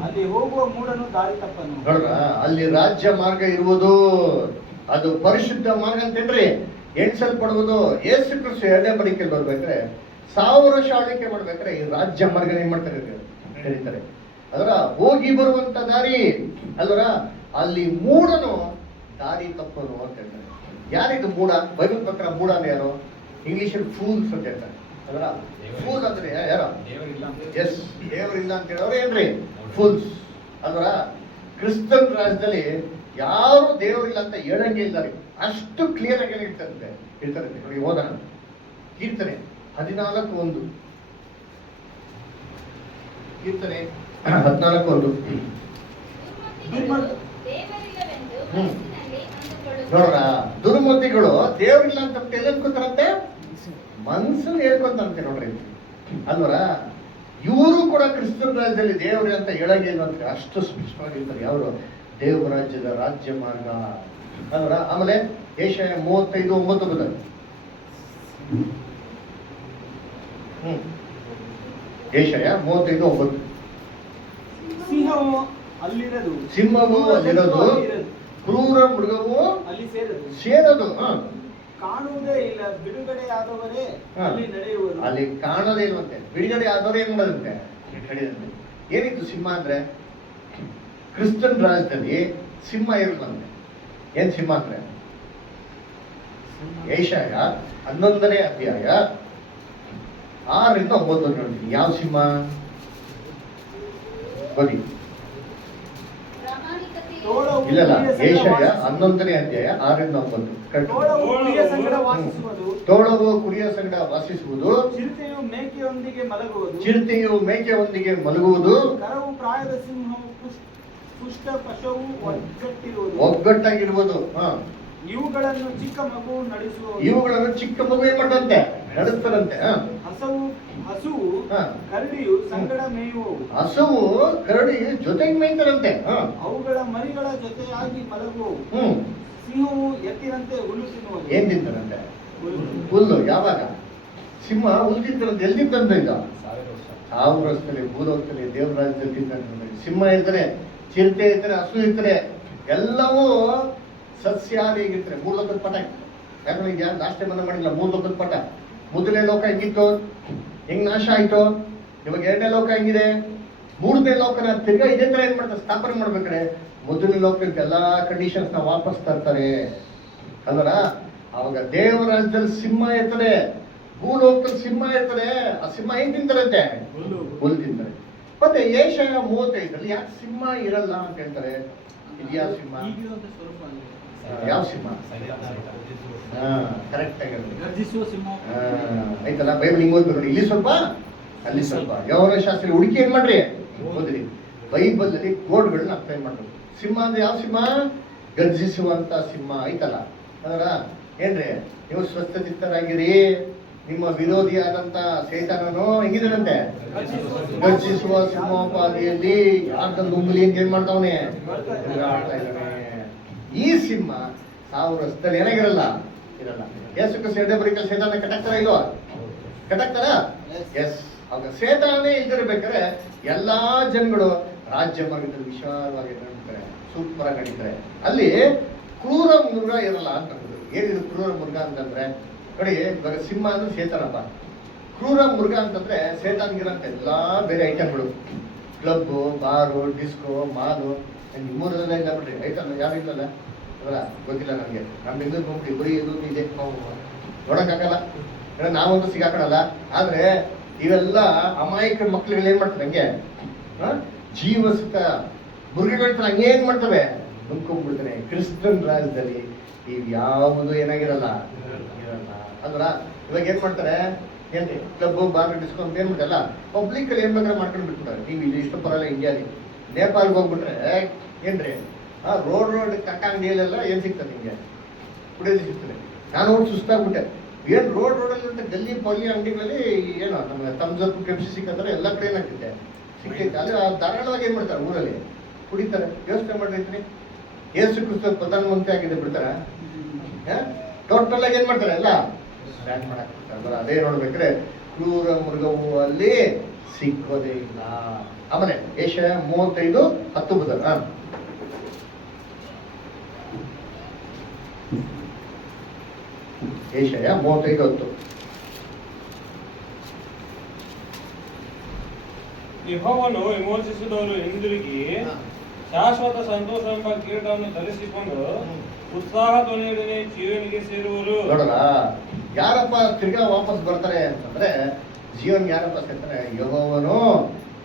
ಅಲ್ಲಿ ಹೋಗುವ ಮೂಢನು ದಾರಿ ತಪ್ಪನು. ನೋಡ್ರ, ಅಲ್ಲಿ ರಾಜ್ಯ ಮಾರ್ಗ ಇರುವುದು, ಅದು ಪರಿಶುದ್ಧ ಮಾರ್ಗ ಅಂತೇನ್ರಿ ಎಣಿಸಲ್ಪಡುವುದು. ಯೇಸು ಕ್ರಿಸ್ತ ಎರಡನೇ ಬಳಿಕೆ ಬರ್ಬೇಕಾದ್ರೆ 1000 ವರ್ಷ ಆಳ್ವಿಕೆ ಮಾಡ್ಬೇಕಾದ್ರೆ ಈ ರಾಜ್ಯ ಮಾರ್ಗ ಏನ್ ಮಾಡ್ತಾರೆ? ಹೇಳ್ತಾರೆ ಅದರ ಹೋಗಿ ಬರುವಂತ ದಾರಿ ಅಲ್ವರ? ಅಲ್ಲಿ ಮೂಢನು ದಾರಿ ತಪ್ಪನು ಅಂತ ಹೇಳ್ತಾರೆ. ಯಾರಿದು ಮೂಢ? ಬೈಬಲ್ ಪ್ರಕಾರ ಮೂಢ ಅಂದ್ರೆ ಯಾರು? ಇಂಗ್ಲಿಷಲ್ಲಿ ಫೂಲ್ಸ್ ಅಂತ ಹೇಳ್ತಾರೆ ಅದರ. ಫೂಲ್ ಅಂದ್ರೆ ಯಾರು? ಎಸ್, ದೇವರಿಲ್ಲ ಅಂತ ಹೇಳೋರು ಏನ್ರಿ? ಫೂಲ್ಸ್ ಅಲ್ವರ? ಕ್ರಿಸ್ತನ್ ರಾಜ್ಯದಲ್ಲಿ ಯಾರು ದೇವರಿಲ್ಲ ಅಂತ ಹೇಳಂಗೆ ಇಲ್ಲ ರೀ. ಅಷ್ಟು ಕ್ಲಿಯರ್ ಆಗಿ ಹೇಳ್ತಾರಂತೆ. ನೋಡಿ ಓದೋಣ. ಕೀರ್ತನೆ 14:1. ಕೀರ್ತನೆ 14:1. ದೇವರಿಲ್ಲವೆಂದು ಮನಸ್ಸಿನಲ್ಲಿ ಅಂದುಕೊಳ್ಳುತ್ತಾರೆ. ನೋಡ್ರ, ದುರ್ಮತಿಗಳು ದೇವರಿಲ್ಲ ಅಂತ ಎಲ್ಲಿ ಹೇಳ್ಕೊತಾರಂತೆ? ಮನ್ಸಲ್ಲಿ ಹೇಳ್ಕೊಂತಾರಂತೆ ನೋಡ್ರಿ ಅಲ್ವರ? ಇವರು ಕೂಡ ಕ್ರಿಸ್ತನ ರಾಜ್ಯದಲ್ಲಿ ದೇವರು ಅಂತ ಹೇಳಂಗಿಲ್ಲ ಅಂತ ಅಷ್ಟು ಸ್ಪಷ್ಟವಾಗಿರ್ತಾರೆ. ಯಾರು? ದೇವ ರಾಜ್ಯದ ರಾಜ್ಯ ಮಾರ್ಗ ಅಲ್ವರ? ಆಮೇಲೆ ಯೆಶಾಯ 35:9. ಯೆಶಾಯ 35:9. ಸಿಂಹವು ಅಲ್ಲಿರದು, ಸಿಂಹವು ಅಲ್ಲಿರೋದು, ಕ್ರೂರ ಮೃಗವು ಅಲ್ಲಿ ಸೇರದು. ಸೇರದು. ಕಾಣುವುದೇ ಇಲ್ಲ, ಬಿಡುಗಡೆಯಾದವರೇ ಹಾ. ಅಲ್ಲಿ ನಡೆಯುವರು. ಅಲ್ಲಿ ಕಾಣೋದೇ ಇಲ್ವಂತೆ, ಬಿಡುಗಡೆ ಆದವ್ರು ಏನ್ ಮಾಡೋದಂತೆ? ನಡೆಯುತ್ತೆ. ಏನಿತ್ತು ಸಿಂಹ ಅಂದ್ರೆ? ಕ್ರಿಸ್ತನ್ ರಾಜ್ಯದಲ್ಲಿ ಸಿಂಹ ಇರುತ್ತಂತೆ. ಏನ್ ಸಿಂಹ ಅಂದ್ರೆ? ಯೆಶಾಯ 11ನೇ ಅಧ್ಯಾಯ 6ರಿಂದ 9 ನೋಡ್ತೀನಿ. ಯಾವ ಸಿಂಹ ಬರೀ ಪ್ರಾಮಾಣಿಕತೆ ಇಲ್ಲಲ್ಲ, ಯೆಶಾಯ 11ನೇ ಅಧ್ಯಾಯ 6ರಿಂದ 9. ತೋಳವು ಕುರಿಯ ಸಂಗಡ ವಾಸಿಸುವುದು, ತೋಳವು ಕುರಿಯ ಸಂಗಡ ವಾಸಿಸುವುದು, ಚಿರತೆಯು ಮೇಕೆಯೊಂದಿಗೆ ಮಲಗುವುದು, ಚಿರತೆಯು ಮೇಕೆಯೊಂದಿಗೆ ಮಲಗುವುದು, ಕರವು ಪ್ರಾಯದ ಸಿಂಹವು ಪುಷ್ಟ ಪಶುವು ಒಗ್ಗಟ್ಟಿರುವುದು. ಒಗ್ಗಟ್ಟಾಗಿರುವುದು. ಇವುಗಳನ್ನು ಚಿಕ್ಕ ಮಗು ನಡೆಸುವುದು. ಇವುಗಳನ್ನು ಚಿಕ್ಕ ಮಗು ಏನ್ ಮಾಡ್ದಂತೆ? ನಡೆಸ್ತಾರಂತೆ. ಹಸುವು ಹಾ. ಕರಡಿಯು ಸಂಗಡ ಮೇಯುವವು. ಹಸುವು ಕರಡಿ ಜೊತೆಗೆ ಮೇಯ್ತಾರಂತೆ. ಅವುಗಳ ಮರಿಗಳ ಜೊತೆಯಾಗಿ ಮಲಗುವವು. ಹ್ಮ್. ಸಿಂಹವು ಎತ್ತಿನಂತೆ ಹುಲ್ಲು ತಿನ್ನುವುದು. ಏನ್ ತಿಂತಾರಂತೆ? ಹುಲ್ಲು. ಹುಲ್ಲು. ಯಾವಾಗ? ಸಿಂಹ ಹುಲ್ಲು ತಿಂತಾರಂತೆ. ಎಲ್ಲಿ ತಿಂತಂತ ಈಗ? 1000 ವರ್ಷದಲ್ಲಿ ಭೂಲೋಕದಲ್ಲಿ ದೇವರಾಜ್ಯದಲ್ಲಿ ತಿಂತಾರೆ. ಸಿಂಹ ಇರ್ತಾರೆ, ಚಿರತೆ ಇರ್ತಾರೆ, ಹಸು ಇರ್ತಾರೆ, ಎಲ್ಲವೂ ಸಸ್ಯಾಹಾರಿ ಆಗಿರ್ತಾರೆ. 3 ಲೋಕದ ಪಟ. ಯಾಕಂದ್ರೆ ಈಗ ಲಾಸ್ಟ್ ಟೈಮ್ ಅನ್ನ ಮಾಡಿಲ್ಲ. 3 ಲೋಕದ ಪಟ. ಮೊದಲನೇ ಲೋಕ ಹೆಂಗಿತ್ತು? ಹೆಂಗ್ ನಾಶ ಆಯ್ತು? ಇವಾಗ 2ನೇ ಲೋಕ ಹೆಂಗಿದೆ? 3ನೇ ಲೋಕನ ತಿರ್ಗಾ ಇದೇ ತರ ಏನ್ ಮಾಡ್ತಾರೆ? ಸ್ಥಾಪನೆ ಮಾಡ್ಬೇಕಾರೆ ಮೊದಲನೇ ಲೋಕಕ್ಕೆ ಎಲ್ಲಾ ಕಂಡೀಷನ್ಸ್ ನ ವಾಪಸ್ ತರ್ತಾರೆ ಅಲ್ವರ? ಅವಾಗ ದೇವರಾಜ್ಯದಲ್ಲಿ ಸಿಂಹ ಇರ್ತದೆ, ಭೂಲೋಕದಲ್ಲಿ ಸಿಂಹ ಇರ್ತದೆ. ಆ ಸಿಂಹ ಏನ್ ತಿಂತಾರಂತೆ? ಹುಲ್ಲು ತಿಂತಾರೆ. ಮತ್ತೆ ಯೆಶಾಯ 35 ಯಾಕೆ ಸಿಂಹ ಇರಲ್ಲ ಅಂತ ಹೇಳ್ತಾರೆ? ಇದ್ಯಾ ಸಿಂಹ? ಈಗಿರುವಂತ ಸ್ವರೂಪ ಅಲ್ಲ. ಯಾವ ಸಿಂಹ? ಕರೆಕ್ಟ್ ಆಗಿ ಗರ್ಜಿಸುವ ಸಿಂಹ. ಆಯ್ತಲ್ಲ, ಬೈಬಲ್ ಹಿಂಗ್ ಓದ್ಬೇಕು ನೋಡಿ. ಇಲ್ಲಿ ಸ್ವಲ್ಪ, ಅಲ್ಲಿ ಸ್ವಲ್ಪ. ಯೌವನ ಶಾಸ್ತ್ರಿ ಹುಡುಕಿ ಏನ್ ಮಾಡ್ರಿ? ಓದ್ರಿ. ಬೈಬಲ್ ಅಲ್ಲಿ ಕೋಡ್ಗಳನ್ನ ಅಪ್ಲೈ ಮಾಡ್ಬೇಕು. ಸಿಂಹ ಅಂದ್ರೆ ಯಾವ ಸಿಂಹ? ಗರ್ಜಿಸುವಂತ ಸಿಂಹ ಐತಲ್ಲ ಅದರ. ಏನ್ರಿ? ನೀವು ಸ್ವಸ್ಥಚಿತ್ತರಾಗಿರಿ, ನಿಮ್ಮ ವಿರೋಧಿಯಾದಂತ ಸೇತಾನನು ಹೆಂಗಿದಾನಂತೆ? ಗರ್ಜಿಸುವ ಸಿಂಹೋಪಾದಿಯಲ್ಲಿ ಯಾರ್ದಂದು ಉಂಗುಲಿ ಅಂತ ಏನ್ ಮಾಡ್ತಾವನೆ? ತಿರುಗಾಡ್ತಾ ಇದ್ದಾನೆ. ಈ ಸಿಂಹ 1000 ವರ್ಷದಲ್ಲಿ ಏನಾಗಿರಲ್ಲ, ಇರಲ್ಲ. ಯೇಸು ಕ್ರಿಸ್ತ ಎರಡೇ ಬರೀ ಸೇತಾನ ಕಟ್ಟಾಕ್ತಾರ ಇಲ್ವಾ? ಕಟ್ಟಾಕ್ತಾರ? ಎಸ್. ಆಗ ಸೇತಾನೇ ಇಲ್ದಿರ್ಬೇಕಾದ್ರೆ ಎಲ್ಲಾ ಜನಗಳು ರಾಜ್ಯ ಮಾರ್ಗದಲ್ಲಿ ವಿಶಾಲವಾಗಿ ನಡೀತಾರೆ, ಸೂಪರ್ ಆಗಿ ನಡೀತಾರೆ. ಅಲ್ಲಿ ಕ್ರೂರ ಮೃಗ ಇರಲ್ಲ ಅಂತ. ಏನಿದು ಕ್ರೂರ ಮೃಗ ಅಂತಂದ್ರೆ, ನೋಡಿ ಇವಾಗ ಸಿಂಹ ಅಂದ್ರೆ ಸೇತಾನಪ್ಪ. ಕ್ರೂರ ಮೃಗ ಅಂತಂದ್ರೆ ಸೇತಾನ್ಗಿರಂತ ಎಲ್ಲಾ ಬೇರೆ ಐಟಮ್ಗಳು, ಕ್ಲಬ್, ಬಾರು, ಡಿಸ್ಕೋ, ಮಾಲು, ನಿಮ್ಮೂರಲ್ಲೆಲ್ಲ ಇಲ್ಲ ಬಿಡ್ರಿ ಐಟಮ್. ಯಾರು ಇಲ್ಲಲ್ಲ ಅವರ ಗೊತ್ತಿಲ್ಲ ನನಗೆ. ನಮ್ಮ ಬೆಂಗಳೂರು ಹೋಗ್ಬಿಡಿ ಬರೀ ಇದು ಇದೆ ನೋಡಕ್ಕಾಗಲ್ಲ, ನಾವಂತೂ ಸಿಗಾಕಡಲ್ಲ. ಆದ್ರೆ ಇವೆಲ್ಲ ಅಮಾಯಕ ಮಕ್ಳುಗಳು ಏನ್ ಮಾಡ್ತಾರೆ, ಹಂಗೆ ಜೀವಸುತ್ತ ಮೃಗಗಳ ಹಂಗೇನ್ ಮಾಡ್ತವೆ, ನುಂಬ್ಕೊಂಡ್ಬಿಡ್ತಾನೆ. ಕ್ರಿಸ್ತನ್ ರಾಜ್ಯದಲ್ಲಿ ಇವ್ ಯಾವುದು ಏನಾಗಿರಲ್ಲ, ಇರಲ್ಲ ಅಲ್ವರ. ಇವಾಗ ಏನ್ ಮಾಡ್ತಾರೆ, ಏನ್ರಿ ಕ್ಲಬ್, ಬಾರ್, ಡಿಸ್ಕೌಂಟ್ ಏನ್ ಮಾಡ್ತಲ್ಲ ಪಬ್ಲಿಕ್ ಅಲ್ಲಿ ಏನ್ ಬೇಕಾದ್ರೆ ಮಾಡ್ಕೊಂಡು ಬಿಟ್ಬಿಡ್ತಾರೆ. ನೀವು ಇಲ್ಲಿ ಇಷ್ಟು ಬರಲ್ಲ ಇಂಡಿಯಾಲಿ. ನೇಪಾಲ್ಗೆ ಹೋಗ್ಬಿಟ್ರೆ ಏನ್ರಿ ರೋಡ್ ಕಕ್ಕ ಅಂಗಡಿಯಲ್ಲೆಲ್ಲ ಏನ್ ಸಿಗ್ತದೆ ನಿಮ್ಗೆ? ಕುಡಿಯೋದು ಸಿಗ್ತದೆ. ನಾನು ನೋಡಿ ಸುಸ್ತಾಗ್ಬಿಟ್ಟೆ. ಏನ್ ರೋಡಲ್ಲಿ ಅಂತ ಗಲ್ಲಿ ಪಲ್ಲಿ ಅಂಗಡಿಗಳಲ್ಲಿ ಏನೋ ನಮ್ಗೆ ತಮ್ಸಪ್, ಕೆಪ್ಸಿ ಸಿಕ್ಕತ್ತಾರೆ, ಎಲ್ಲ ಕಡೆ ಏನಾಗ್ತಿದೆ ಸಿಕ್ಕೈತೆ. ಅಲ್ಲಿ ಧಾರಾಳವಾಗಿ ಏನ್ ಮಾಡ್ತಾರೆ, ಊರಲ್ಲಿ ಕುಡಿತಾರೆ. ಯೋಚನೆ ಮಾಡಿರ್ತೀನಿ, ಯೇಸು ಕ್ರಿಸ್ತ ಪ್ರಧಾನಮಂತ್ರಿ ಆಗಿದೆ ಬಿಡ್ತಾರ? ಟೋಟಲ್ ಆಗಿ ಏನ್ ಮಾಡ್ತಾರೆ, ಎಲ್ಲ ಬ್ಯಾನ್ ಮಾಡಕ್ ಬಿಡ್ತಾರೆ. ಅದೇ ನೋಡ್ಬೇಕ್ರೆ ಕ್ರೂರ ಮೃಗವು ಅಲ್ಲಿ ಸಿಕ್ಕೋದೇ ಇಲ್ಲ. ಆಮೇಲೆ ಏಷ್ಯಾ 35:10 ಬದಲ ಏಷ್ಯಾ 35:10. ಯೆಹೋವನು ವಿಮೋಚಿಸಿದವರು ಹಿಂದಿರುಗಿ ಶಾಶ್ವತ ಸಂತೋಷ ಎಂಬ ಕಿರೀಟವನ್ನು ಧರಿಸಿಕೊಂಡು ಉತ್ಸಾಹ ಧ್ವನಿಯೊಡನೆ ಜೀವನಿಗೆ ಸೇರುವರು. ನೋಡಲ್ಲ, ಯಾರಪ್ಪ ತಿರ್ಗಾ ವಾಪಸ್ ಬರ್ತಾರೆ ಅಂತಂದ್ರೆ ಜೀವನ್ ಯಾರಪ್ಪ ಸೇರ್ತಾರೆ? ಯೆಹೋವನು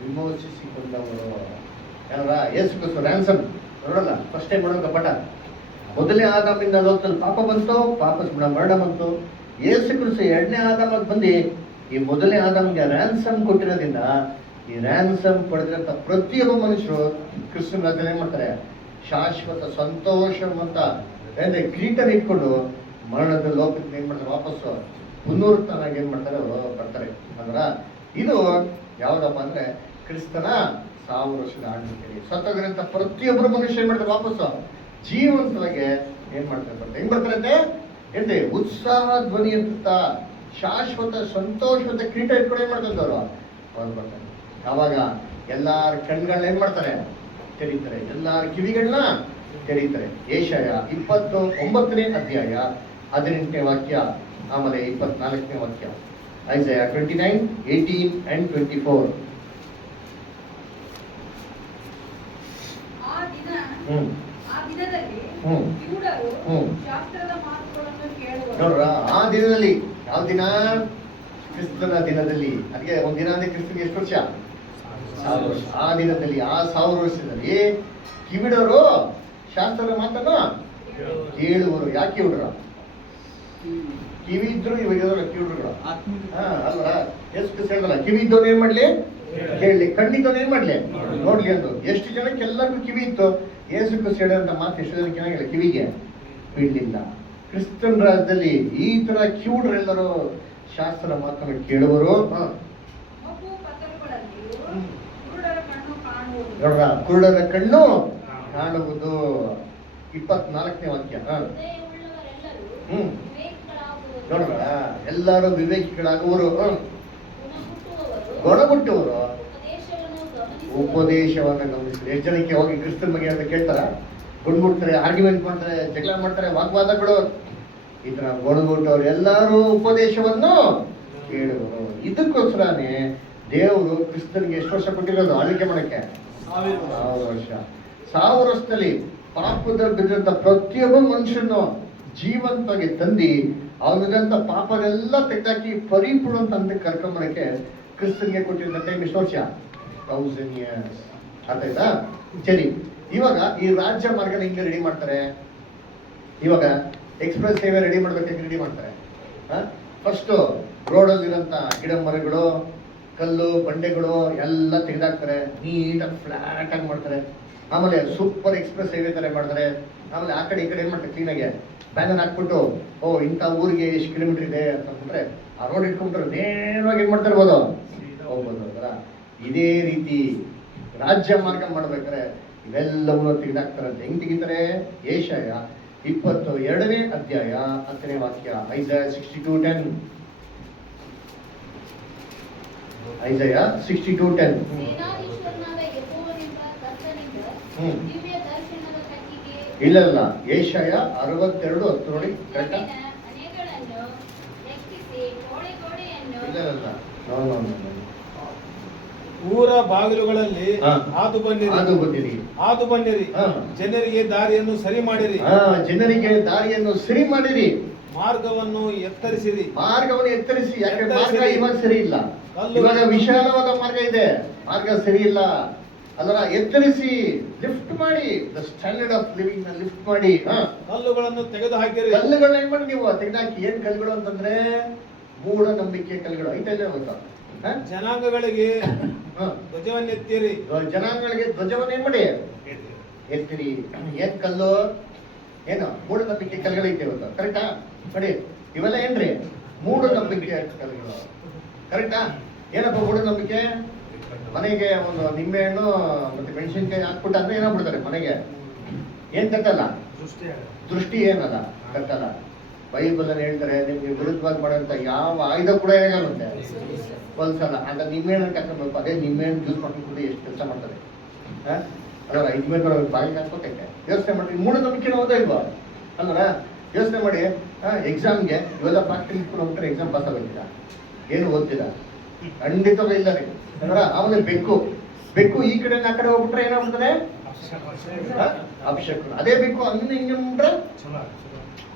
ವಿಮೋಚಿಸಿಕೊಂಡವರು. ಯಾರ? ಯೇಸು ಕ್ರಿಸ್ತ ರ್ಯಾನ್ಸಮ್. ನೋಡಲ್ಲ, ಫಸ್ಟ್ ಟೈಮ್ ಮಾಡೋದು ಕಪಟ. ಮೊದಲನೇ ಆದಾಮಿಂದ ಲೋಕದಲ್ಲಿ ಪಾಪ ಬಂತು, ಪಾಪ ಮರಣ ಬಂತು. ಯೇಸು ಕ್ರಿಸ್ತ ಎರಡನೇ ಆದಾಮಕ್ಕೆ ಬಂದು ಈ ಮೊದಲನೇ ಆದಾಮಿಗೆ ರ್ಯಾನ್ಸಮ್ ಕೊಟ್ಟಿರೋದ್ರಿಂದ ಈ ರ್ಯಾನ್ಸಮ್ ಪಡೆದಿರಂತ ಪ್ರತಿಯೊಬ್ಬ ಮನುಷ್ಯರು ಕ್ರಿಸ್ತನ ರಾಜ್ಯದಲ್ಲಿ ಏನ್ ಮಾಡ್ತಾರೆ? ಶಾಶ್ವತ ಸಂತೋಷ ಅಂತ ಅಂದ್ರೆ ಕಿರೀಟನ ಇಟ್ಕೊಂಡು ಮರಣದ ಲೋಕಕ್ಕೆ ಏನ್ ಮಾಡ್ತಾರೆ? ವಾಪಸ್ಸು ಪುನರುತ್ಥಾನಾಗಿ ಏನ್ ಮಾಡ್ತಾರೆ? ಅವರು ಬರ್ತಾರೆ. ಅಂದ್ರ ಇದು ಯಾವ್ದಪ್ಪ ಅಂದ್ರೆ ಕ್ರಿಸ್ತನ 1000 ವರ್ಷದ ಆಳ್ವಿಕೆಯಲ್ಲಿ ಸತ್ತೋಗಿರಂತ ಪ್ರತಿಯೊಬ್ಬರು ಮನುಷ್ಯ ಏನ್ ಮಾಡ್ತಾರೆ? ವಾಪಸ್ಸು ಜೀವಂತವಾಗಿ ಏನ್ ಮಾಡ್ತಾರೆ? ಬರ್ತಾರೆ. ಹೆಂಗ್ ಬರ್ತಾರಂತೆ? ಏನ್ರಿ? ಉತ್ಸಾಹ ಧ್ವನಿ ಅಂತ ಶಾಶ್ವತ ಸಂತೋಷದ ಕಿರೀಟ ಇಟ್ಕೊಂಡು ಏನ್ ಮಾಡ್ತಾರೆ ಅವರು? ಅವ್ರು ಬರ್ತಾರೆ. ಆವಾಗ ಎಲ್ಲಾರ ಕಣ್ಗಳನ್ನ ಏನ್ ಮಾಡ್ತಾರೆ? ತೆರೀತಾರೆ. ಎಲ್ಲಾರ ಕಿವಿಗಳನ್ನ ತೆರೀತಾರೆ. ಏಷಯ 29ನೇ ಅಧ್ಯಾಯ 18ನೇ ವಾಕ್ಯ, ಆಮೇಲೆ 24ನೇ ವಾಕ್ಯ. ಐಸಯ 29:18 and 24. ಆ ದಿನದಲ್ಲಿ ಕಿವುಡರು ಶಾಸ್ತ್ರದ ಮಾತುಗಳನ್ನು ಕೇಳುವರು. ನೋಡ್ರ, ಆ ದಿನದಲ್ಲಿ, ಯಾವ ದಿನ? ಕ್ರಿಸ್ತನ ದಿನದಲ್ಲಿ. ಅದಕ್ಕೆ ಒಂದ್ ದಿನ ಅಂದ್ರೆ ಕ್ರಿಸ್ತನಿಗೆ ಎಷ್ಟು ವರ್ಷ? 1000 ವರ್ಷ. ಆ ದಿನದಲ್ಲಿ, ಆ 1000 ವರ್ಷದಲ್ಲಿ ಕಿವಿಡರು ಶಾಸ್ತ್ರದ ಮಾತನ್ನ ಕೇಳುವರು. ಯಾಕೆ ಕಿವಿಡ್ರ? ಕಿವಿ ಇದ್ರು ಇವಾಗ ಕಿವಿಡ್ರುಗಳು ಅಲ್ವರ. ಎಷ್ಟು ಹೇಳ್ದಲ್ಲ, ಕಿವಿ ಇದ್ದವನು ಏನ್ ಮಾಡ್ಲಿ? ಕೇಳಲಿ. ಕಣ್ಣಿದ್ದವನು ಏನ್ ಮಾಡ್ಲಿ? ನೋಡ್ಲಿ ಅಂದ್ರು. ಎಷ್ಟು ಜನಕ್ಕೆ ಎಲ್ಲರಿಗೂ ಕಿವಿ ಇತ್ತು. ಯೇಸು ಕ್ರಿಸ್ತ ಹೇಳಿದಂತ ಮಾತು ಎಷ್ಟು ಜನಕ್ಕೆ ಏನಾಗಿಲ್ಲ? ಕಿವಿಗೆ ಬೀಳಲಿಲ್ಲ. ಕ್ರಿಸ್ತನ್ ರಾಜ್ಯದಲ್ಲಿ ಈ ತರ ಕಿವುಡ್ರೆಲ್ಲರೂ ಶಾಸ್ತ್ರದ ಮಾತನ್ನು ಕೇಳುವರು. ನೋಡ್ರ, ಕುರುಡರ ಕಣ್ಣು ಕಾಣುವುದು. 24ನೇ ವಾಕ್ಯ. ನೋಡ್ರ, ಎಲ್ಲರೂ ವಿವೇಕಿಗಳಾಗುವರು, ಗೊಣಗುಟ್ಟುವರು, ಉಪದೇಶವನ್ನು ಗಮನಿಸ್ತಾರೆ. ಎಷ್ಟು ಜನಕ್ಕೆ ಹೋಗಿ ಕ್ರಿಸ್ತನ ಬಗ್ಗೆ ಅಂತ ಕೇಳ್ತಾರ? ಗುಂಡ್ಬಿಡ್ತಾರೆ, ಆರ್ಗ್ಯುಮೆಂಟ್ ಮಾಡ್ತಾರೆ, ಜಗಳ ಮಾಡ್ತಾರೆ, ವಾಗ್ವಾದಗಳು. ಈ ತರ ಗೊಣಗುಟ್ಟವ್ರು ಎಲ್ಲರೂ ಉಪದೇಶವನ್ನು ಕೇಳುವರು. ಇದಕ್ಕೋಸ್ಕರನೇ ದೇವರು ಕ್ರಿಸ್ತನಿಗೆ ಎಷ್ಟು ವರ್ಷ ಕೊಟ್ಟಿರೋದು ಆಳ್ವಿಕೆ ಮಾಡಕ್ಕೆ? 1000 ವರ್ಷ. 1000 ವರ್ಷದಲ್ಲಿ ಪಾಪದಲ್ಲಿ ಬಿದ್ದಂತ ಪ್ರತಿಯೊಬ್ಬ ಮನುಷ್ಯನು ಜೀವಂತವಾಗಿ ತಂದು ಅವನದಂತ ಪಾಪನೆಲ್ಲ ತೆಗೆದಾಕಿ ಪರಿಪೂರ್ಣ ಅಂತ ಕರ್ಕೊಂಬರಕ್ಕೆ ಕ್ರಿಸ್ತನ್ಗೆ ಕೊಟ್ಟಿದ್ದ ಟೈಮ್ ಎಷ್ಟು ವರ್ಷ? 1000 years. ಆಯ್ತಾ? ಸರಿ, ಇವಾಗ ಈ ರಾಜ್ಯ ಮಾರ್ಗನ ಹಿಂಗೆ ರೆಡಿ ಮಾಡ್ತಾರೆ. ಇವಾಗ ಎಕ್ಸ್ಪ್ರೆಸ್ ಹೈವೇ ರೆಡಿ ಮಾಡ್ಬೇಕು, ರೆಡಿ ಮಾಡ್ತಾರೆ. ಫಸ್ಟ್ ರೋಡಲ್ಲಿರೋಂಥ ಗಿಡ ಮರಗಳು, ಕಲ್ಲು ಬಂಡೆಗಳು ಎಲ್ಲ ತೆಗೆದಾಕ್ತಾರೆ, ನೀಟಾಗಿ ಫ್ಲಾಟ್ ಆಗಿ ಮಾಡ್ತಾರೆ. ಆಮೇಲೆ ಸೂಪರ್ ಎಕ್ಸ್ಪ್ರೆಸ್ ಹೈವೇ ತರ ಮಾಡ್ತಾರೆ. ಆಮೇಲೆ ಆ ಕಡೆ ಈ ಕಡೆ ಏನ್ ಮಾಡ್ತಾರೆ? ಕ್ಲೀನಾಗಿ ಪ್ಯಾನಲ್ ಹಾಕ್ಬಿಟ್ಟು ಇಂಥ ಊರಿಗೆ ಎಷ್ಟು ಕಿಲೋಮೀಟರ್ ಇದೆ ಅಂತ ಅಂದ್ಬಿಟ್ರೆ ಆ ರೋಡ್ ಇಟ್ಕೊಂಡ್ರೆ ನೇರವಾಗಿ ಏನು ಮಾಡ್ತಾ ಇರ್ಬೋದು, ಹೋಗ್ಬೋದು ಅಲ್ವಾ. ಇದೇ ರೀತಿ ರಾಜ್ಯ ಮಾರ್ಗ ಮಾಡ್ಬೇಕಾದ್ರೆ ಇವೆಲ್ಲವನ್ನೂ ತೆಗೆದಾಕ್ತಾರಂತೆ. ಹೆಂಗ್ ತೆಗಿತಾರೆ? ಯೆಶಾಯ 22ನೇ ಅಧ್ಯಾಯ 10ನೇ ವಾಕ್ಯ. ಐಸಾಯ 62:10. ಐಸಾಯ 62:10. ಸೇನಾಧೀಶ್ವರನಾದ ಯೆಹೋವನೆಂಬ ಕರ್ತನಿಂದ ದಿವ್ಯ ದರ್ಶನದ ಕತ್ತಿಗೆ ಇಲ್ಲ ಯೆಶಾಯ 62:10 ನೋಡಿ ಕರೆಕ್ಟಾ? ಭೂಮಿಯ ಮನೆಗಳನ್ನು ಲೆಕ್ಕಿಸಿ ಗೋಡೆಯನ್ನು ಇಲ್ಲ ಊರ ಬಾಗಿಲುಗಳಲ್ಲಿ ಹಾ. ಹಾದು ಬನ್ನಿರಿ ಅದು ಬಂದಿರಿ. ಹಾದು ಬನ್ನಿರಿ, ಹಾ. ಜನರಿಗೆ ದಾರಿಯನ್ನು ಸರಿ ಮಾಡಿರಿ, ಜನರಿಗೆ ದಾರಿಯನ್ನು ಸರಿ ಮಾಡಿರಿ, ಮಾರ್ಗವನ್ನು ಎತ್ತರಿಸಿರಿ. ಮಾರ್ಗವನ್ನು ಎತ್ತರಿಸಿ. ಯಾಕೆ ಮಾರ್ಗ ಎತ್ತರಿಸಿರಿ. ಇವಾಗ ಸರಿ ಇಲ್ಲ, ಇವಾಗ ವಿಶಾಲವಾದ ಮಾರ್ಗ ಇದೆ, ಮಾರ್ಗ ಸರಿ ಇಲ್ಲ ಅದರ ಎತ್ತರಿಸಿ, ಲಿಫ್ಟ್ ಮಾಡಿ, ದ ಸ್ಟ್ಯಾಂಡರ್ಡ್ ಆಫ್ ಲಿವಿಂಗ್ ನ ಲಿಫ್ಟ್ ಮಾಡಿ. ಕಲ್ಲುಗಳನ್ನು ತೆಗೆದು ಹಾಕಿರಿ. ಕಲ್ಲುಗಳನ್ನ ಏನ್ ಮಾಡಿ ನೀವು ತೆಗೆದಾಕಿ. ಏನ್ ಕಲ್ಲುಗಳು ಅಂತಂದ್ರೆ ಮೂಢನಂಬಿಕೆ ಕಲ್ಲುಗಳು. ಐತಾ ಇಲ್ಲ ಗೊತ್ತಾ? ಜನಾಂಗಗಳಿಗೆ ಹ. ಧ್ವಜವನ್ನೆತ್ತಿರಿ. ಜನಾಂಗಗಳಿಗೆ ಧ್ವಜವನ್ನು ಏನ್ ಮಾಡಿ ಎತ್ತಿರಿ. ಏನ್ ಕಲ್ಲು? ಏನು ಮೂಢನಂಬಿಕೆ ಕಲ್ಲುಗಳೈತೆ ಇವತ್ತು, ಕರೆಕ್ಟಾ? ನೋಡಿ ಇವೆಲ್ಲ ಏನ್ರಿ ಮೂಢನಂಬಿಕೆ ಕಲ್ಲುಗಳು, ಕರೆಕ್ಟಾ? ಏನಪ್ಪ ಮೂಢನಂಬಿಕೆ? ಮನೆಗೆ ಒಂದು ನಿಂಬೆಹಣ್ಣು ಮತ್ತೆ ಮೆಣಸಿನ್ಕಾಯಿ ಹಾಕ್ಬಿಟ್ಟು ಅಂದ್ರೆ ಏನಾಗ್ಬಿಡ್ತಾರೆ ಮನೆಗೆ, ಏನ್ ಕಟ್ಟಲ್ಲ, ದೃಷ್ಟಿ ಏನಲ್ಲ ಕಟ್ಟಲ್ಲ. ಬೈಬಲ್ ಅಲ್ಲಿ ಹೇಳ್ತಾರೆ ನಿಮ್ಗೆ ವಿರುದ್ಧವಾಗಿ ಮಾಡೋಂಥ ಯಾವ ಆಯುಧ ಕೂಡ ಏನಾಗುತ್ತೆ ಹೊಲ್ಸಲ್ಲ. ಅಂತ ನಿಂಬೆಹಣ್ಣು ಹಾಕೊಂಡ್ಬೇಕು, ಅದೇ ನಿಂಬೆಹಣ್ಣು ಜ್ಯೂಸ್ ಮಾಡ್ಕೊಂಡು ಎಷ್ಟು ಕೆಲಸ ಮಾಡ್ತಾರೆ. ಅಲ್ವರ ಇದ್ಮೇಲೆ ಬಾಯಿಗೆ ಹಾಕ್ಬೇಕೈತೆ. ಯೋಚನೆ ಮಾಡಿ, ಮೂಢನಂಬಿಕೆ ಓದೋ ಇಲ್ವಾ ಅಲ್ವರ? ಯೋಚನೆ ಮಾಡಿ, ಎಕ್ಸಾಮ್ಗೆ ಇವೆಲ್ಲ ಪ್ರಾಕ್ಟಿಕಲ್ ಇಟ್ಕೊಂಡು ಹೋಗ್ತಾರೆ, ಎಕ್ಸಾಮ್ ಪಾಸ್ ಆಗೋದಿಲ್ಲ. ಏನು ಓದ್ತಿಲ್ಲ ಖಂಡಿತವೂ ಇಲ್ಲ ರೀ. ಅಲ್ವರ ಅವನಿಗೆ ಬೆಕ್ಕು ಈ ಕಡೆ ಆ ಕಡೆ ಹೋಗ್ಬಿಟ್ರೆ ಏನಾಗ್ಬಿಡ್ತದೆ, ಅಭಿಷೇಕ. ಅದೇ ಬೆಕ್ಕು ಹಂಗೆ ಹಿಂಗೆ ಬಿಟ್ರೆ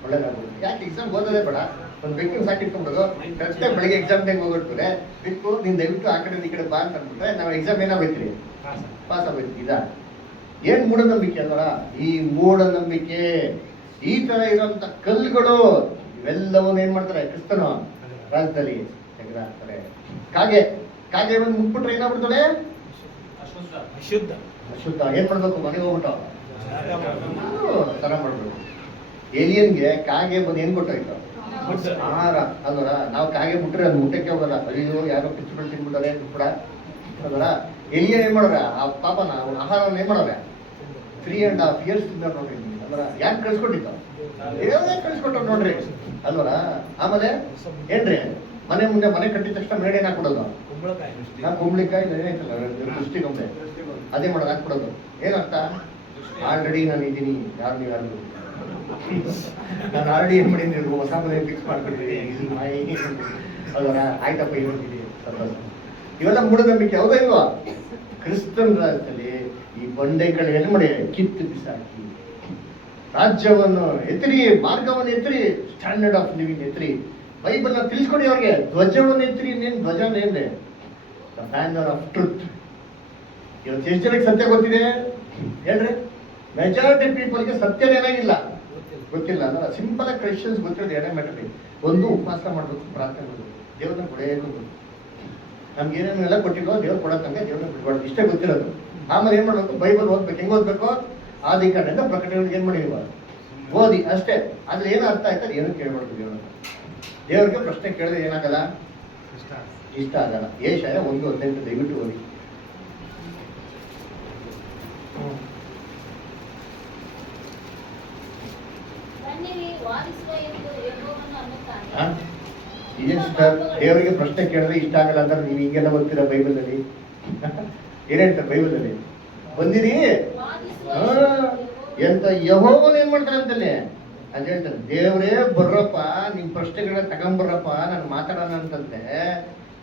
ಒಳ್ಳೇದಾಗ್ಬೋದು. ಯಾಕೆ ಎಕ್ಸಾಮ್ ಓದೋದೇ ಬೇಡ, ಒಂದು ಬೆಕ್ಕಿನ ಸಾಕಿಟ್ಕೊಂಡ್ಬಿಡೋದು. ಕರೆಕ್ಟಾಗಿ ಬೆಳಿಗ್ಗೆ ಎಕ್ಸಾಮ್ ಟೈಮ್ ಹೋಗ್ಬಿಡ್ತಾರೆ, ಬೆಕ್ಕು ನೀನು ದಯವಿಟ್ಟು ಆ ಕಡೆ ಈ ಕಡೆ ಬಾ ಅಂತ ಅಂದ್ಬಿಟ್ರೆ ನಾವು ಎಕ್ಸಾಮ್ ಏನಾಗೈತ್ರಿ, ಪಾಸ್ ಆಗೈತಿ. ಇದ ಏನ್ ಮೂಢನಂಬಿಕೆ ಅಲ್ವರ? ಈ ಮೂಢನಂಬಿಕೆ ಈ ತರ ಇರೋಂಥ ಕಲ್ಲುಗಳು ಇವೆಲ್ಲವನ್ನ ಏನ್ ಮಾಡ್ತಾರೆ ಕ್ರಿಸ್ತನ ರಾಜ್ಯದಲ್ಲಿ ತೆಗೆದಾಕ್ತಾರೆ. ಕಾಗೆ ಬಂದು ಮುಟ್ಬಿಟ್ರೆ ಏನಾಗ್ಬಿಡ್ತಾಳೆ, ಅಶುದ್ಧ. ಅಶುದ್ಧ. ಏನ್ ಮಾಡ್ಬೇಕು, ಮನೆಗೆ ಹೋಗ್ಬಿಟ್ಟು ತರ ಮಾಡ್ಬೇಕು. ಏಲಿಯನ್ಗೆ ಕಾಗೆ ಬಂದು ಏನ್ ಕೊಟ್ಟೋಯ್ತು, ಆಹಾರ ಅಲ್ವರ? ನಾವು ಕಾಗೆ ಮುಟ್ರೆ ಅದು ಮುಟ್ಟಕ್ಕೆ ಹೋಗಲ್ಲ. ಅಯ್ಯೋ ಯಾರೋ ಪಿಚ್ಚುಗಳು ತಿನ್ಬಿಟ್ಟಾರೆ ಕೂಡ ಅಲ್ವರ? ಎಲಿಯನ್ ಏನ್ ಮಾಡೋರ ಆ ಪಾಪನ ಆಹಾರವನ್ನು ಏನ್ ಮಾಡೋರೆ 3.5 years ತಿಂದ ನೋಡ್ರಿ ಅಲ್ವರ? ಯಾಕೆ ಕಳ್ಸ್ಕೊಟ್ಟಿತ್ತು, ಕಳ್ಸ್ಕೊಟ್ಟ ನೋಡ್ರಿ ಅಲ್ವರ? ಆಮೇಲೆ ಏನ್ರಿ ಮನೆ ಮುಂದೆ ಮನೆ ಕಟ್ಟಿದ ತಕ್ಷಣ ಮೇಡೆ ಹಾಕ್ಬಿಡೋದು, ನಾವು ಕುಂಬಳಿಕಾಯಿ ಏನೈತಲ್ಲ ದೃಷ್ಟಿ ಗೊಂಬೆ, ಅದೇ ಮಾಡೋದು ಹಾಕ್ಬಿಡೋದು. ಏನರ್ಥ? ಆಲ್ರೆಡಿ ನಾನು ಇದ್ದೀನಿ, ಯಾರು ನಾನು ಆಲ್ರೆಡಿ ಏನ್ ಮಾಡಿದ್ದೀನಿ, ಹೊಸ ಮನೆ ಫಿಕ್ಸ್ ಮಾಡ್ಬಿಡ್ತೀನಿ ಅಲ್ವರ? ಆಯ್ತಪ್ಪ ಇವತ್ತಿದೆ ಸಂತೋಷ. ಇವೆಲ್ಲ ಮೂಢನಂಬಿಕೆ ಹೌದಾ ಇಲ್ವಾ? ಕ್ರಿಸ್ತನ್ ರಾಜ್ಯದಲ್ಲಿ ಈ ಬಂಡೆಗಳು ಏನ್ ಮಾಡಿ ಕಿತ್ತು ಬಿಸಾಕಿ ರಾಜ್ಯವನ್ನು ಎತ್ತಿರಿ, ಮಾರ್ಗವನ್ನು ಎತ್ತಿರಿ, ಸ್ಟ್ಯಾಂಡರ್ಡ್ ಆಫ್ ಲಿವಿಂಗ್ ಎತ್ತಿರಿ. ಬೈಬಲ್ನ ತಿಳಿಸ್ಕೊಡಿ ಅವ್ರಿಗೆ. ಧ್ವಜವನ್ನು ಎತ್ತಿರಿ. ಇನ್ನೇನು ಧ್ವಜ ಏನ್ರಿ? The banner of truth. ಇವತ್ತು ಎಷ್ಟು ಜನಕ್ಕೆ ಸತ್ಯ ಗೊತ್ತಿದೆ ಹೇಳ್ರಿ? ಮೆಜಾರಿಟಿ ಪೀಪಲ್ಗೆ ಸತ್ಯನೇ ಏನಾಗಿಲ್ಲ, ಗೊತ್ತಿಲ್ಲ ಅಂದ್ರೆ ಸಿಂಪಲ್ ಆಗಿ ಕ್ರಿಶ್ಚಿಯನ್ಸ್ ಗೊತ್ತಿರೋದು ಏನೇ ಮ್ಯಾಟರ್. ಒಂದು ಉಪವಾಸ ಮಾಡ್ಬೇಕು, ಪ್ರಾರ್ಥನೆ ಮಾಡ್ಬೇಕು, ದೇವ್ರನ್ನ ಕೊಡಬೇಕು. ನಮ್ಗೆ ಏನೇನು ಎಲ್ಲ ಕೊಟ್ಟಿರೋ ದೇವ್ರು ಕೊಡೋಕ್ಕಂಗೆ ದೇವ್ರನ್ನ ಬಿಡ್ಬಾರ್ದು, ಇಷ್ಟೇ ಗೊತ್ತಿರೋದು. ಆಮೇಲೆ ಏನ್ ಮಾಡ್ಬೇಕು, ಬೈಬಲ್ ಓದ್ಬೇಕು. ಹೆಂಗ್ ಓದ್ಬೇಕು? ಆದಿಕಾಂಡದಿಂದ ಪ್ರಕಟಣೆಗೆ ಏನ್ ಮಾಡಿಲ್ವ ಓದಿ ಅಷ್ಟೇ. ಅದ್ರ ಏನು ಅರ್ಥ ಆಯ್ತು ಏನು ಕೇಳ್ಬಾರ್ದು. ದೇವ್ರಿಗೆ ಪ್ರಶ್ನೆ ಕೇಳಿದ್ರೆ ಏನಾಗಲ್ಲ, ಇಷ್ಟ ಆಗಲ್ಲ. ಯೆಶಾಯ 1:18 ದಯವಿಟ್ಟು ಓದಿ. ಇದೇನು ಸರ್, ದೇವರಿಗೆ ಪ್ರಶ್ನೆ ಕೇಳಿದ್ರೆ ಇಷ್ಟ ಆಗಲ್ಲ ಅಂದ್ರೆ ನೀವು ಹಿಂಗೆಲ್ಲ ಓದ್ತೀರಾ ಬೈಬಲಲ್ಲಿ? ಏನ್ ಹೇಳ್ತಾರೆ ಬೈಬಲಲ್ಲಿ? ಬಂದಿರಿ ಎಂತ ಯೆಹೋವನು ಏನ್ ಮಾಡ್ತಾರೆ ಅಂತಲ್ಲಿ ಅಂತ ಹೇಳ್ತಾರೆ. ದೇವ್ರೇ ಬರ್ರಪ್ಪ, ನಿಮ್ ಪ್ರಶ್ನೆಗಳನ್ನ ತಗೊಂಬರ್ರಪ್ಪ, ನಾನು ಮಾತಾಡೋಣ ಅಂತಂದ್ರೆ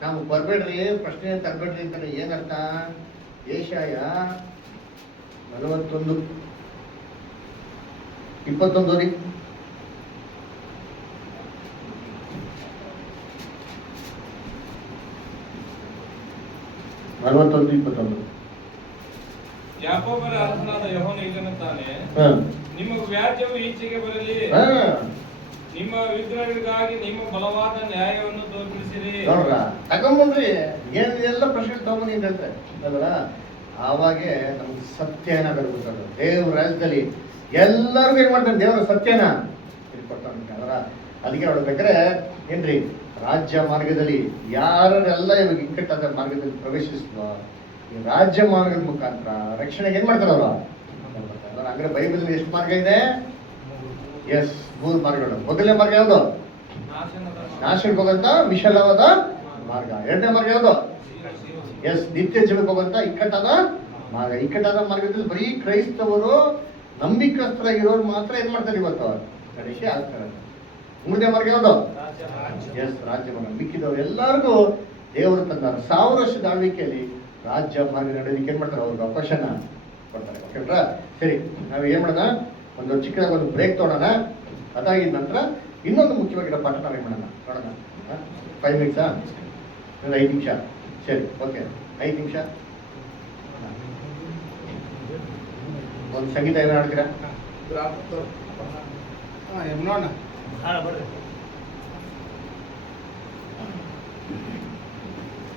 ನಾವು ಬರ್ಬೇಡ್ರಿ, ಪ್ರಶ್ನೆ ತರಬೇಡ್ರಿ ಅಂತಾರೆ. ಏನರ್ಥ? ಯೆಶಾಯ 41:21 ಓದಿ. ಯಾಕೋಬರ ಅರಸನಾದ ಯೆಹೋವನು ಹೀಗೆನ್ನುತ್ತಾನೆ, ನಿಮ್ಮ ವ್ಯಾಜ್ಯವು ಈಚೆಗೆ ಬರಲಿ, ನಿಮ್ಮ ವಿಗ್ರಹಗಳಿಗಾಗಿ ನಿಮ್ಮ ಬಲವಾದ ನ್ಯಾಯವನ್ನು ತೋರ್ಪಡಿಸಿರಿ. ನೋಡ್ರ ತಗೊಂಬನ್ರಿ, ಏನೆಲ್ಲ ಪ್ರಶ್ನೆ ತಗೊಂಬನ್ನಿ ಅಂತ ಹೇಳ್ತಾರೆ ಅಲ್ವರ? ಆವಾಗೆ ನಮ್ಗೆ ಸತ್ಯನ ಗೊತ್ತಾಗ. ದೇವ್ರ ರಾಜ್ಯದಲ್ಲಿ ಎಲ್ಲರಿಗೂ ಏನ್ ಮಾಡ್ತಾರೆ, ದೇವರ ಸತ್ಯನ ಕೊಡ್ತಾನೆ ಅದರ. ಅದಕ್ಕೆ ನೋಡ್ಬೇಕಾದ್ರೆ ಏನ್ರಿ ರಾಜ್ಯ ಮಾರ್ಗದಲ್ಲಿ ಯಾರೆಲ್ಲ ಇವಾಗ ಇಕ್ಕಟ್ಟಾದ ಮಾರ್ಗದಲ್ಲಿ ಪ್ರವೇಶಿಸುವ ಈ ರಾಜ್ಯ ಮಾರ್ಗದ ಮುಖಾಂತರ ರಕ್ಷಣೆಗೆ ಏನ್ ಮಾಡ್ತಾರೆ ಅವರು. ಹಂಗಾರೆ ಬೈಬಲ್ ಎಷ್ಟು ಮಾರ್ಗ ಇದೆ? ಎಸ್, 3 ಮಾರ್ಗಗಳು. ಮೊದಲನೇ ಮಾರ್ಗ ಯಾವುದು? ನಾಶಕ್ಕೆ ಹೋಗಂತ ವಿಶಾಲವಾದ ಮಾರ್ಗ. ಎರಡನೇ ಮಾರ್ಗ ಯಾವುದು? ಎಸ್, ನಿತ್ಯ ಜೀವಕ್ಕೆ ಹೋಗಂತ ಇಕ್ಕಟ್ಟಾದ ಮಾರ್ಗ. ಇಕ್ಕಟ್ಟಾದ ಮಾರ್ಗದಲ್ಲಿ ಬರೀ ಕ್ರೈಸ್ತವರು ನಂಬಿಕಸ್ಥರಾಗಿರೋರು ಮಾತ್ರ ಏನ್ ಮಾಡ್ತಾರೆ ಇವತ್ತು ಕಡೆಗೆ ಆಗ್ತಾರೆ. ಮೂರನೇ ಮಾರ್ಗ ಯಾವುದು? ಎಸ್, ರಾಜ್ಯ ಮಾರ್ಗ. ಮಿಕ್ಕಿದವ್ರು ಎಲ್ಲರಿಗೂ ದೇವರು ತನ್ನ 1000 ವರ್ಷದ ಆಳ್ವಿಕೆಯಲ್ಲಿ ರಾಜ್ಯ ಮಾರ್ಗ ನಡೆಯೋದಕ್ಕೆ ಏನ್ ಮಾಡ್ತಾರೆ, ಅವ್ರಿಗೆ ಅವಕಾಶನ ಕೊಡ್ತಾರೆ. ಓಕೆಟ್ರಾ? ಸರಿ, ನಾವು ಏನ್ ಮಾಡೋಣ, ಒಂದು ಚಿಕ್ಕದಾಗಿ ಒಂದು ಬ್ರೇಕ್ ತೊಗೊಳೋಣ. ಅದಾಗಿದ ನಂತರ ಇನ್ನೊಂದು ಮುಖ್ಯವಾಗಿರೋ ಪಾಠ ನಾವೇನು ಮಾಡೋಣ ನೋಡೋಣ. 5 ಮಿನಿಟ್ಸಾ? 5 ನಿಮಿಷ? ಸರಿ, ಓಕೆ, 5 ನಿಮಿಷ. ಒಂದು ಸಂಗೀತ ಏನು ಹಾಡ್ತೀರಾ? ನೋಡೋಣ. ಬರ್ರಿ.